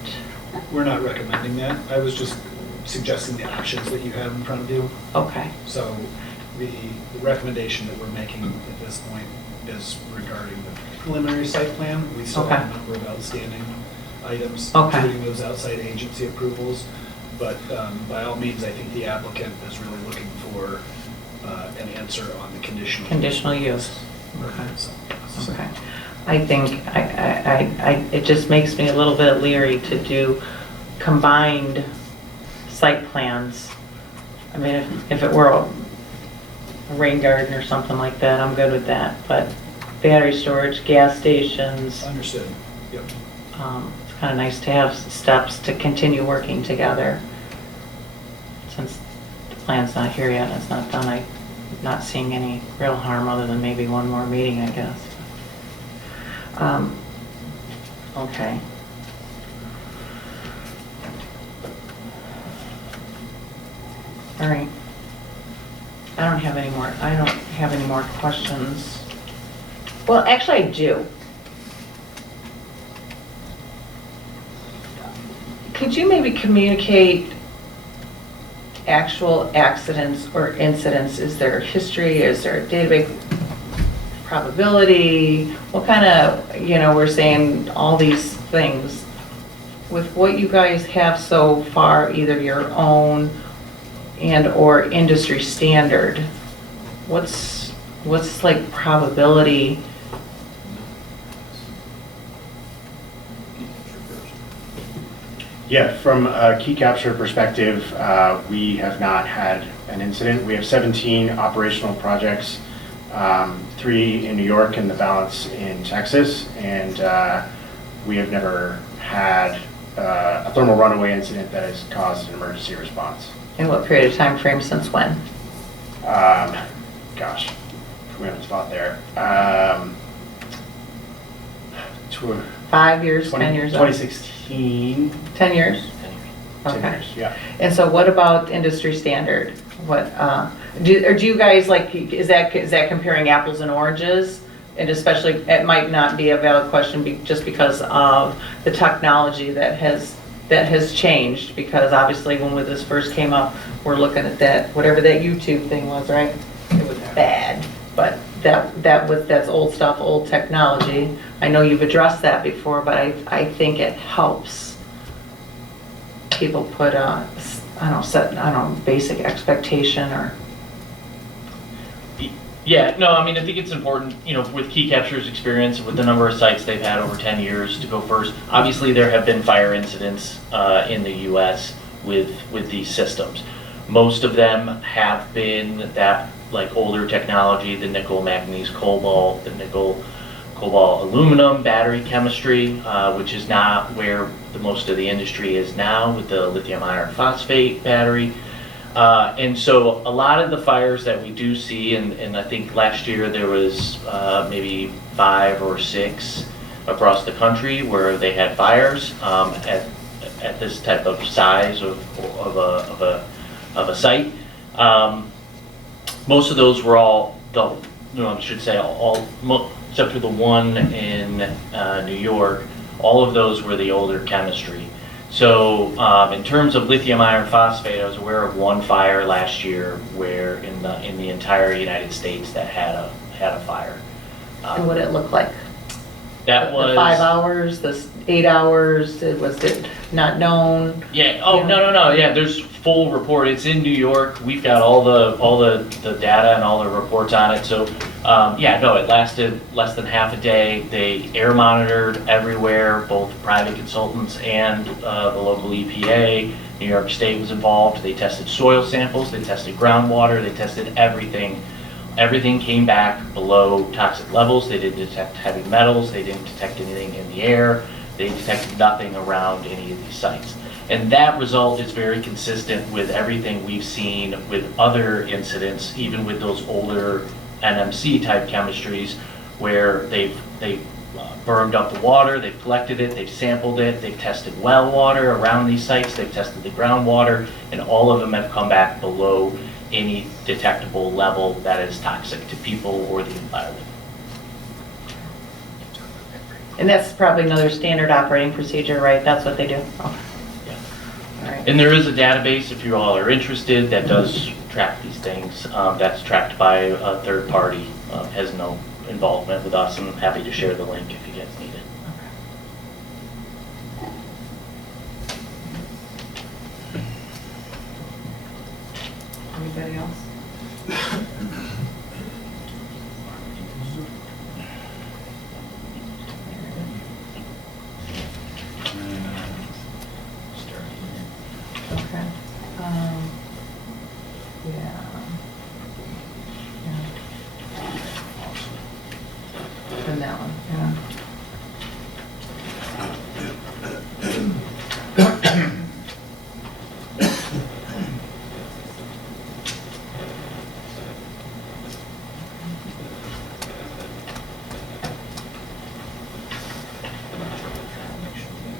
We're not recommending that. I was just suggesting the options that you have in front of you. Okay. So the recommendation that we're making at this point is regarding the preliminary site plan. We still have a number of outstanding items, including those outside agency approvals. But by all means, I think the applicant is really looking for an answer on the conditional use. Okay. Okay. I think it just makes me a little bit leery to do combined site plans. I mean, if it were a rain garden or something like that, I'm good with that. But battery storage, gas stations. Understood. Yep. It's kind of nice to have steps to continue working together. Since the plan's not here yet and it's not done, I'm not seeing any real harm other than maybe one more meeting, I guess. Okay. All right. I don't have any more questions. Well, actually I do. Could you maybe communicate actual accidents or incidents? Is there history? Is there a database probability? What kind of, we're saying all these things. With what you guys have so far, either your own and or industry standard, what's like probability? Yeah, from a key capture perspective, we have not had an incident. We have 17 operational projects, 3 in New York and the balance in Texas, and we have never had a thermal runaway incident that has caused an emergency response. In what period of time frame, since when? Gosh, put me on the spot there. 5 years, 10 years? 2016. 10 years? 10 Okay. years, yeah. And so what about industry standard? What, do you guys like, is that comparing apples and oranges? And especially, it might not be a valid question just because of the technology that has changed, because obviously when this first came up, we're looking at that, whatever that YouTube thing was, right? It was bad, but that's old stuff, old technology. I know you've addressed that before, but I think it helps people put basic expectation or. Yeah, no, I mean, I think it's important, with Key Capture's experience, with the number of sites they've had over 10 years to go first. Obviously, there have been fire incidents in the U.S. with these systems. Most of them have been that like older technology, the nickel, manganese, cobalt, the nickel, cobalt, aluminum battery chemistry, which is not where most of the industry is now with the lithium iron phosphate battery. And so a lot of the fires that we do see, and I think last year there was maybe 5 or 6 across the country where they had fires at this type of size of a site. Most of those were all, I should say except for the one in New York, all of those were the older chemistry. So in terms of lithium iron phosphate, I was aware of one fire last year where in the entire United States that had a fire. And what did it look like? That was the 5 hours, the 8 hours. Was it not known? Yeah. Oh, no. Yeah, there's full report. It's in New York. We've got all the data and all the reports on it. So yeah, no, it lasted less than half a day. They air monitored everywhere, both private consultants and the local EPA. New York State was involved. They tested soil samples. They tested groundwater. They tested everything. Everything came back below toxic levels. They didn't detect heavy metals. They didn't detect anything in the air. They detected nothing around any of these sites. And that result is very consistent with everything we've seen with other incidents, even with those older NMC type chemistries, where they've burned up the water, they've collected it, they've sampled it, they've tested well water around these sites, they've tested the groundwater, and all of them have come back below any detectable level that is toxic to people or the environment. And that's probably another standard operating procedure, right? That's what they do? Oh. Yeah. All right. And there is a database, if you all are interested, that does track these things. That's tracked by a third party, has no involvement with us, and I'm happy to share the link if you guys need it. Anybody else? Okay. Yeah. And that one, yeah.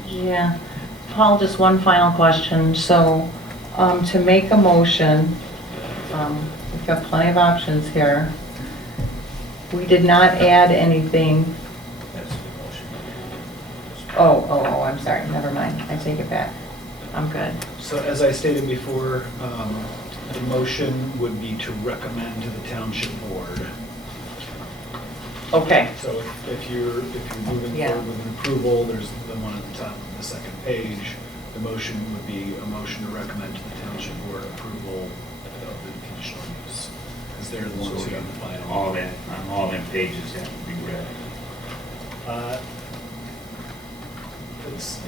Yeah. Paul, just one final question. So, to make a motion, we've got plenty of options here. We did not add anything. Oh, I'm sorry, never mind. I take it back. I'm good. So as I stated before, the motion would be to recommend to the township board. Okay. So if you're moving forward with an approval, there's the one at the top of the second page. The motion would be a motion to recommend to the township board approval of the conditional use, because they're the ones who have the final. All that, on all them pages have to be read.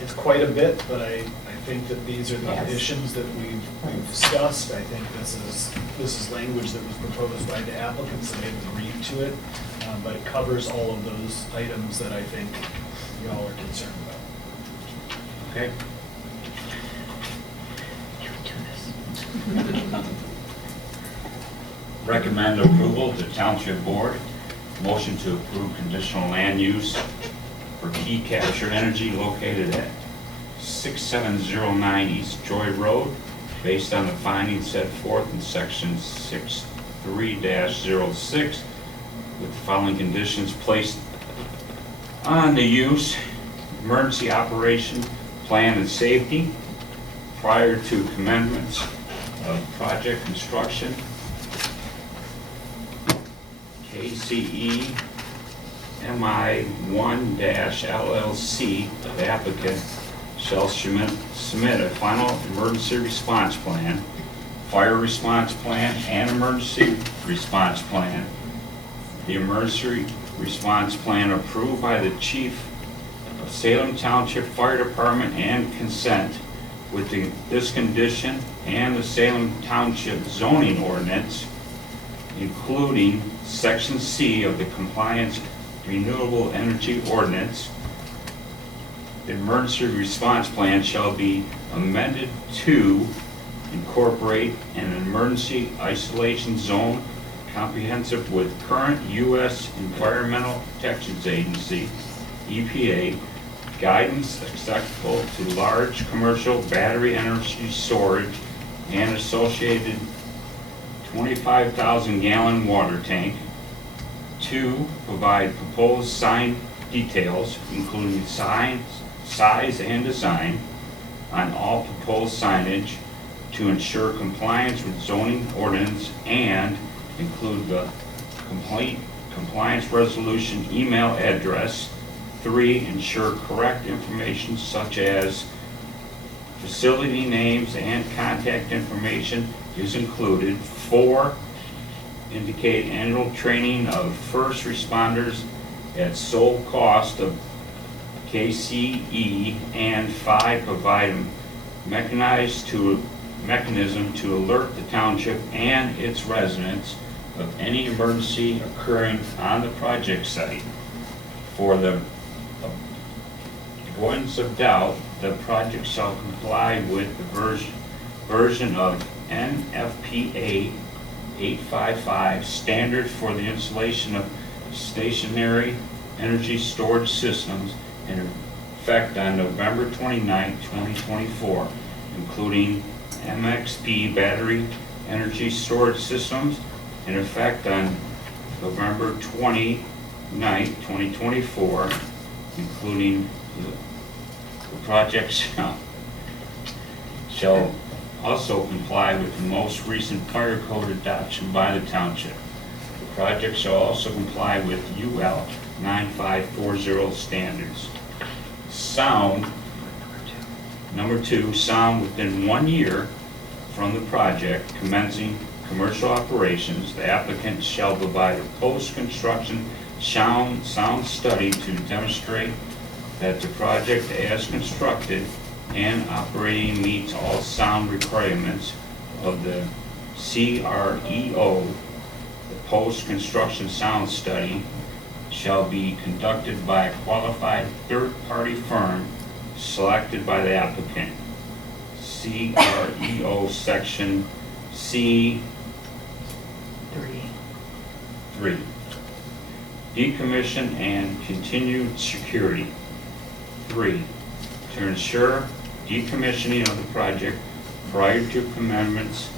It's quite a bit, but I think that these are the additions that we've discussed. I think this is language that was proposed by the applicants, and they've agreed to it, but it covers all of those items that I think y'all are concerned about. Okay. Recommend approval to Township Board. Motion to approve conditional land use for key capture energy located at 6709 East Joy Road, based on the findings set forth in section 63-06, with the following conditions placed on the use: emergency operation plan and safety prior to commencement of project construction. KCE MI1-LLC, the applicant shall submit a final emergency response plan, fire response plan, and emergency response plan. The emergency response plan approved by the Chief of Salem Township Fire Department and consent with this condition and the Salem Township zoning ordinance, including Section C of the Compliance Renewable Energy Ordinance, the emergency response plan shall be amended to incorporate an emergency isolation zone comprehensive with current U.S. Environmental Protection Agency, EPA, guidance acceptable to large commercial battery energy storage and associated 25,000 gallon water tank. 2, provide proposed sign details, including signs, size and design, on all proposed signage to ensure compliance with zoning ordinance and include the compliance resolution email address. 3, ensure correct information such as facility names and contact information is included. 4, indicate annual training of first responders at sole cost of KCE. And 5, provide a mechanism to alert the township and its residents of any emergency occurring on the project site. For the avoidance of doubt, the project shall comply with the version of NFPA 855 standard for the installation of stationary energy storage systems in effect on November 29, 2024, including MXP battery energy storage systems in effect on November 29, 2024, including the project shall also comply with the most recent fire code adoption by the township. The project shall also comply with UL 9540 standards. Sound, number 2, sound within 1 year from the project commencing commercial operations. The applicant shall provide a post-construction sound study to demonstrate that the project as constructed and operating meets all sound requirements of the CREO. The post-construction sound study shall be conducted by a qualified third-party firm selected by the applicant. CREO section C3. Decommission and continued security. 3, to ensure decommissioning of the project prior to commencement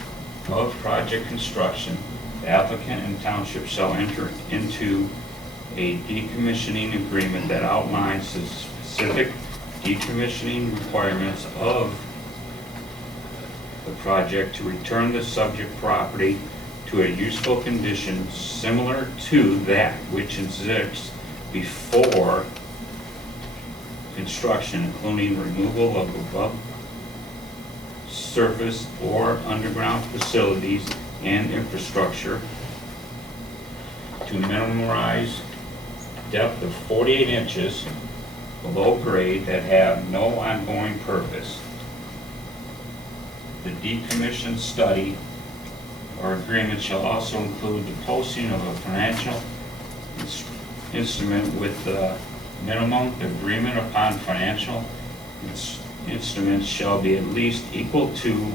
of project construction, the applicant and township shall enter into a decommissioning agreement that outlines the specific decommissioning requirements of the project to return the subject property to a useful condition similar to that which exists before construction, including removal of above surface or underground facilities and infrastructure to minimize depth of 48 inches below grade that have no ongoing purpose. The decommission study or agreement shall also include the posting of a financial instrument with the minimum agreement upon financial instruments shall be at least equal to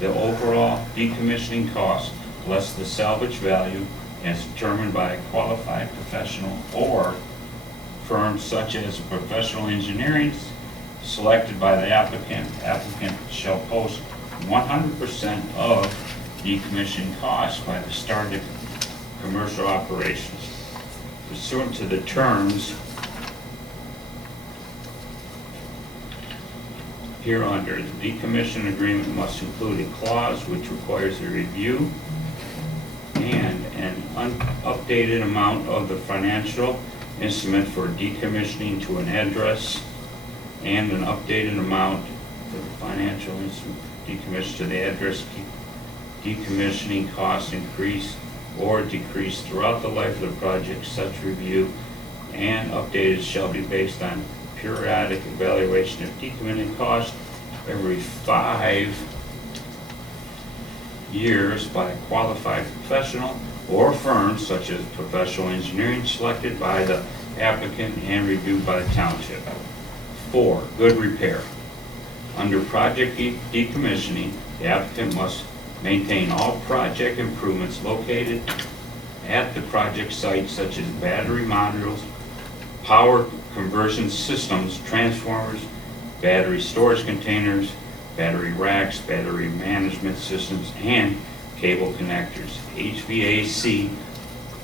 the overall decommissioning cost less the salvage value as determined by a qualified professional or firm such as professional engineering selected by the applicant. The applicant shall post 100% of decommissioning costs by the start of commercial operations. Pursuant to the terms hereunder, the decommission agreement must include a clause which requires a review and an updated amount of the financial instrument for decommissioning to an address and an updated amount for the financial instrument decommissioned to the address. Decommissioning costs increase or decrease throughout the life of the project. Such review and updated shall be based on periodic evaluation of decommissioning costs every 5 years by a qualified professional or firm such as professional engineering selected by the applicant and reviewed by the township. 4, good repair. Under project decommissioning, the applicant must maintain all project improvements located at the project site such as battery modules, power conversion systems, transformers, battery storage containers, battery racks, battery management systems, and cable connectors, HVAC,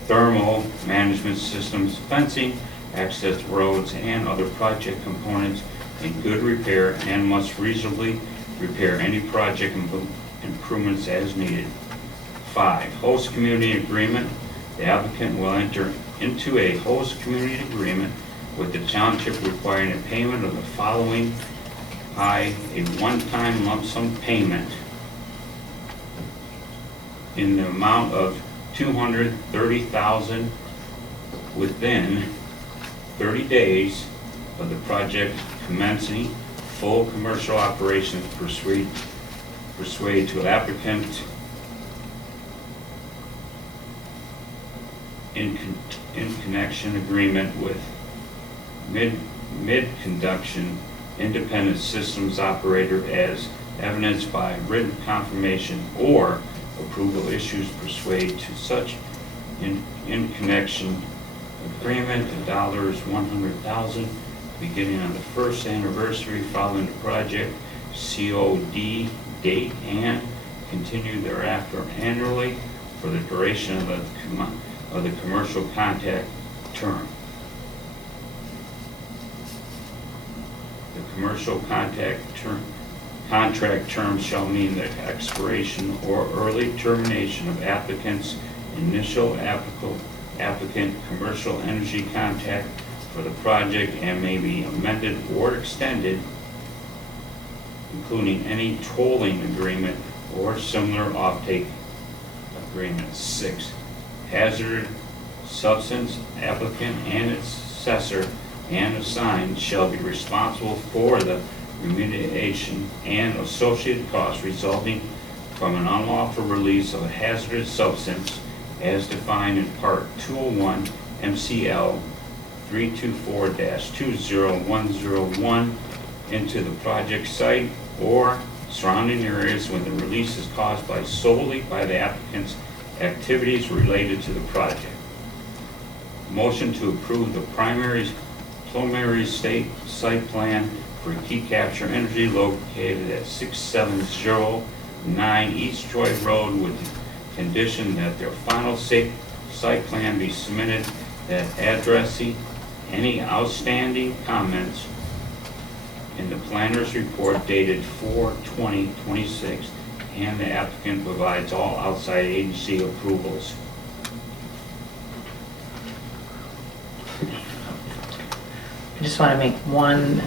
thermal management systems, fencing, access roads, and other project components in good repair and must reasonably repair any project improvements as needed. 5, host community agreement. The applicant will enter into a host community agreement with the township requiring a payment of the following: a one-time lump sum payment in the amount of $230,000 within 30 days of the project commencing full commercial operations. Persuade to applicant in connection agreement with mid-conduction independent systems operator as evidenced by written confirmation or approval issues. Persuade to such in connection agreement $100,000 beginning on the first anniversary following the project COD date and continue thereafter annually for the duration of the commercial contract term. The commercial contract term shall mean the expiration or early termination of applicant's initial applicant commercial energy contract for the project and may be amended or extended, including any tolling agreement or similar offtake agreement. 6, hazard substance applicant and its successor and assigned shall be responsible for the remediation and associated costs resulting from an unlawful release of a hazardous substance as defined in Part 201 MCL 324-20101 into the project site or surrounding areas when the release is caused solely by the applicant's activities related to the project. Motion to approve the preliminary site plan for Key Capture Energy located at 6709 East Troy Road with the condition that their final site plan be submitted that addressing any outstanding comments in the planner's report dated 4/20/26 and the applicant provides all outside agency approvals. I just want to make one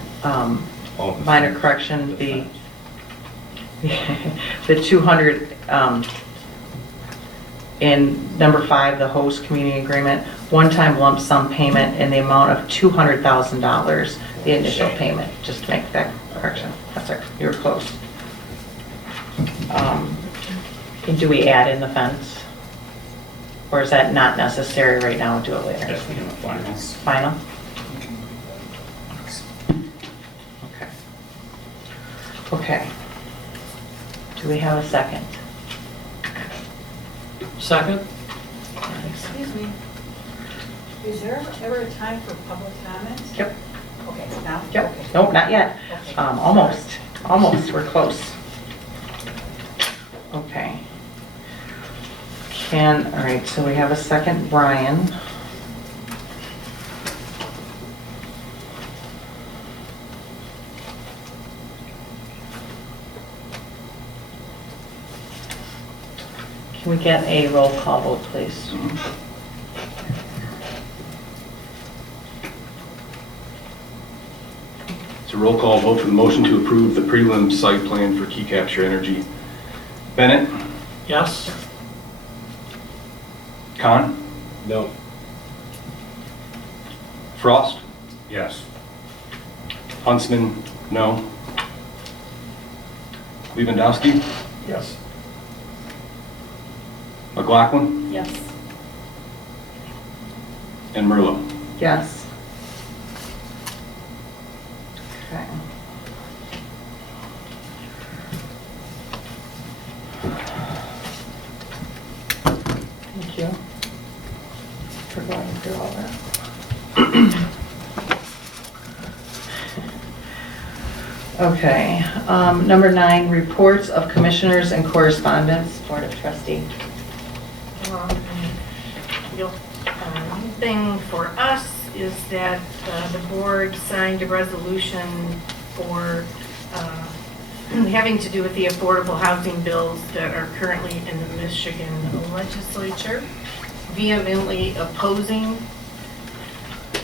minor correction. The 200 in number 5, the host community agreement, one-time lump sum payment in the amount of $200,000, the initial payment, just to make that correction. That's right, you were close. And do we add in the fence? Or is that not necessary right now and do it later? That's in the finals. Final? Okay. Okay. Do we have a second? Second? Excuse me. Is there ever a time for public comment? Yep. Okay, now? Yep. Okay. Nope, not yet. Okay. Almost. We're close. Okay. All right, so we have a second, Brian. Can we get a roll call vote, please? It's a roll call vote for the motion to approve the prelim site plan for Key Capture Energy. Bennett? Yes. Khan? No. Frost? Yes. Huntsman? No. Lewandowski, Yes. McLaughlin, Yes. and Merlot. Yes. Okay. Thank you for going through all that. Okay, number 9, reports of commissioners and correspondence, Board of Trustee. One thing for us is that the board signed a resolution for having to do with the affordable housing bills that are currently in the Michigan legislature, vehemently opposing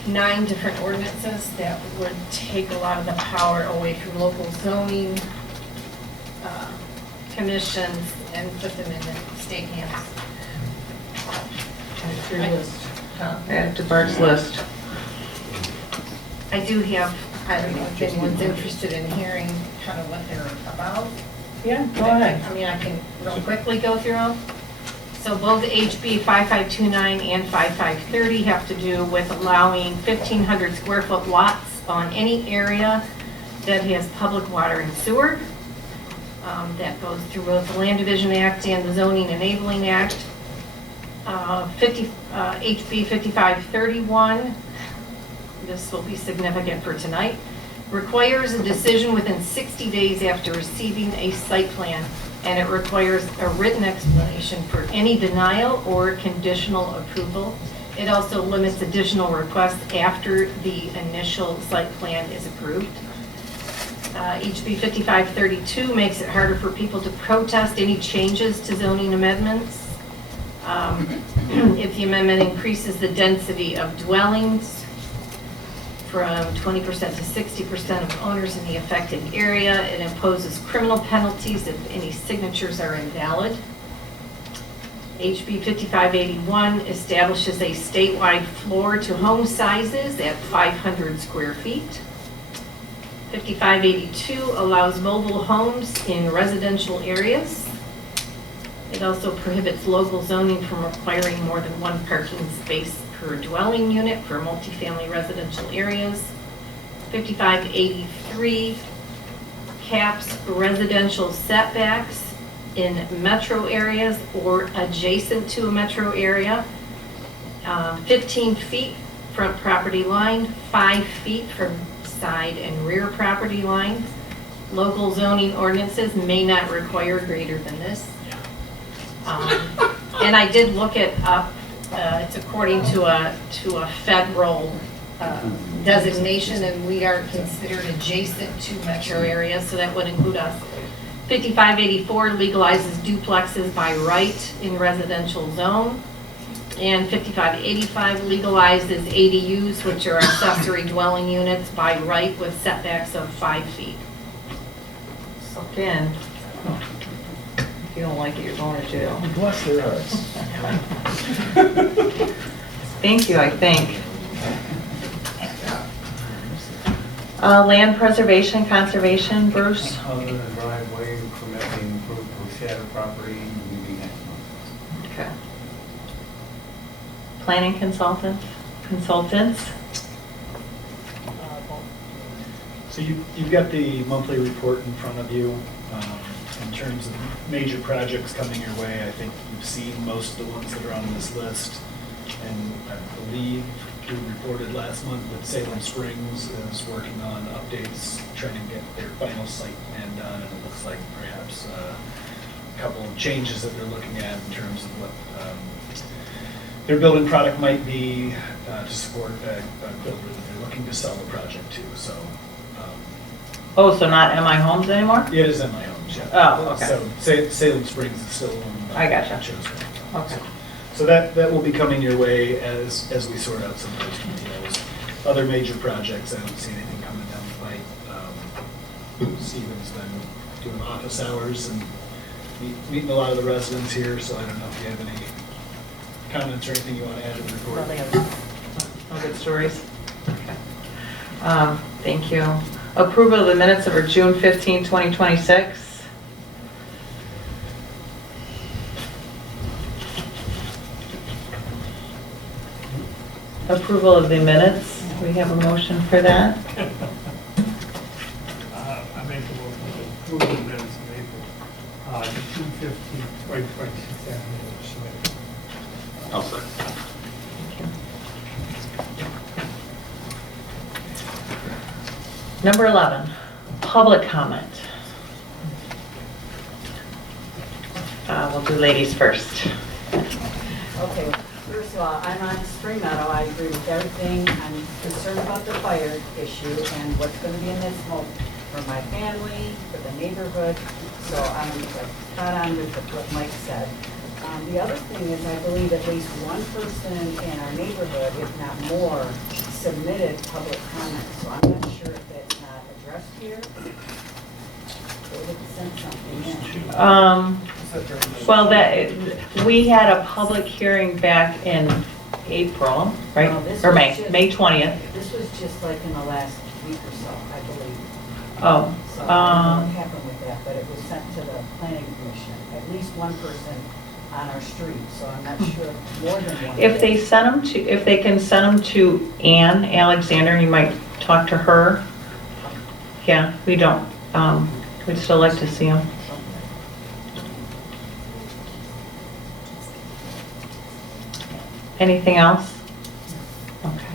9 different ordinances that would take a lot of the power away from local zoning commissions and put them in the state hands. Add to Bart's list. I do have, I don't know if anyone's interested in hearing kind of what they're about. Yeah, go ahead. I mean, I can real quickly go through them. So both HB 5529 and 5530 have to do with allowing 1,500 square foot lots on any area that has public water and sewer. That goes through both the Land Division Act and the Zoning Enabling Act. HB 5531, this will be significant for tonight, requires a decision within 60 days after receiving a site plan, and it requires a written explanation for any denial or conditional approval. It also limits additional requests after the initial site plan is approved. HB 5532 makes it harder for people to protest any changes to zoning amendments. If the amendment increases the density of dwellings from 20% to 60% of owners in the affected area, it imposes criminal penalties if any signatures are invalid. HB 5581 establishes a statewide floor to home sizes at 500 square feet. 5582 allows mobile homes in residential areas. It also prohibits local zoning from requiring more than 1 parking space per dwelling unit for multifamily residential areas. 5583 caps residential setbacks in metro areas or adjacent to a metro area. 15 feet front property line, 5 feet from side and rear property lines. Local zoning ordinances may not require greater than this. And I did look it up. It's according to a federal designation, and we are considered adjacent to metro areas, so that would include us. 5584 legalizes duplexes by right in residential zone. And 5585 legalizes ADUs, which are accessory dwelling units, by right with setbacks of 5 feet. So again, if you don't like it, you're going to jail. Bless their hearts. Thank you, I think. Land preservation, conservation, Bruce? Other than driveway permitting for shattered property, meeting next month. Okay. Planning consultants? So you've got the monthly report in front of you. In terms of major projects coming your way, I think you've seen most of the ones that are on this list. And I believe we reported last month that Salem Springs is working on updates, trying to get their final site plan done. And it looks like perhaps a couple of changes that they're looking at in terms of what their building product might be to support a builder that they're looking to sell the project to. So. Oh, so not MI Homes anymore? It is MI Homes, yeah. Oh, okay. So Salem Springs is still one. I gotcha. Okay. So that will be coming your way as we sort out some of those details. Other major projects, I don't see anything coming down the pipe. Stephen's been doing office hours and meeting a lot of the residents here, so I don't know if you have any comments or anything you want to add to the report. No good stories? Okay. Thank you. Approval of the minutes of our June 15, 2026. approval of the minutes. We have a motion for that. I make the motion to approve the minutes of April, the 2/15/2026 as submitted. I'll second. Number 11, public comment. We'll do ladies first. Okay, first of all, I'm on Spring Meadow. I agree with everything. I'm concerned about the fire issue and what's going to be in this smoke for my family, for the neighborhood. So I'm spot on with what Mike said. The other thing is I believe at least one person in our neighborhood, if not more, submitted public comments. So I'm not sure if that's not addressed here. They would send something in. Well, we had a public hearing back in April, right? No, this Or was May, just- May 20th. This was just like in the last week or so, I believe. Oh, So I don't know what happened with that, but it was sent to the planning commission, at least one person on our street, so I'm not sure more than one. if they send them to, if they can send them to Ann Alexander, you might talk to her. Yeah, we don't, we'd still like to see them. Anything else? Okay.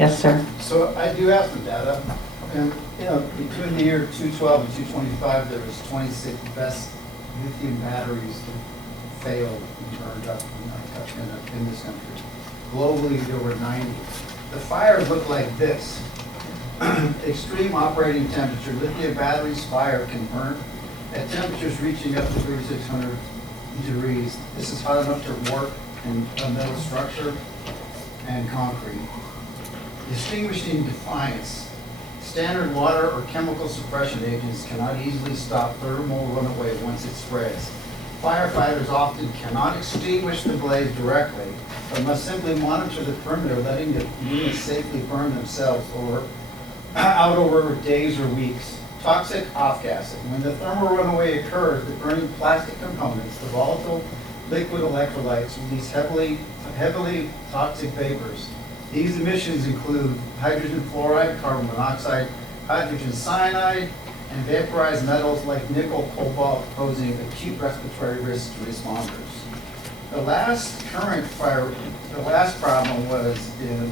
Yes, sir. So I do have some data, and, you know, between the year 212 and 225, there was 26 best lithium batteries that failed and burned up in this country. Globally, there were 90. The fires look like this. Extreme operating temperature, lithium batteries fire can burn at temperatures reaching up to 3,600 degrees. This is hot enough to warp in a metal structure and concrete. Distinguishing defiance. Standard water or chemical suppression agents cannot easily stop thermal runaway once it spreads. Firefighters often cannot extinguish the blaze directly, but must simply monitor the perimeter, letting the units safely burn themselves or out over days or weeks. Toxic off-gassing. When the thermal runaway occurs, the burning plastic components, the volatile liquid electrolytes, release heavily toxic vapors. These emissions include hydrogen fluoride, carbon monoxide, hydrogen cyanide, and vaporized metals like nickel, cobalt, posing acute respiratory risk to responders. The last problem was in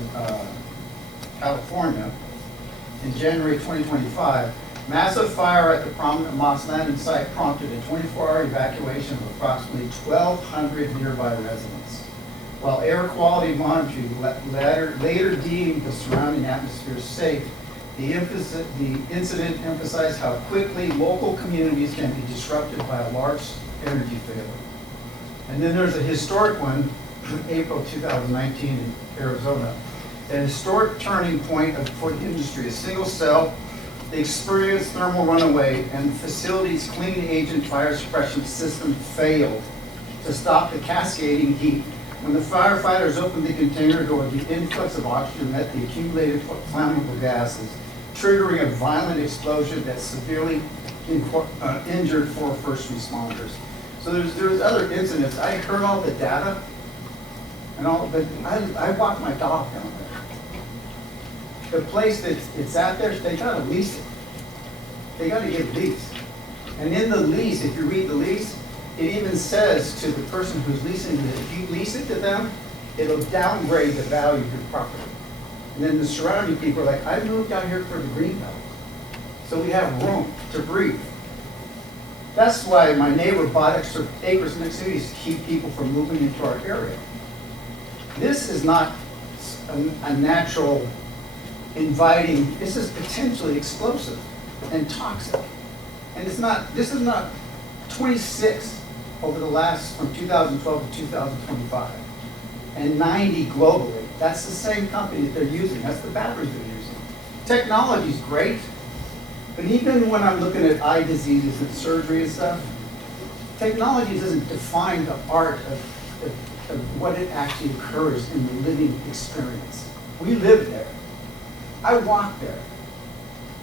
California in January 2025. Massive fire at the prominent Moss Landing site prompted a 24-hour evacuation of approximately 1,200 nearby residents. While air quality monitoring later deemed the surrounding atmosphere safe, the incident emphasized how quickly local communities can be disrupted by a large energy failure. And then there's a historic one, April 2019 in Arizona. An historic turning point for the industry. A single cell, they experienced thermal runaway, and the facility's clean agent fire suppression system failed to stop the cascading heat. When the firefighters opened the container door, the influx of oxygen met the accumulated flammable gases, triggering a violent explosion that severely injured 4 first responders. So there's other incidents. I heard all the data, and all, but I walked my dog down there. The place that it's at there, they gotta lease it. They gotta get leased. And in the lease, if you read the lease, it even says to the person who's leasing it, if you lease it to them, it'll downgrade the value of your property. And then the surrounding people are like, I moved out here for the green belt. So we have room to breathe. That's why my neighbor bought extra acres next to me to keep people from moving into our area. This is not a natural inviting, this is potentially explosive and toxic. And it's not, this is not 26 over the last, from 2012 to 2025, and 90 globally. That's the same company that they're using, that's the batteries they're using. Technology's great, but even when I'm looking at eye diseases and surgery and stuff, technology doesn't define the art of what it actually occurs in the living experience. We live there. I walk there.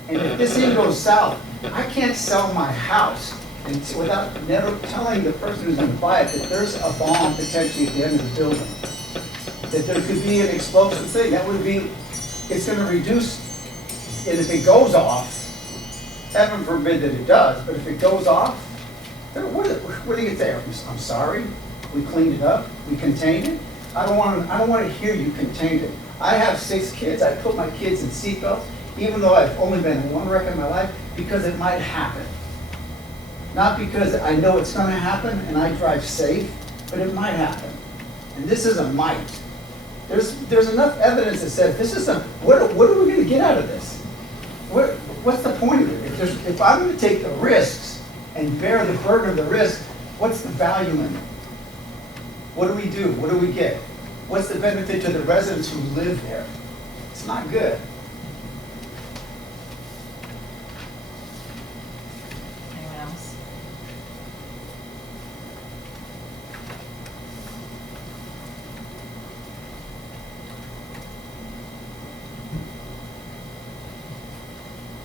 And if this thing goes south, I can't sell my house without never telling the person who's going to buy it that there's a bomb potentially at the end of the building. that there could be an explosive thing. That would be, it's gonna reduce, and if it goes off, heaven forbid that it does, but if it goes off, then what do you say? I'm sorry, we cleaned it up, we contained it. I don't want to hear you contained it. I have 6 kids. I put my kids in seatbelts, even though I've only been in one wreck in my life, because it might happen. Not because I know it's going to happen and I drive safe, but it might happen. And this is a might. There's enough evidence that says this is what are we going to get out of this? What's the point of it? If I'm going to take the risks and bear the burden of the risk, what's the value in it? What do we do? What do we get? What's the benefit to the residents who live there? It's not good. Anyone else?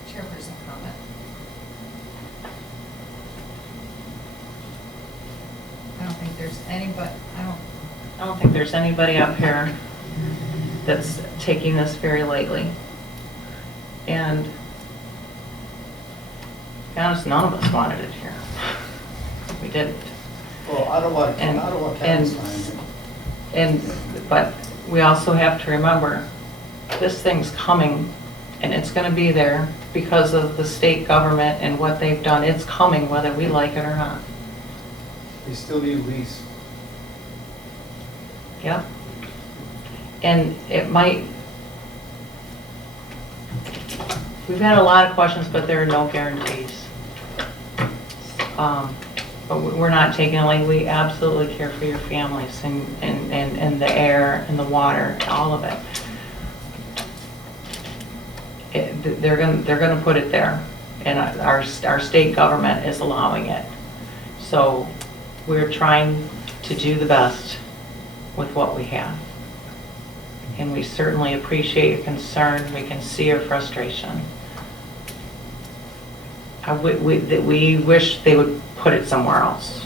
Chairperson comment. I don't think there's anybody, I don't think there's anybody up here that's taking this very lightly. And to be honest, none of us wanted it here. We didn't. Well, I don't want but we also have to remember, this thing's coming, and it's gonna be there because of the state government and what they've done. It's coming whether we like it or not. They still need a lease. Yep. And it might, we've had a lot of questions, but there are no guarantees. But we're not taking it lightly. We absolutely care for your families and the air and the water, all of it. They're gonna put it there, and our state government is allowing it. So we're trying to do the best with what we have. And we certainly appreciate your concern. We can see your frustration. We wish they would put it somewhere else.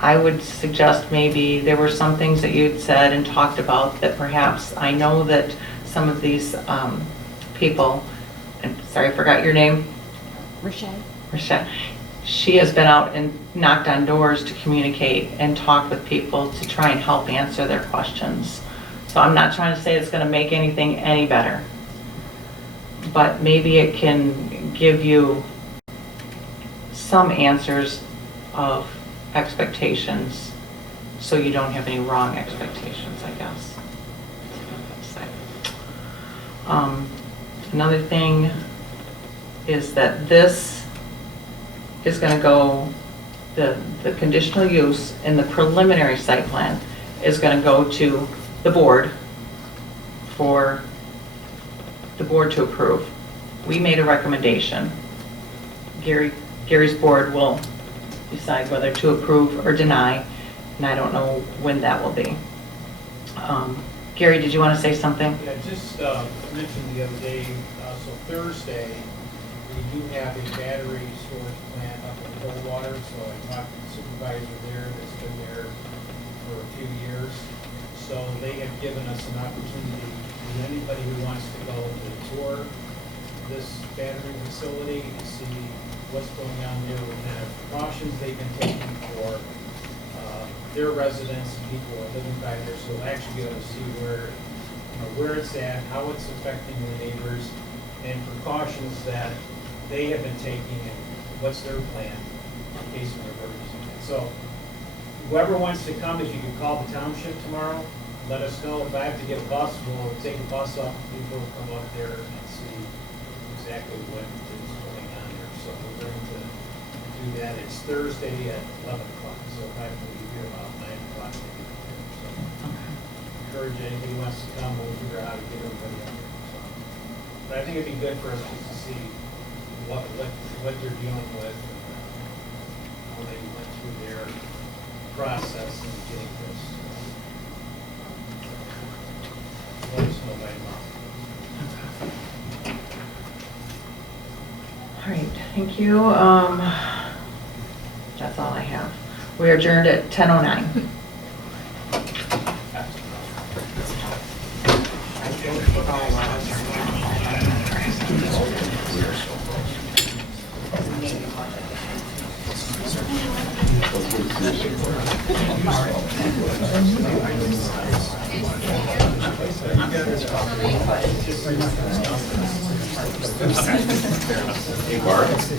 I would suggest maybe there were some things that you'd said and talked about that perhaps, I know that some of these people, and sorry, I forgot your name. Rochelle. She has been out and knocked on doors to communicate and talk with people to try and help answer their questions. So I'm not trying to say it's going to make anything any better, but maybe it can give you some answers of expectations so you don't have any wrong expectations, I guess. Another thing is that this is going to go, the conditional use and the preliminary site plan is going to go to the board for the board to approve. We made a recommendation. Gary's board will decide whether to approve or deny, and I don't know when that will be. Gary, did you want to say something? Yeah, just mentioned the other day, so Thursday, we do have a battery storage plant up in Coldwater, so I talked to the supervisor there that's been there for a few years. So they have given us an opportunity, for anybody who wants to go to tour this battery facility to see what's going on there, what kind of precautions they've been taking for their residents and people who are living by there. So we'll actually be able to see where it's at, how it's affecting the neighbors, and precautions that they have been taking, and what's their plan in case of an emergency. So whoever wants to come, if you can call the township tomorrow, let us know. If I have to get a bus, we'll take a bus off, people will come up there and see exactly what is going on there. So we're going to do that. It's Thursday at 11 o'clock, so if I have to leave here about 9 o'clock, maybe. So encourage anybody who wants to come, we'll figure out how to get everybody up there. So, but I think it'd be good for us just to see what they're dealing with, how they went through their process in getting this. Let us know by tomorrow. All right, thank you. That's all I have. We are adjourned at 10:09. Hey, Bart.